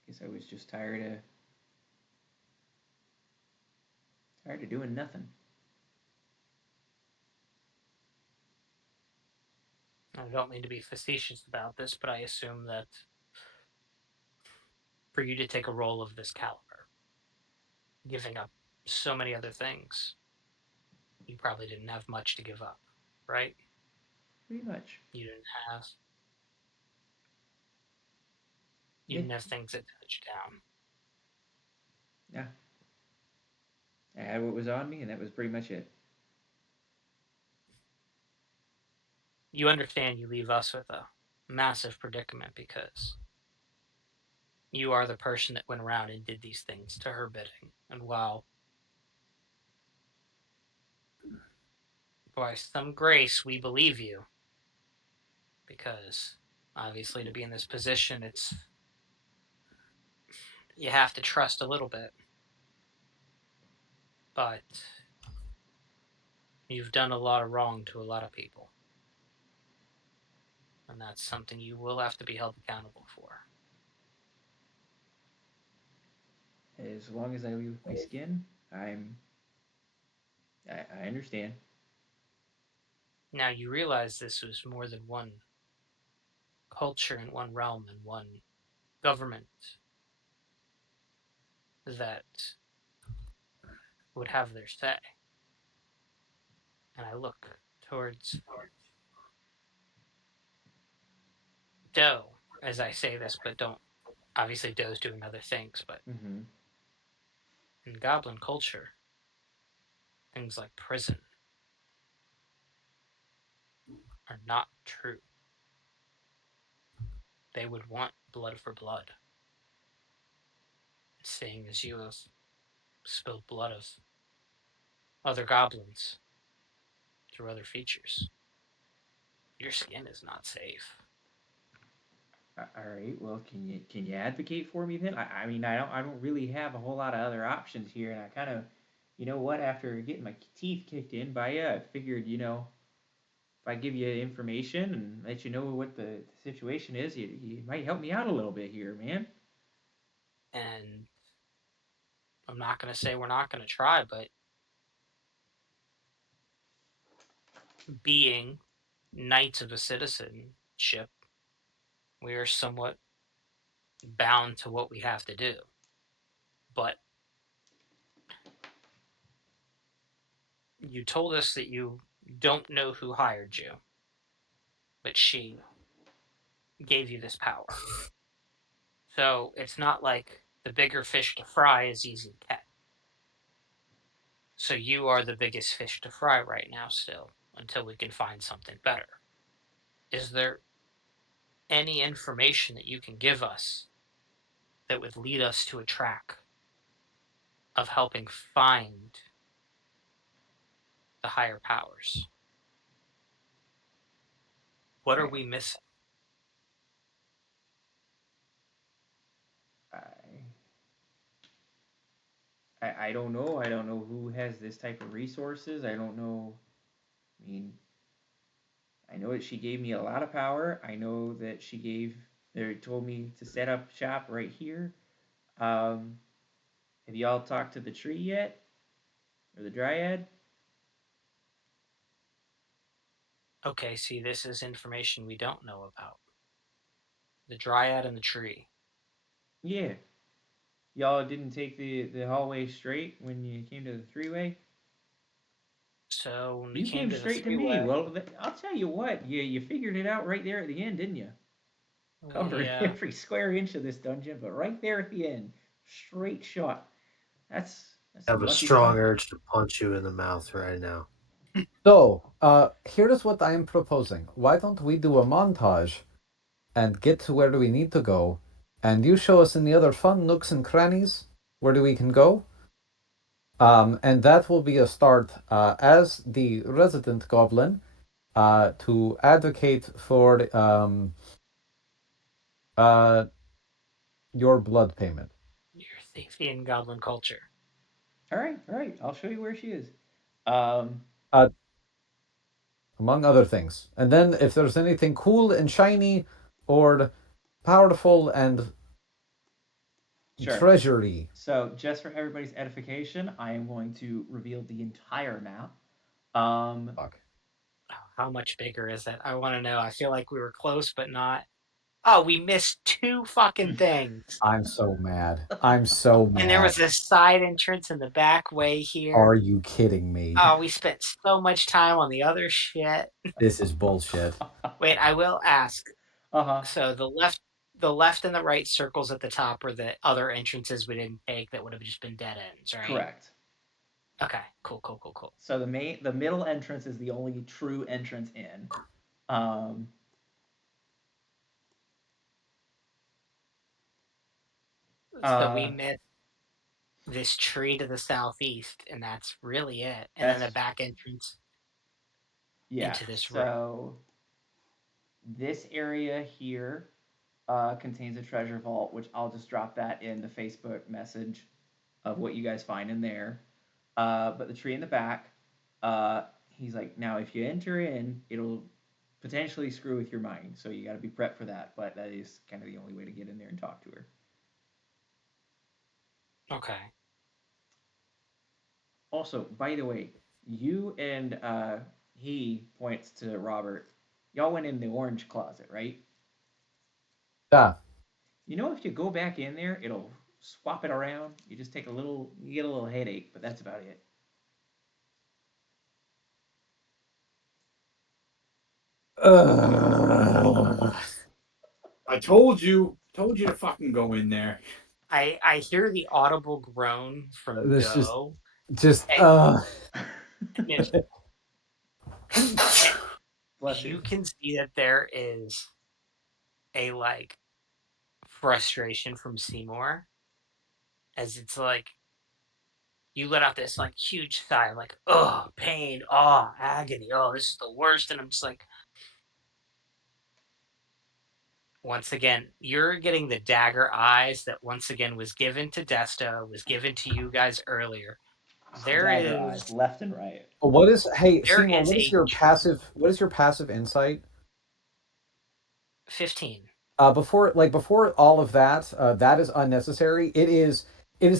Guess I was just tired of doing nothing. I don't mean to be facetious about this, but I assume that for you to take a role of this caliber, giving up so many other things, you probably didn't have much to give up, right? Pretty much. You didn't have you Yeah, didn't have things that touch you down. yeah. I had what was on me, and that was pretty much it. You understand you leave us with a massive predicament because you are the person that went around and did these things to her bidding. And while by some grace we believe you, because obviously to be in this position it's you have to trust a little bit. But you've done a lot of wrong to a lot of people. And that's something you will have to be held accountable for. As long as I leave with my skin, I understand. Now you realize this was more than one culture and one realm and one government that would have their say. And I look towards Doe as I say this, but don't. Obviously, Doe's doing other things, but Mm-hmm. in goblin culture, things like prison are not true. They would want blood for blood, seeing as you have spilled blood of other goblins through other features. Your skin is not safe. All right. Well, can you advocate for me then? I mean, I don't really have a whole lot of other options here, and I kind of, you know what? After getting my teeth kicked in by you, I figured, if I give you information and let you know what the situation is, you might help me out a little bit here, man. And I'm not going to say we're not going to try, but being knights of a citizenship, we are somewhat bound to what we have to do. But you told us that you don't know who hired you, but she gave you this power. So it's not like the bigger fish to fry is easy to catch. So you are the biggest fish to fry right now, still, until we can find something better. Is there any information that you can give us that would lead us to a track of helping find the higher powers? What are I, we missing? I, I don't know. I don't know who has this type of resources. I don't know. I mean, I know that she gave me a lot of power. I know that they told me to set up shop right here. Um, have y'all talked to the tree yet? Or the dryad? Okay, see, this is information we don't know about. The dryad and the tree. Yeah. Y'all didn't take the hallway straight when you came to the three-way? So when we You came came to the straight to me. three-way, Well, I'll tell you what. You figured it out right there at the end, didn't you? Covered Yeah. every square inch of this dungeon, but right there at the end, straight shot. That's I some have a lucky strong shot. urge to punch you in the mouth right now. So, here's what I am proposing. Why don't we do a montage and get to where we need to go, and you show us any other fun nooks and crannies where we can go? And that will be a start as the resident goblin to advocate for uh, your blood payment. Your safety and goblin culture. All right. I'll show you where she is. Um, Uh, among other things. And then if there's anything cool and shiny or powerful and sure. treasury. So, just for everybody's edification, I am going to reveal the entire map. Um, Fuck. How much bigger is it? I want to know. I feel like we were close, but not. Oh, we missed two fucking things. I'm so mad. I'm so mad. And there was a side entrance in the back way here. Are you kidding me? Oh, we spent so much time on the other shit. This is bullshit. Wait, I will ask. Uh-huh. So the left and the right circles at the top are the other entrances we didn't take that would have just been dead ends, right? Correct. Okay, cool. So the middle entrance is the only true entrance in. So we missed this tree to the southeast, and that's really it. And then the back entrance into this room. So this area here contains a treasure vault, which I'll just drop that in the Facebook message of what you guys find in there. But the tree in the back, he's like, now if you enter in, it'll potentially screw with your mind, so you got to be prepped for that. But that is kind of the only way to get in there and talk to her. Okay. Also, by the way, you and he points to Robert. Y'all went in the orange closet, right? Yeah. You know, if you go back in there, it'll swap it around. You just take you get a little headache, but that's about it. I told you to fucking go in there. I hear the audible groan from This Go. just Bless You you. can see that there is a frustration from Seymour as it's like you let out this huge sigh, oh, pain, oh, agony, oh, this is the worst. And I'm just like, once again, you're getting the dagger eyes that once again was given to Desta, was given to you guys earlier. There Dagger is eyes, left and right. Seymour, what is your passive insight? 15. Before all of that, that is unnecessary. It is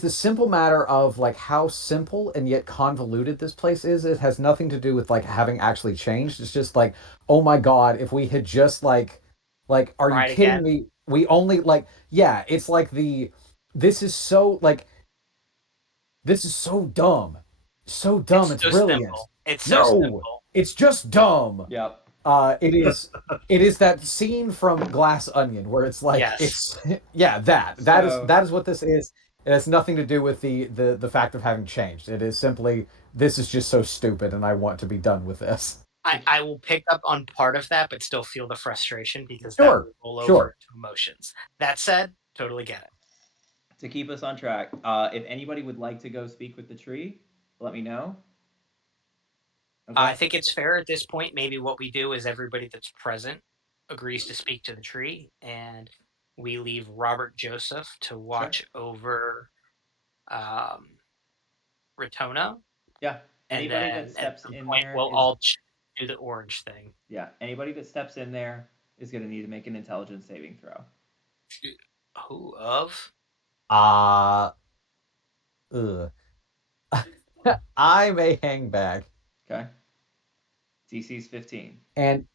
the simple matter of how simple and yet convoluted this place is. It has nothing to do with having actually changed. It's just oh my god, if we had just are you Tried kidding again. me? We only yeah, it's this is so this is so dumb. So dumb, it's so brilliant. simple. It's so simple. It's just dumb. Yep. It is that scene from Glass Onion where it's Yes. that is what this is. It has nothing to do with the fact of having changed. It is simply this is just so stupid and I want to be done with this. I will pick up on part of that, but still feel the frustration because that Sure, will roll sure. over to emotions. That said, totally get it. To keep us on track, if anybody would like to go speak with the tree, let me know. Okay. I think it's fair at this point. Maybe what we do is everybody that's present agrees to speak to the tree, and we leave Robert Joseph to watch over Ratona. Yeah. And Anybody that then at steps some in point, there we'll is all do the orange thing. yeah. Anybody that steps in there is going to need to make an intelligence saving throw. Who of? I may hang back. Okay. DC's 15. And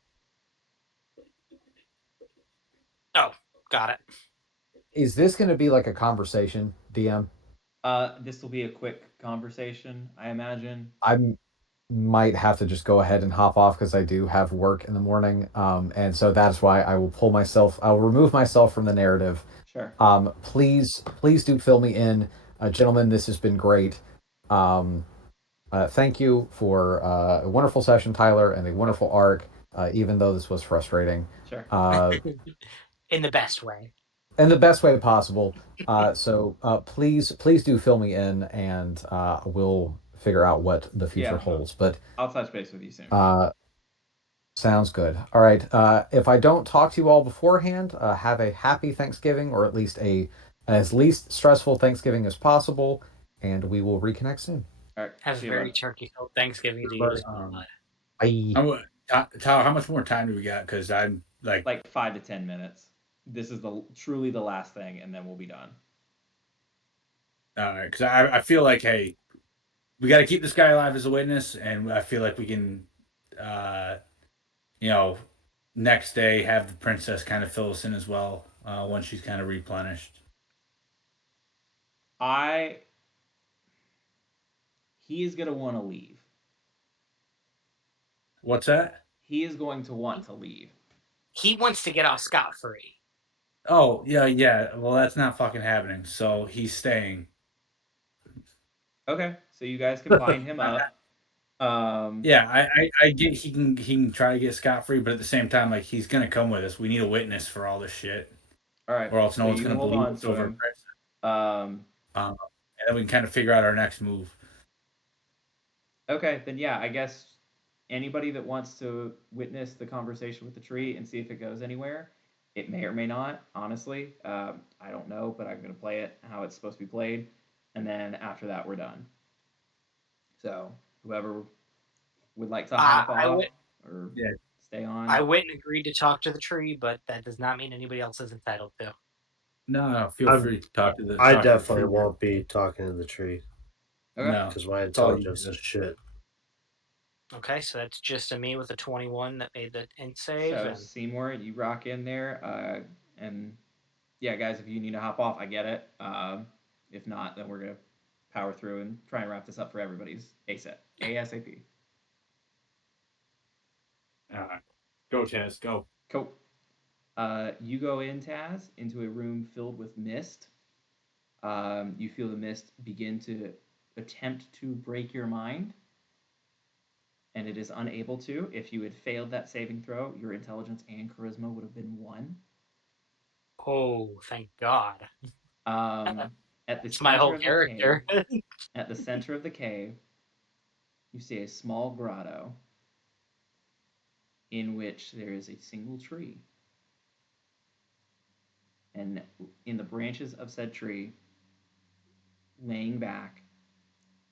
oh, got it. Is this going to be like a conversation, DM? This will be a quick conversation, I imagine. might have to just go ahead and hop off because I do have work in the morning. And so that's why I will I'll remove myself from the narrative. Sure. Please do fill me in. Gentlemen, this has been great. Um, thank you for a wonderful session, Tyler, and a wonderful arc, even though this was frustrating. Sure. In the best way. In the best way possible. Please do fill me in, and we'll figure out what the future Yeah. holds. But I'll touch base with you soon. sounds good. All right. If I don't talk to you all beforehand, have a happy Thanksgiving, or at least a as least stressful Thanksgiving as possible, and we will reconnect soon. All right. Have a See you, very bud. turkey-filled Thanksgiving to you But as well, bud. Bye. Tyler, how much more time do we got? Because I'm Like 5 to 10 minutes. This is truly the last thing, and then we'll be done. all right. Because I feel like, hey, we got to keep this guy alive as a witness, and I feel like we can, uh, you know, next day have the princess kind of fill us in as well once she's kind of replenished. He is gonna want to leave. What's that? He is going to want to leave. He wants to get off scot-free. Oh yeah, yeah. Well, that's not fucking happening. So he's staying. Okay, so you guys can bind him up. Yeah, I get he can try to get scot free, but at the same time, like he's gonna come with us. We need a witness for all this shit, All right, or else no so one's you gonna hold believe on it's to over. him. Um, And then we can kind of figure out our next move. okay, then yeah, I guess anybody that wants to witness the conversation with the tree and see if it goes anywhere, it may or may not. Honestly, I don't know, but I'm gonna play it how it's supposed to be played, and then after that, we're done. So whoever would like to hop I off would or Yeah. stay on. I wouldn't agree to talk to the tree, but that does not mean anybody else is entitled to. No, feel I'm- free to talk to the. I talk to the definitely tree. won't be talking to the tree Okay. No, because my it's all you intelligence do. is shit. Okay, so that's just a me with a 21 that made the int save. So And Seymour, you rock in there, and yeah, guys, if you need to hop off, I get it. If not, then we're gonna power through and try and wrap this up for everybody's ASAP. ASAP. Go, Chaz, go. Cool. You go in, Taz, into a room filled with mist. You feel the mist begin to attempt to break your mind, and it is unable to. If you had failed that saving throw, your intelligence and charisma would have been 1. oh, thank God. Um, at the It's my center whole of the cave, character. at the center of the cave, you see a small grotto in which there is a single tree. And in the branches of said tree, laying back,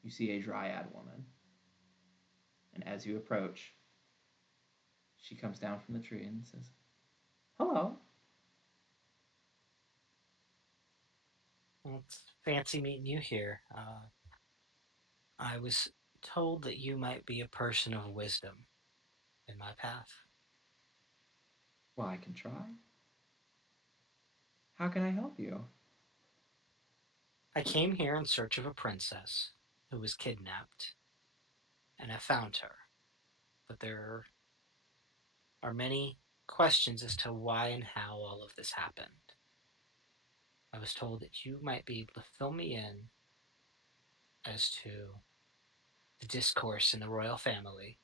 you see a dryad woman. And as you approach, she comes down from the tree and says, "Hello." Well, it's fancy meeting you here. I was told that you might be a person of wisdom in my path. "Well, I can try. How can I help you?" I came here in search of a princess who was kidnapped, and I found her. But there are many questions as to why and how all of this happened. I was told that you might be able to fill me in as to the discourse in the royal family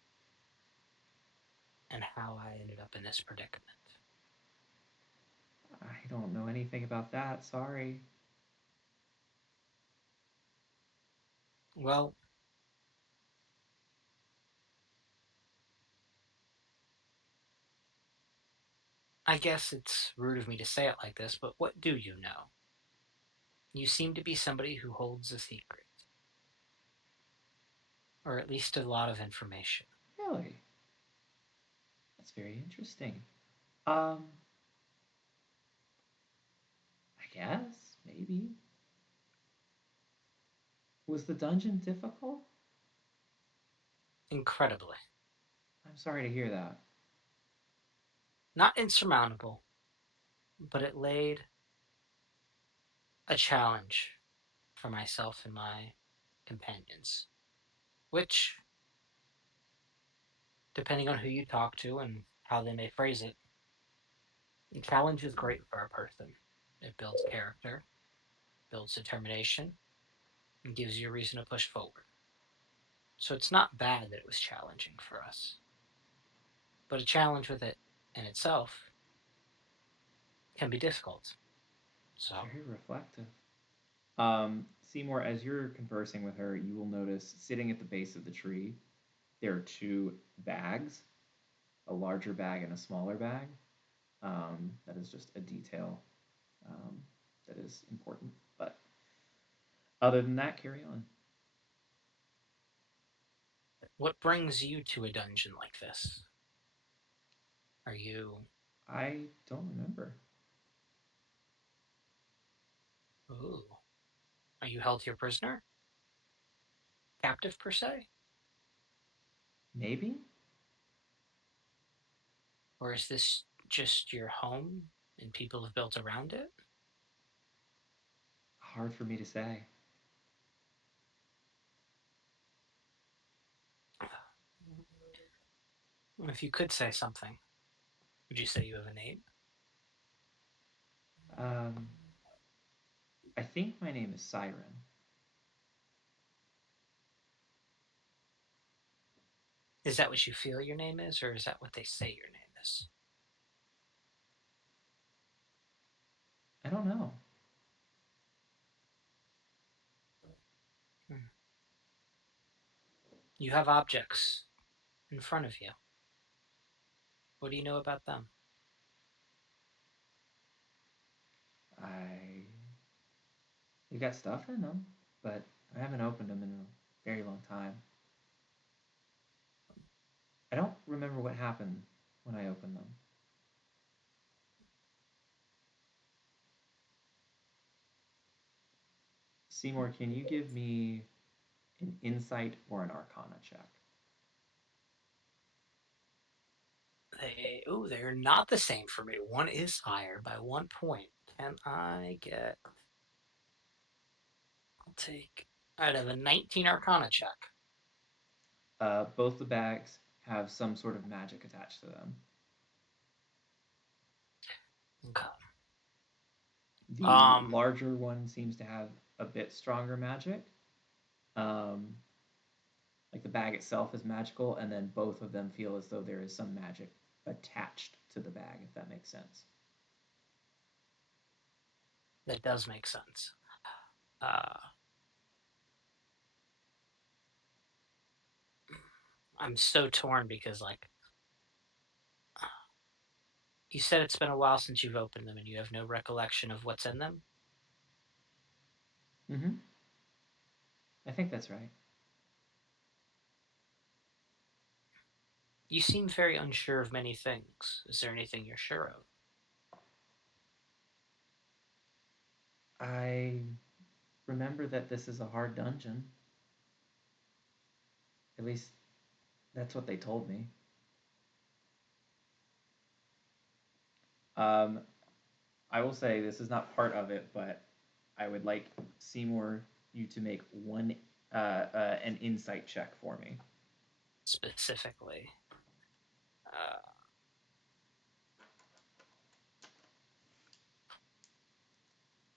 and how I ended up in this predicament. "I don't know anything about that. Sorry." Well, I guess it's rude of me to say it like this, but what do you know? You seem to be somebody who holds a secret, or at least a lot of information. "Really? That's very interesting. Um, I guess, maybe. Was the dungeon difficult?" Incredibly. "I'm sorry to hear that." Not insurmountable, but it laid a challenge for myself and my companions, which depending on who you talk to and how they may phrase it, a challenge is great for a person. It builds character, builds determination, and gives you a reason to push forward. So it's not bad that it was challenging for us. But a challenge with it in itself can be difficult. So Very reflective. Seymour, as you're conversing with her, you will notice sitting at the base of the tree, there are two bags, a larger bag and a smaller bag. That is just a detail that is important. But other than that, carry on. what brings you to a dungeon like this? Are you I don't remember. ooh. Are you held here prisoner? Captive per se? Maybe? Or is this just your home and people have built around it? Hard for me to say. If you could say something, would you say you have a name? Um, I think my name is Siren. Is that what you feel your name is, or is that what they say your name is? I don't know. Hmm. You have objects in front of you. What do you know about them? I they got stuff in them, but I haven't opened them in a very long time. I don't remember what happened when I opened them. Seymour, can you give me an insight or an arcana check? They're not the same for me. One is higher by 1 point. Can I get? I'll take. I'd have a 19 Arcana check. Both the bags have some sort of magic attached to them. Okay. The larger one seems to have a bit stronger magic. Um, like the bag itself is magical, and then both of them feel as though there is some magic attached to the bag, if that makes sense. That does make sense. I'm so torn because, like, you said it's been a while since you've opened them and you have no recollection of what's in them. Mm-hmm. I think that's right. You seem very unsure of many things. Is there anything you're sure of? I remember that this is a hard dungeon. At least that's what they told me. Um, I will say this is not part of it, but I would like Seymour you to make an insight check for me. Specifically.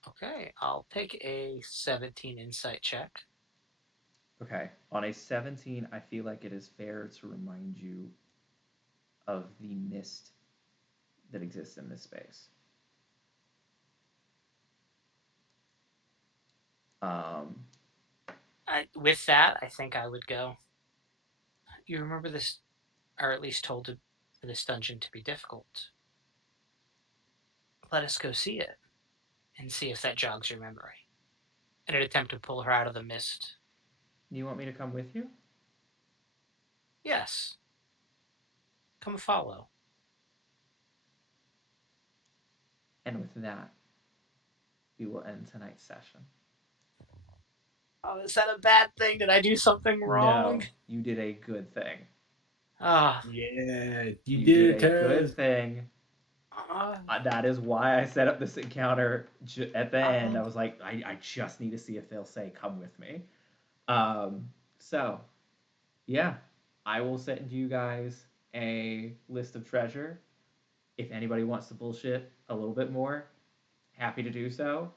Okay, I'll take a 17 insight check. Okay. On a 17, I feel like it is fair to remind you of the mist that exists in this space. Um, With that, I think I would go. You remember this, or at least told for this dungeon to be difficult. Let us go see it and see if that jogs your memory. In an attempt to pull her out of the mist. you want me to come with you? Yes. Come follow. And with that, we will end tonight's session. Oh, is that a bad thing? Did I do something wrong? No, you did a good thing. Ah. Yeah, you You did did a good Tez. thing. That is why I set up this encounter at the end. I was like, I just need to see if they'll say, come with me. So, yeah, I will send you guys a list of treasure. If anybody wants to bullshit a little bit more, happy to do so.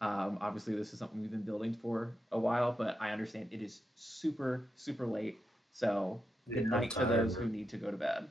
Obviously, this is something we've been building for a while, but I understand it is super, super late. So, good Yeah, I'm night to those tired. who need to go to bed.